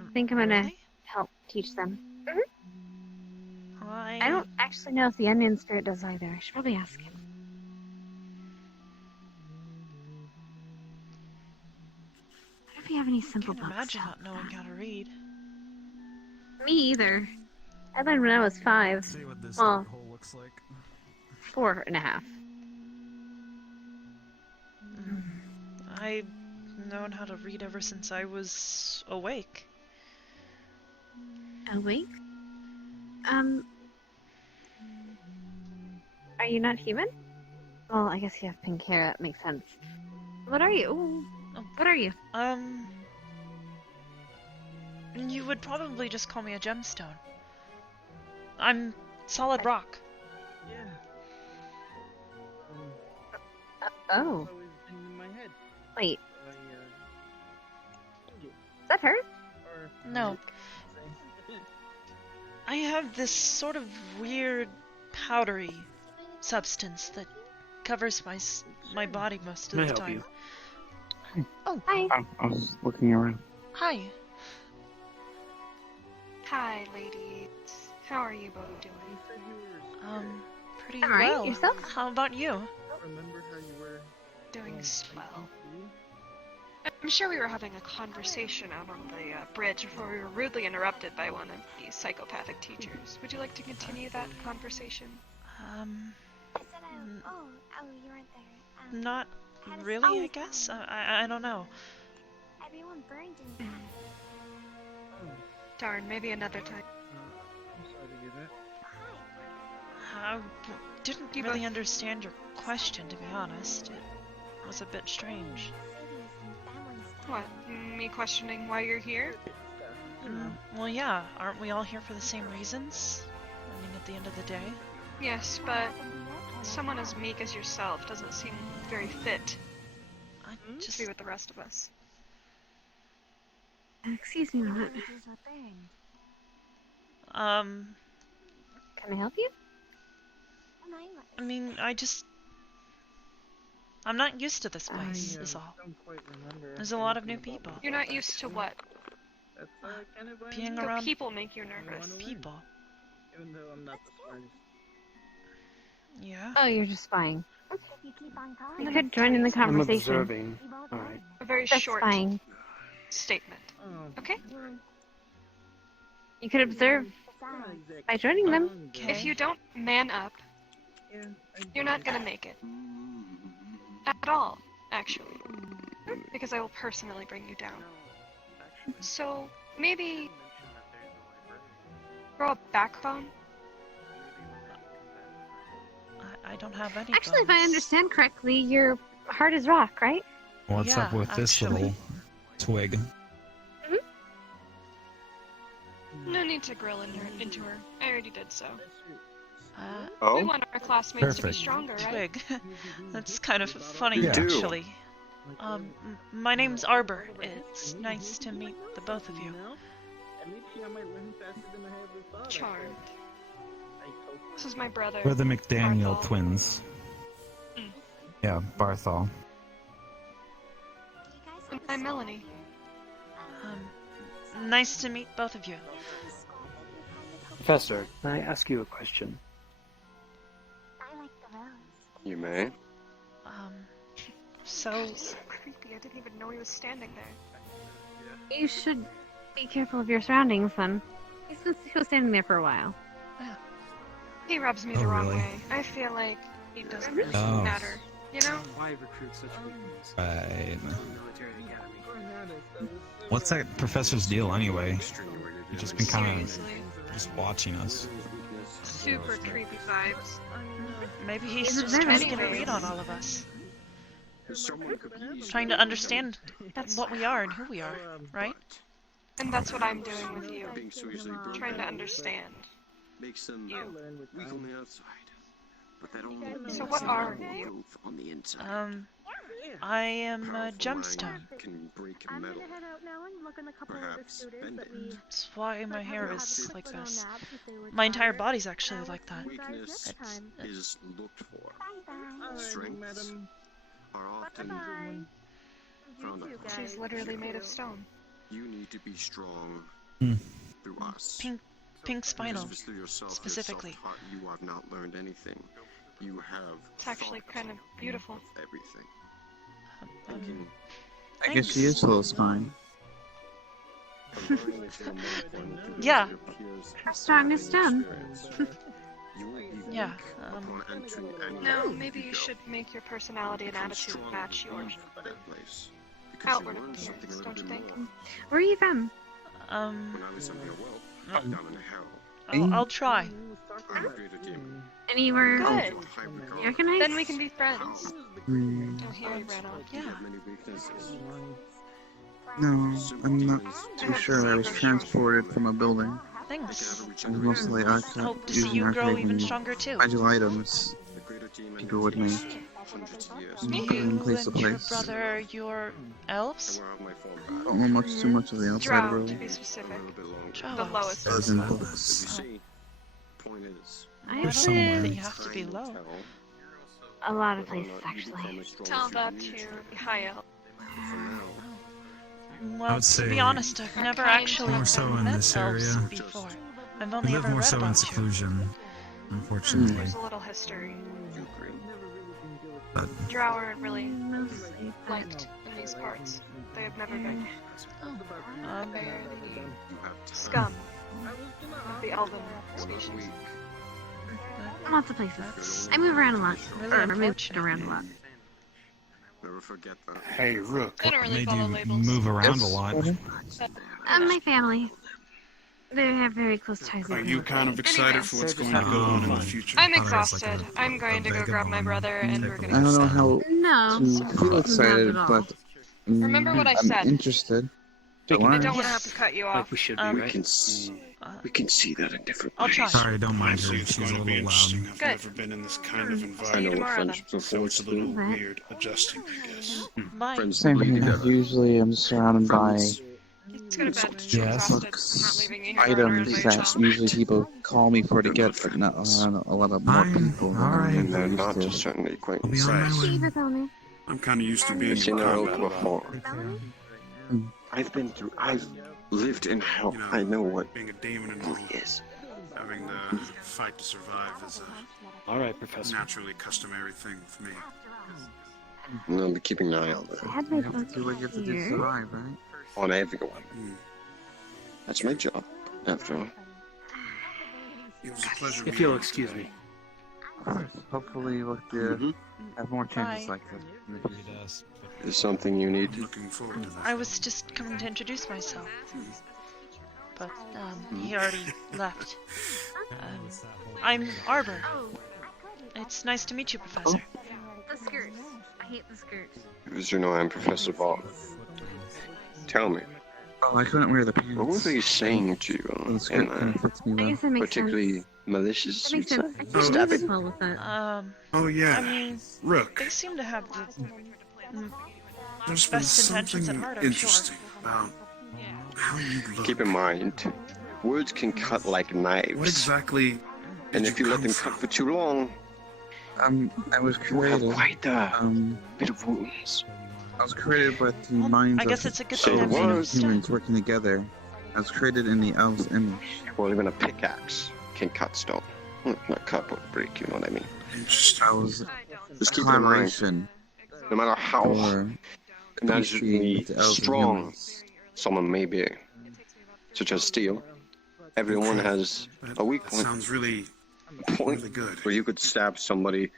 I think I'm gonna help teach them. I don't actually know if the onion spirit does either. I should probably ask him. I wonder if you have any simple books. Imagine not knowing how to read. Me either. I learned when I was 5. See what this Well, hole looks like. 4.5. I've known how to read ever since I was awake. Awake? Are you not human? Well, I guess you have pink hair. That makes sense. What are you? Ooh. What are you? You would probably just call me a gemstone. I'm solid rock. Oh. Wait. Is that her? No. I have this sort of weird powdery substance that covers my body most of May I the help time. you? Oh, hi. I was looking around. Hi. Hi, ladies. How are you both doing? Pretty Alright, well. yourself? How about you? Remember how you were Doing swell. I'm sure we were having a conversation out on the bridge before we were rudely interrupted by one of the psychopathic teachers. Would you like to continue that conversation? You weren't there. Not really, I guess? I don't know. Everyone burned in there. Darn, maybe another time. I didn't really understand your question, to be honest. It was a bit strange. What? Me questioning why you're here? Well, yeah. Aren't we all here for the same reasons? I mean, at the end of the day. Yes, but someone as meek as yourself doesn't seem very fit to be with the rest of us. Excuse me a minute. Can I help you? I mean, I'm not used to this place, is all. There's a lot of new people. You're not used to what? Being The around people make you nervous. people. Even though I'm not the smartest. Yeah? Oh, you're just spying. You could join in the conversation. I'm observing. Alright. A very That's short fine. statement. Okay? You could observe by joining them. If you don't man up, you're not gonna make it. At all, actually. Because I will personally bring you down. So, maybe grow a backbone? I don't have any Actually, if I understand correctly, you're hard as rock, right? What's up with this little twig? No need to grill into her. I already did so. Oh? We want our classmates to be Perfect. stronger, right? Twig. That's kind of funny, Yeah. actually. My name's Arbor. It's nice to meet the both of you. Charmed. This is my brother. We're the McDaniel Barthol. twins. Yeah, Barthol. And I'm Melanie. Nice to meet both of you. Professor, can I ask you a question? You may. So creepy. I didn't even know he was standing there. You should be careful of your surroundings, then. He was standing there for a while. He rubs me the wrong way. I feel like he doesn't really Oh. matter. You know? Why recruit such weakness? Right. Military academy. What's that professor's deal anyway? He's just been kind of Seriously. just watching us. Super creepy vibes. maybe he's Is it just trying to very- get a read on all of us. Someone could easily Trying to understand That's what we are and who we are, right? And that's what I'm doing with you. being so easily burned Trying to out understand. makes them You. weak on the outside, but that only So what are you? growth on the inside. I am a Powerful gemstone. mind can break metal, perhaps bend it. That's why my hair is like this. My entire body's actually like that. Weakness is looked for. Strengths are often frowned upon. She's literally made of stone. You need to be strong through us. Pink spinal, Because through yourself, specifically. Yourself you have not learned anything. You have It's actually kind of beautiful. everything. Thinking I guess she is a little spine. Yeah. How strong is stone? Yeah. No, maybe you should make your personality and attitude match your outward appearance, don't you think? Where are you from? when I was in real world, down in hell. I'll try. I'm a greater demon. Anywhere Good. you recognize? Then we can be friends. Hmm. Oh, here he ran off. You have many weaknesses. No, I'm not too sure. I was transported from a building. Thanks. I was mostly Hope to see using you grow arcade even and stronger too. magical items. People with me. In place to You and your place. brother, your elves? Don't know much too much of the outside Drow, to world. be specific. Drow The elves. lowest. As in books. Point is, I There's lived somewhere. That you have to be low. a lot of places, actually. Tell that to high elf. Well, would to be say honest, I've never actually more so in met this elves area. before. I've We only live ever more read so in about you. seclusion, unfortunately. There's a little history. But Drow aren't really liked in these parts. They have never been. They're the scum of the elven species. Lots of places. I move around a lot. Really Or I moved unfortunate. around a lot. Never forget that. Hey, Rook. They don't really made follow you labels. move around a lot. My family. They have very close ties. Are you kind of excited for what's going to go on in the future? I'm exhausted. I'm going to go grab my brother, and we're I gonna don't go know set up. how No, to feel excited, not at all. but Remember what I I'm said. interested. I Why? don't want to have to cut you off. Like we should be, right? We can see that in different I'll ways. try. Sorry, don't mind Honestly, her. it's She's a going to be little interesting. loud. I've Good. never been in this kind of See you environment, tomorrow, then. friendships are so it's a little forced. weird adjusting, I guess. Bye. Friends Same bleed here. together. Usually I'm surrounded by Let's go to bed. I'm Yes. exhausted. I'm not books, leaving you here to run around items by that yourself. usually people call me for to get, but not a lot of more Fine. people than All I'm right. And they're usually not used just to. certainly I'll be on acquaintances. my way. I'm kind of used to being I've in seen our ilk combat. before. I've lived in hell. You know, I know what being a demon and bully is. having to fight to survive is All right, a Professor. naturally customary thing for me. And I'll be keeping an eye on them. Had my You have to book do what you have to do to here. survive, right? On everyone. That's my job, after all. It was a pleasure. If you'll excuse me. Of course. Hopefully we'll have more chances Bye. like this in the future. Is something you need? Looking forward to that. I was just coming to introduce myself. But, he already left. I'm Arbor. It's nice to meet you, Professor. The skirts. I hate the skirts. As you know, I'm Professor Vaughn. Tell me, Oh, I couldn't wear the pants. what were they saying to you The skirt kind of fits me I well. guess that makes particularly sense. malicious, That makes you'd sense. say? I can Stabbing? live well with that. Oh yeah, I mean, Rook. they seem to have the There's been best intentions at something heart, I'm interesting about how you look. Keep in mind, words can cut like knives. What exactly? And if you let them cut for too long, I was you have created. quite a bit of wounds. I was created with the minds I guess of it's a good So thing I'm what? being humans working together. I was created in the elves' image. Well, even a pickaxe can cut stone. Not cut, but break, you know what I mean? Interesting. I was Just keep in mind, collaboration no matter how for magically with the elves and strong humans. someone may be, such as steel, everyone has a weak That point. sounds really, Point really good. where you could stab somebody,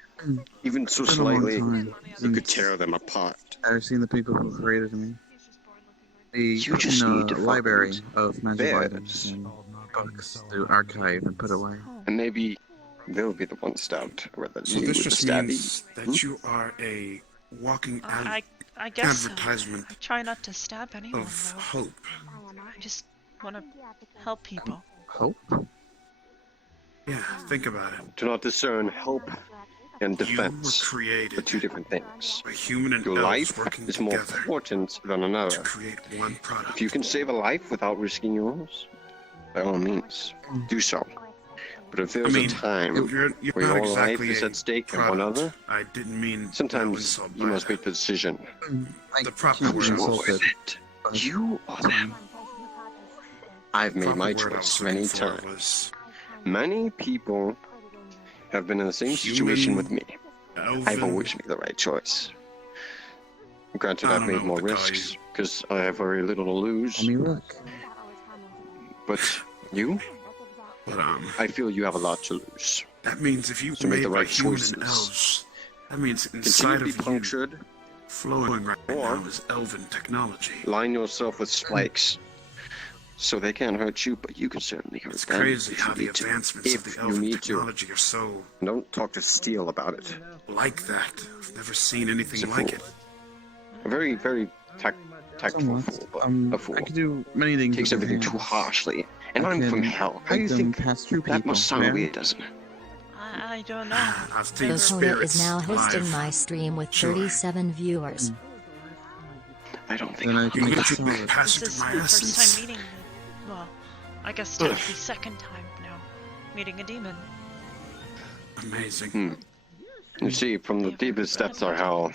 even so It's been a long slightly, time you could since tear them apart. I've seen the people who created me. They You put just in need a to library find of magic theirs. items and books to archive and put away. And maybe they'll be the one stabbed rather than So you this with the just stabby. means that you are a walking I guess so. advertisement I try not to stab anyone, of though. hope. I just want to help people. Hope? Yeah, think about it. Do not discern help and You were defense, the created two different things. by human and Your elves life working is more together important than to another. create one product. If you can save a life without risking yours, by all means, do so. But if there's a time you're where not your life exactly is a at stake and one product. other, I didn't mean sometimes you must make the decision. the proper keep word. being Who's insulted. worth it? You or them? I've made Proper my word I choice was looking many for times. was Many people have been in the same situation with me. I've elven. always made the right choice. Granted, I I've don't made know more what to call risks because I have very little to lose. I mean, look. But you, But I feel you have a lot to lose. that means if you So make made the by right human choices. and elves, that means Continue inside to be of you, punctured, flowing right or now is elven technology. line yourself with spikes. So they can't hurt you, but you can certainly hurt It's them. crazy if you how the need to. advancements of If the you elven need to. technology are so Don't talk to Steel about it. like that. I've never seen anything He's a like fool. it. A very, very tactful Somewhat. fool, but a fool. I can do many things. Takes with my everything too hands. harshly. And I I'm from can hell. How do you make them think pass through that people? must sound yeah? weird, doesn't it? I don't know. I've seen Okona spirits is now hosting alive. my stream with Sure. 37 viewers. I don't think Then I I'll can do make that. it solid. Passing This is through my my first essence. time meeting. Well, I guess technically second time now. Meeting a demon. Amazing. You see, from the deepest depths of hell,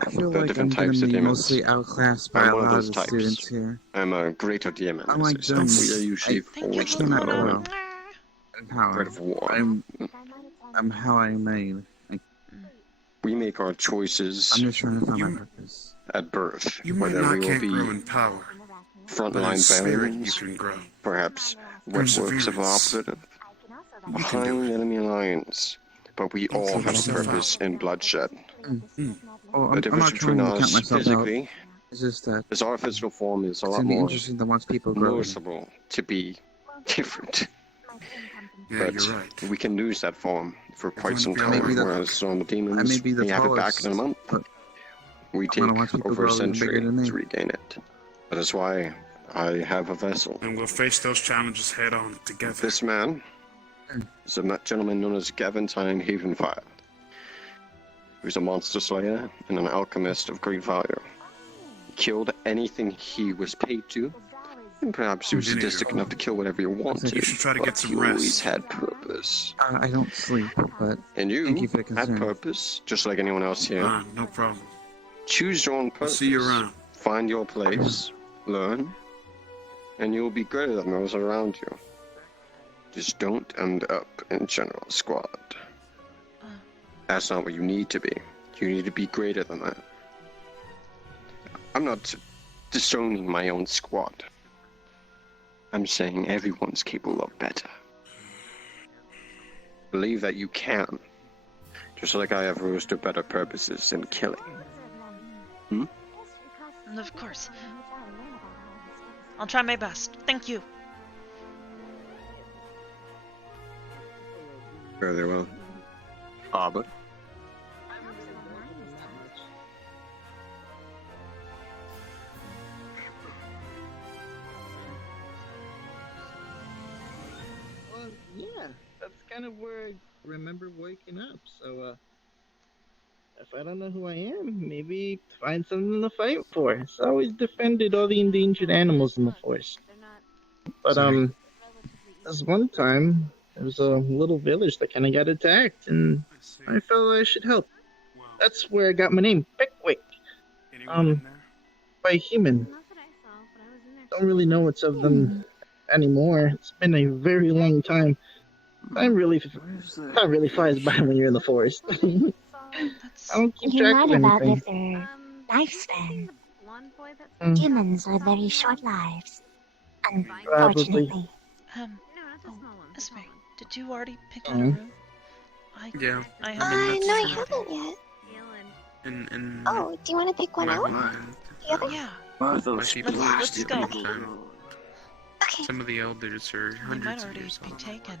I feel there are like I'm different gonna types of be demons. mostly outclassed by I'm a one of lot of those the types. students here. I'm a greater demon. Unlike as they them, say. We are usually Thank you, forged I'm not in well. the In power. bread of war. I'm how I'm made. We make our choices I'm just trying to find my purpose. at birth, You might whether not we will can't be grow in power, but in frontline spirit you barons, can grow. perhaps wet works of Perseverance. operative, You can do behind it. enemy lines. But we all have yourself purpose in bloodshed. Oh, The I'm difference not between trying to count us myself out. physically It's just that Because our physical form is a it's lot gonna be more interesting to watch people grow. noticeable to be different. Yeah, But you're right. we can lose that form for quite some I may time, be the- whereas on the I demons, may be the we have it back in a tallest, month. but We I'm take gonna watch people over a grow even bigger century than me. to regain it. That is why I have a vessel. And we'll face those challenges head on together. This man is a gentleman known as Gaventine Havenfire. He was a monster slayer and an alchemist of great value. He killed anything he was paid to, and perhaps he was sadistic enough to kill whatever he wanted. You should try to but get some he always rest. had purpose. I don't sleep, but And you, thank you for the have concern. purpose, just like anyone else here. No problem. Choose your own I'll purpose. see you around. Find your place, learn, and you'll be greater than those around you. Just don't end up in General Squad. That's not what you need to be. You need to be greater than that. I'm not disowning my own squad. I'm saying everyone's capable of better. Believe that you can. Just like I have rules to better purposes than killing. Of course. I'll try my best. Thank you. Very well. Arbor. Well, yeah, that's kind of where I remember waking up. So, if I don't know who I am, maybe find something to fight for. It's always defended all the endangered animals in the forest. But this one time, there was a little village that kind of got attacked, and I felt I should help. That's where I got my name, Pickwick. By human. Don't really know what's of them anymore. It's been a very long time. Time really flies by when you're in the forest. I don't keep You're track not of about anything. with their lifespan. Humans live very short lives. Unfortunately. Esme, did you already pick Uh-huh. your room? Yeah. I No, I haven't yet. In Oh, do you want to pick one my out? mind, The other? Yeah. my people let's last go. Some of the elders are They might hundreds of already years be old. taken.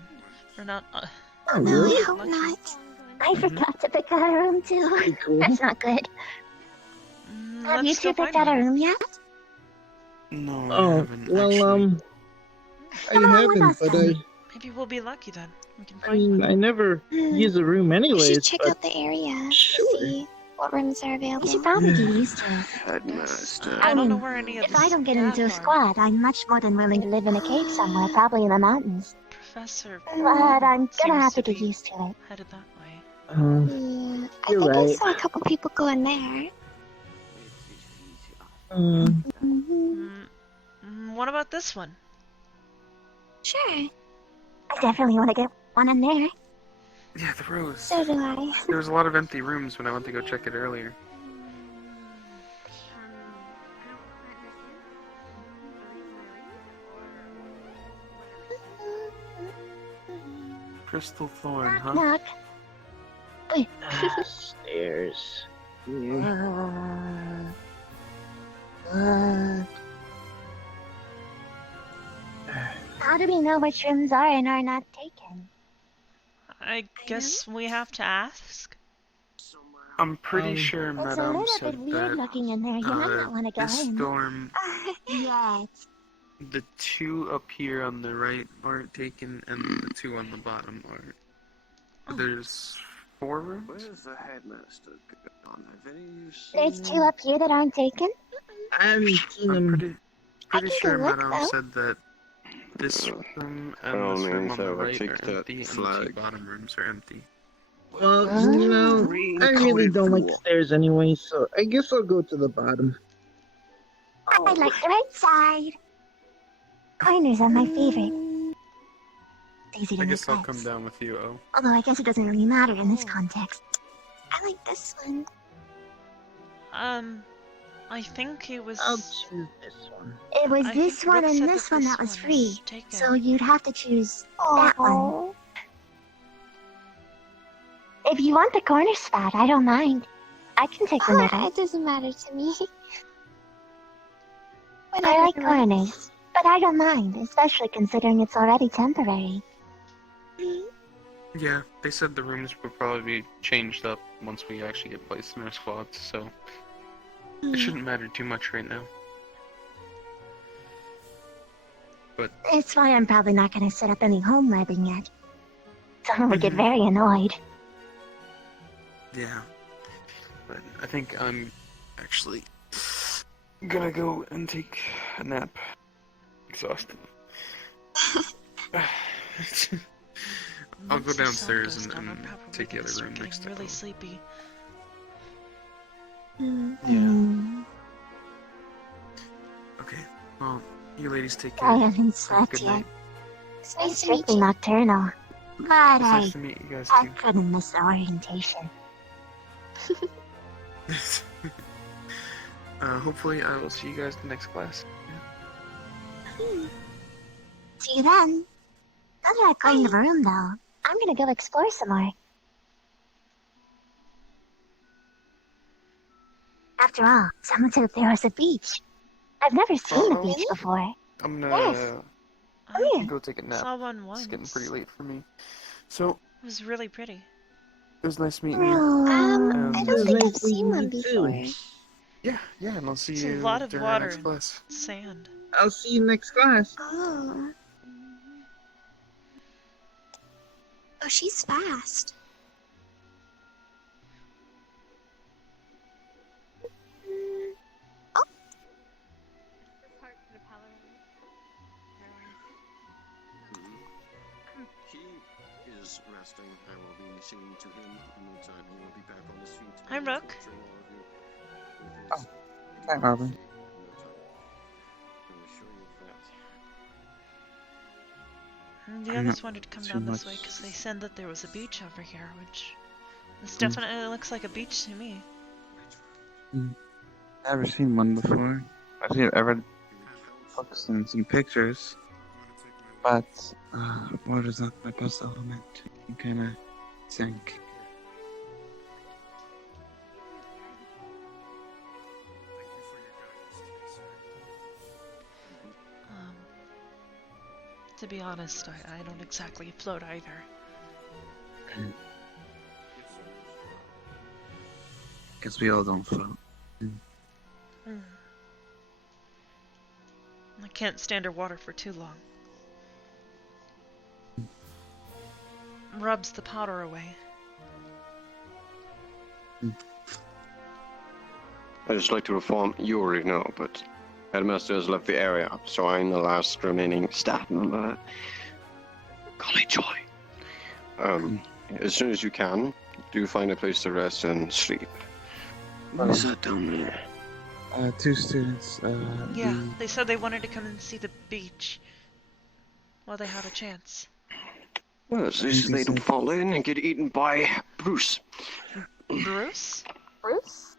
Or not. Oh, No, really? I hope not. I forgot to pick out a room too. That's not good. Have you let's go two picked find out a one. room yet? No, I Oh, haven't well, actually. I Come on with haven't, us but then. Maybe we'll be lucky then. We can I find mean, one. I never use a room We anyways, should check but out the area sure. to see what rooms are available. You should probably get used to it. Headmaster. I don't know where any of If the I don't get into a staff are. squad, I'm much more than willing to live in a cave somewhere, probably in the mountains. Professor. But I'm seems gonna have to get be used to it. headed that way. Yeah, I You're think I right. saw a couple people go in there. What about this one? Sure. I definitely want to get one in there. Yeah, the rose. So do I. There was a lot of empty rooms when I went to go check it earlier. Crystal Thorn, huh? Knock. Wait. Stairs. How do we know which rooms are and are not taken? I guess we have to ask. I'm pretty sure It's a Madame little said bit weird that looking in there. You might not want to go this in. dorm, Yes. the two up here on the right aren't taken, and the two on the bottom are. There's 4 rooms? Where's the headmaster gone? Have any of you seen There's 2 up here that aren't taken. I haven't seen I'm them. pretty I can sure go look, Madame though. said that this room by and all this room means, on the I would right take are that empty, and the 2 flag. bottom rooms are empty. Well, you know, I really don't like stairs anyway, so I guess I'll go to the bottom. I like the right side. Corners are my favorite. It's easy to I make guess I'll beds. come down with you, O. Although I guess it doesn't really matter in this context. I like this one. I think it was. I'll choose this one. It was I this think one Rick and said this that one this that was one free. was taken. So you'd have to choose that one. If you want the corner spot, I don't mind. I can take the middle. It doesn't matter to me. I like corners, but I don't mind, especially considering it's already temporary. Yeah, they said the rooms would probably be changed up once we actually get placed in our squads, so it shouldn't matter too much right now. But It's why I'm probably not going to set up any home labbing yet. Someone would get very annoyed. yeah, but I think I'm actually gonna go and take a nap. Exhausted. I'll go downstairs and take the other room next to really sleepy. Yeah. Okay. Well, you ladies take care. I haven't Have a slept good yet. night. It's strictly nocturnal. But It's I nice to meet you guys too. couldn't miss the orientation. Hopefully I will see you guys in the next class. See you then. Now that I've cleaned the room, though, I'm gonna go explore some more. After all, someone said that there was a beach. I've never seen a beach before. I'm Yes. gonna go take a nap. Saw one once. It's getting pretty late for me. So, It was really pretty. it was nice meeting you. I don't think I've seen one before. Yeah, and I'll see It's you a lot of during our water next and class. sand. I'll see you next class. Oh, she's fast. He is resting. I will be singing to him. In the time, he will be back on his feet. Hi, Rook. Oh, hi, Robin. The others wanted to come down this way because they said that there was a beach over here, which this definitely looks like a beach to me. Never seen one before. I've read books and some pictures, but water's not my best element. You kind of sink. To be honest, I don't exactly float either. Guess we all don't float. I can't stand underwater for too long. Rubs the powder away. I'd just like to inform you already know, but Headmaster has left the area, so I'm the last remaining staff member. Golly joy. As soon as you can, do find a place to rest and sleep. What is that down there? 2 students. Yeah, they said they wanted to come and see the beach while they had a chance. Well, at least they don't fall in and get eaten by Bruce. Bruce? Bruce?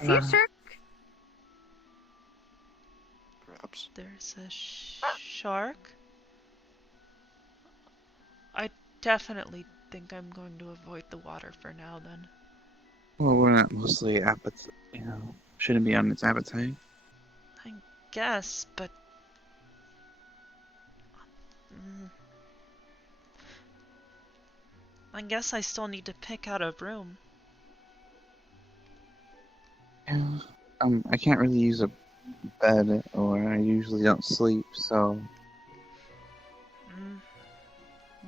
Sea shark? Perhaps. There's a shark? I definitely think I'm going to avoid the water for now then. Well, we're not mostly shouldn't be on its appetite. I guess, but... I guess I still need to pick out a room. Yeah. I can't really use a bed, or I usually don't sleep, so...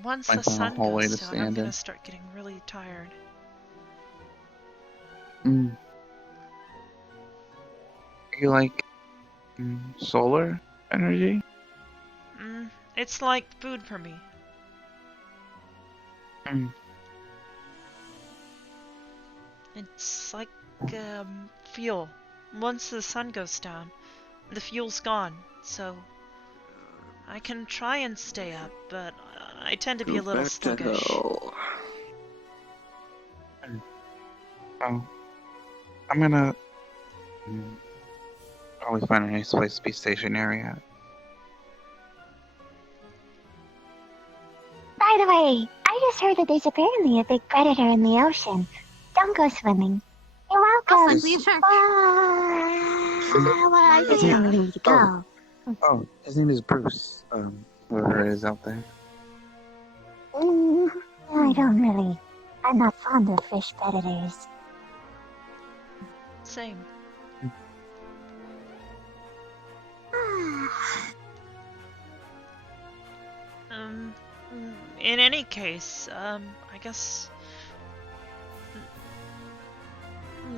Once Might the find a sun hallway goes to down, I'm stand gonna in. start getting really tired. You like solar energy? It's like food for me. It's like fuel. Once the sun goes down, the fuel's gone, so I can try and stay up, but I tend to be a little sluggish. Oh, I'm gonna probably find a nice place to be stationary at. By the way, I just heard that there's apparently a big predator in the ocean. Don't go swimming. You're welcome. Sea shark. Bye. Well, I think I'm ready to go. Oh, his name is Bruce. Whoever is out there. I don't really. I'm not fond of fish predators. Same. In any case, I guess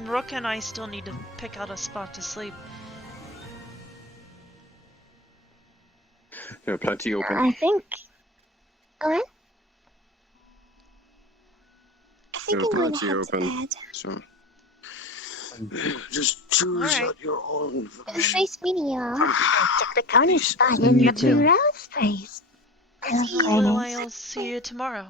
Rook and I still need to pick out a spot to sleep. There are plenty open. I think. Go ahead. I think There are I'm going to plenty head open. to bed. So just choose Alright. out your own. Nice meeting you all. I took the corner spot in your too. Rose place. Well, I'll see you tomorrow.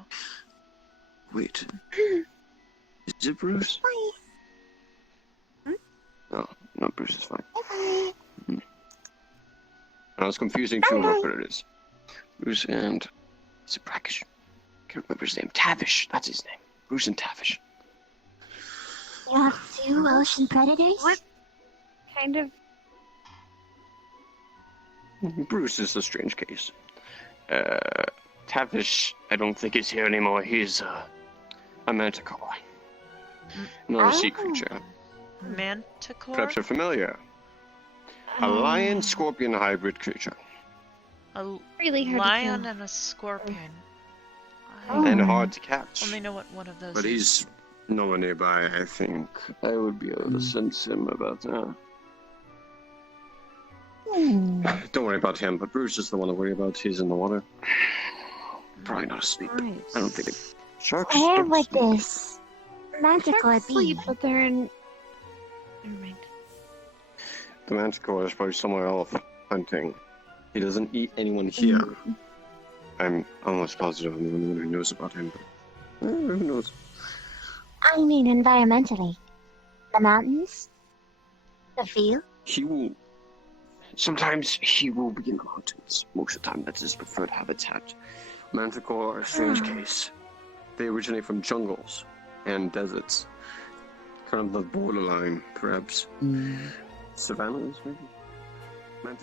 Wait. Is it Bruce? Bye. No, no, Bruce is fine. I was confusing two of what it is. Bruce and... Is it Brackish? I can't remember his name. Tavish, that's his name. Bruce and Tavish. You have 2 ocean predators? What kind of... Bruce is a strange case. Tavish, I don't think is here anymore. He's a manticore. Another sea creature. Manticore? Perhaps you're familiar. A lion-scorpion hybrid creature. A Really hard to lion kill. and a scorpion. And hard to catch. Only know what one of those But is. he's nowhere nearby, I think. I would be able to sense him about that. Don't worry about him, but Bruce is the one to worry about. He's in the water. Probably not asleep. I don't think it... Sharks Where don't would sleep. this manticore be? Sleep, but they're in... Never mind. The manticore is probably somewhere else hunting. He doesn't eat anyone here. I'm almost positive I'm the only one who knows about him, but who knows? I mean environmentally. The mountains? The field? He will... Sometimes he will be in the mountains. Most of the time, that's his preferred habitat. Manticore are a strange case. They originate from jungles and deserts. Kind of the borderline, perhaps. Savannas, maybe?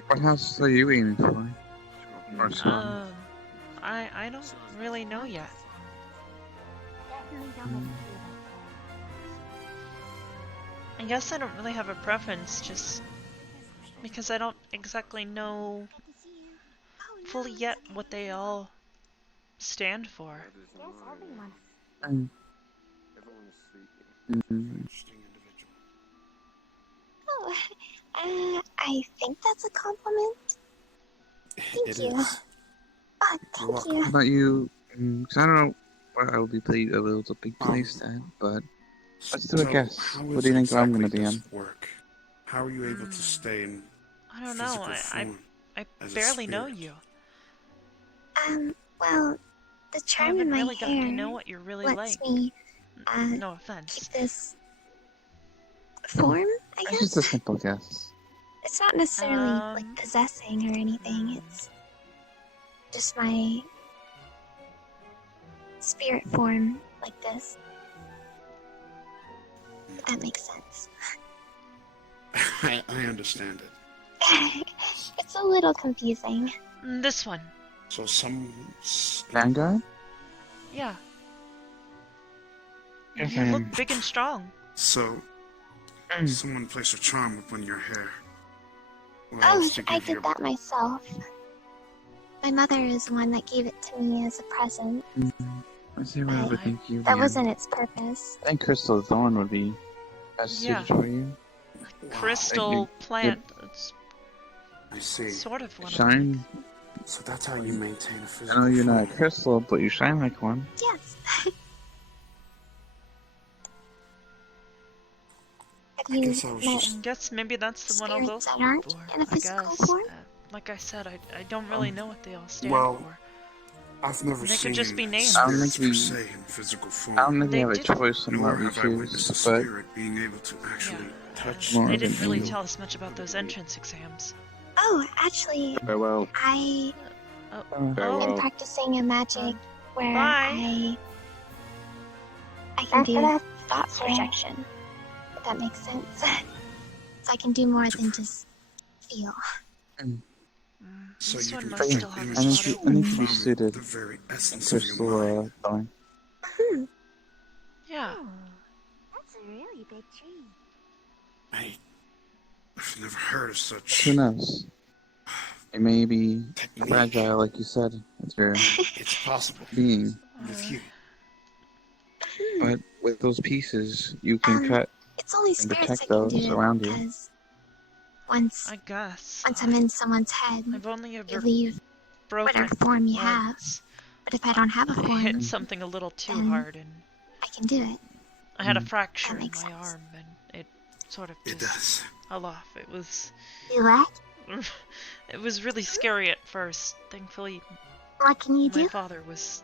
What house are you aiming for? Or I don't really know yet. I guess I don't really have a preference, just because I don't exactly know fully yet what they all stand for. Oh, I think that's a compliment. Thank you. Oh, thank you. How about you? Cause I don't know where I will be able to be placed at, but let's do a guess. How What is do you think I'm exactly gonna be this in? work? How are you able to stay in I don't know. physical I form as a barely know spirit? you. Well, the I charm haven't in my really gotten hair to know what you're really lets like. me, No offense. keep this form, I It's guess. just a simple guess. It's not necessarily like possessing or anything. It's just my spirit form like this. If that makes sense. I understand it. It's a little confusing. This one. So some... Vanguard? Yeah. Yes, You I look am. big and strong. So, someone placed a charm upon your hair. What Oh, else to I give did your... that myself. My mother is the one that gave it to me as a present. Let's see what I would think you would That be wasn't in. its purpose. I think Crystal Thorn would be best Yeah. suited for you. Crystal plant. It's I see. sort of one of Shine. So that's how you maintain a I physical know you're not a form. crystal, but you shine like one. Yes. Have I you guess I was met just... I guess maybe that's the one I'll go spirits that aren't for. in a I physical guess. form? Like I said, I don't really know what they all stand Well, for. I've never They seen could just be named. I don't think spirits per we- se in physical form. I don't think we They have a didn't- choice on Nor what we have I witnessed a choose, but spirit being able to actually touch More They of an didn't really angel. tell us much about those entrance exams. Oh, actually, Farewell. I am Farewell. practicing a magic where Bye. I can do thought projection. If that makes sense. So I can do more than just feel. So This you one can must create still have images a I spot think open. you're suited the very in essence of your crystal mind. thorn. Yeah. That's a really big tree. I've never heard of such. Who knows? It may be Technique. fragile, like you said. It's your It's possible. being. With you. But with those pieces, you can cut It's only and spirits that protect can do those it around you. because once I guess. I'm in someone's head, I've only you ever leave broken whatever form you have. once. But if I don't have a I form, hit something a little too then hard and I can do it. I had a fracture That in makes my sense. arm and it sort of It just does. fell off. It was You what? it was really scary at first. Thankfully, What can you my do? father was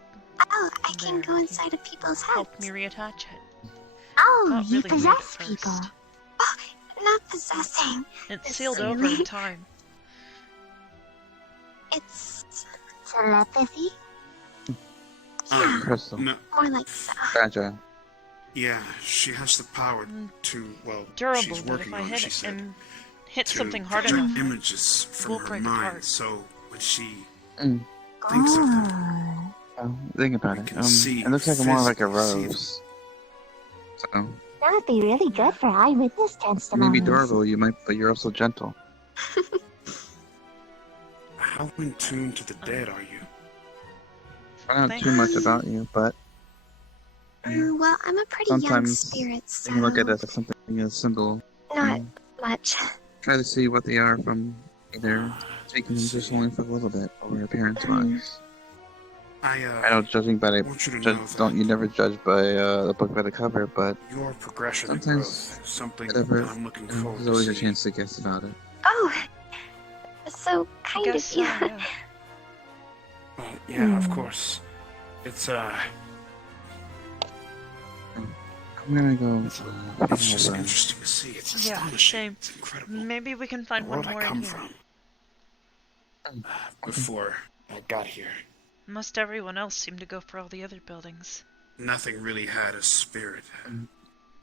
Oh, I can go inside of people's heads. helped me reattach it. Oh, Felt you really weird possess at people. first. Oh, not possessing. It This sealed over in really- time. It's telepathy. Crystal. No. More like so. Fragile. Yeah, she has the power to, well, Durable, she's but working if I on it, hit she it said, and hit to something hard project enough, images from we'll her break mind, apart. so when she Mm. thinks of them, Oh, think about it. can see It looks like more like a physically see rose. So, That would be really good for eyewitness you may testimonies. be durable, but you're also gentle. how in tune to the dead are you? I don't know too much about you, but Well, I'm a pretty young sometimes spirit, so you can look at it as something as simple. not much. Try to see what they are from either taking them just only for a little bit or appearance-wise. I know judging by the want you to know that don't you never judge by the book by the cover, but your progression and sometimes growth is something whatever, that I'm looking forward there's to always a seeing. chance to guess about it. Oh, so kind of guess you. so, yeah. Well, yeah, of course. It's I'm gonna go. it's just interesting to see. It's Yeah, astonishing. same. It's incredible. Maybe we can find The one world I more in come here. from. Before I got here, Must everyone else seem to go for all the other buildings. nothing really had a spirit.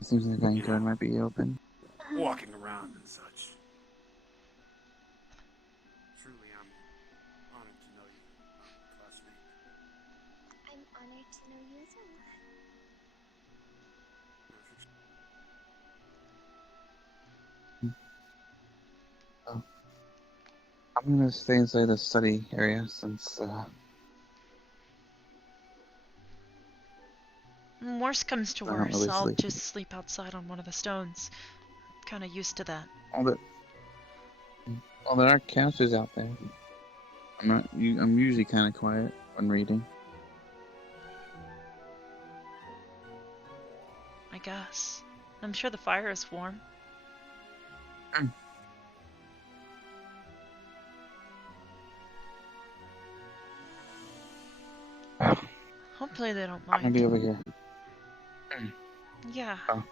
It seems like Vanguard might be open. Walking around and such. Truly, I'm honored to know you, classmate. I'm honored to know you as well. Oh. I'm gonna stay inside the study area since Worst comes to I don't worst, really I'll sleep. just sleep outside on one of the stones. Kinda used to that. there are couches out there. I'm usually kind of quiet when reading. I guess. I'm sure the fire is warm. Hopefully they don't I'm gonna mind. be over here. Yeah. Oh.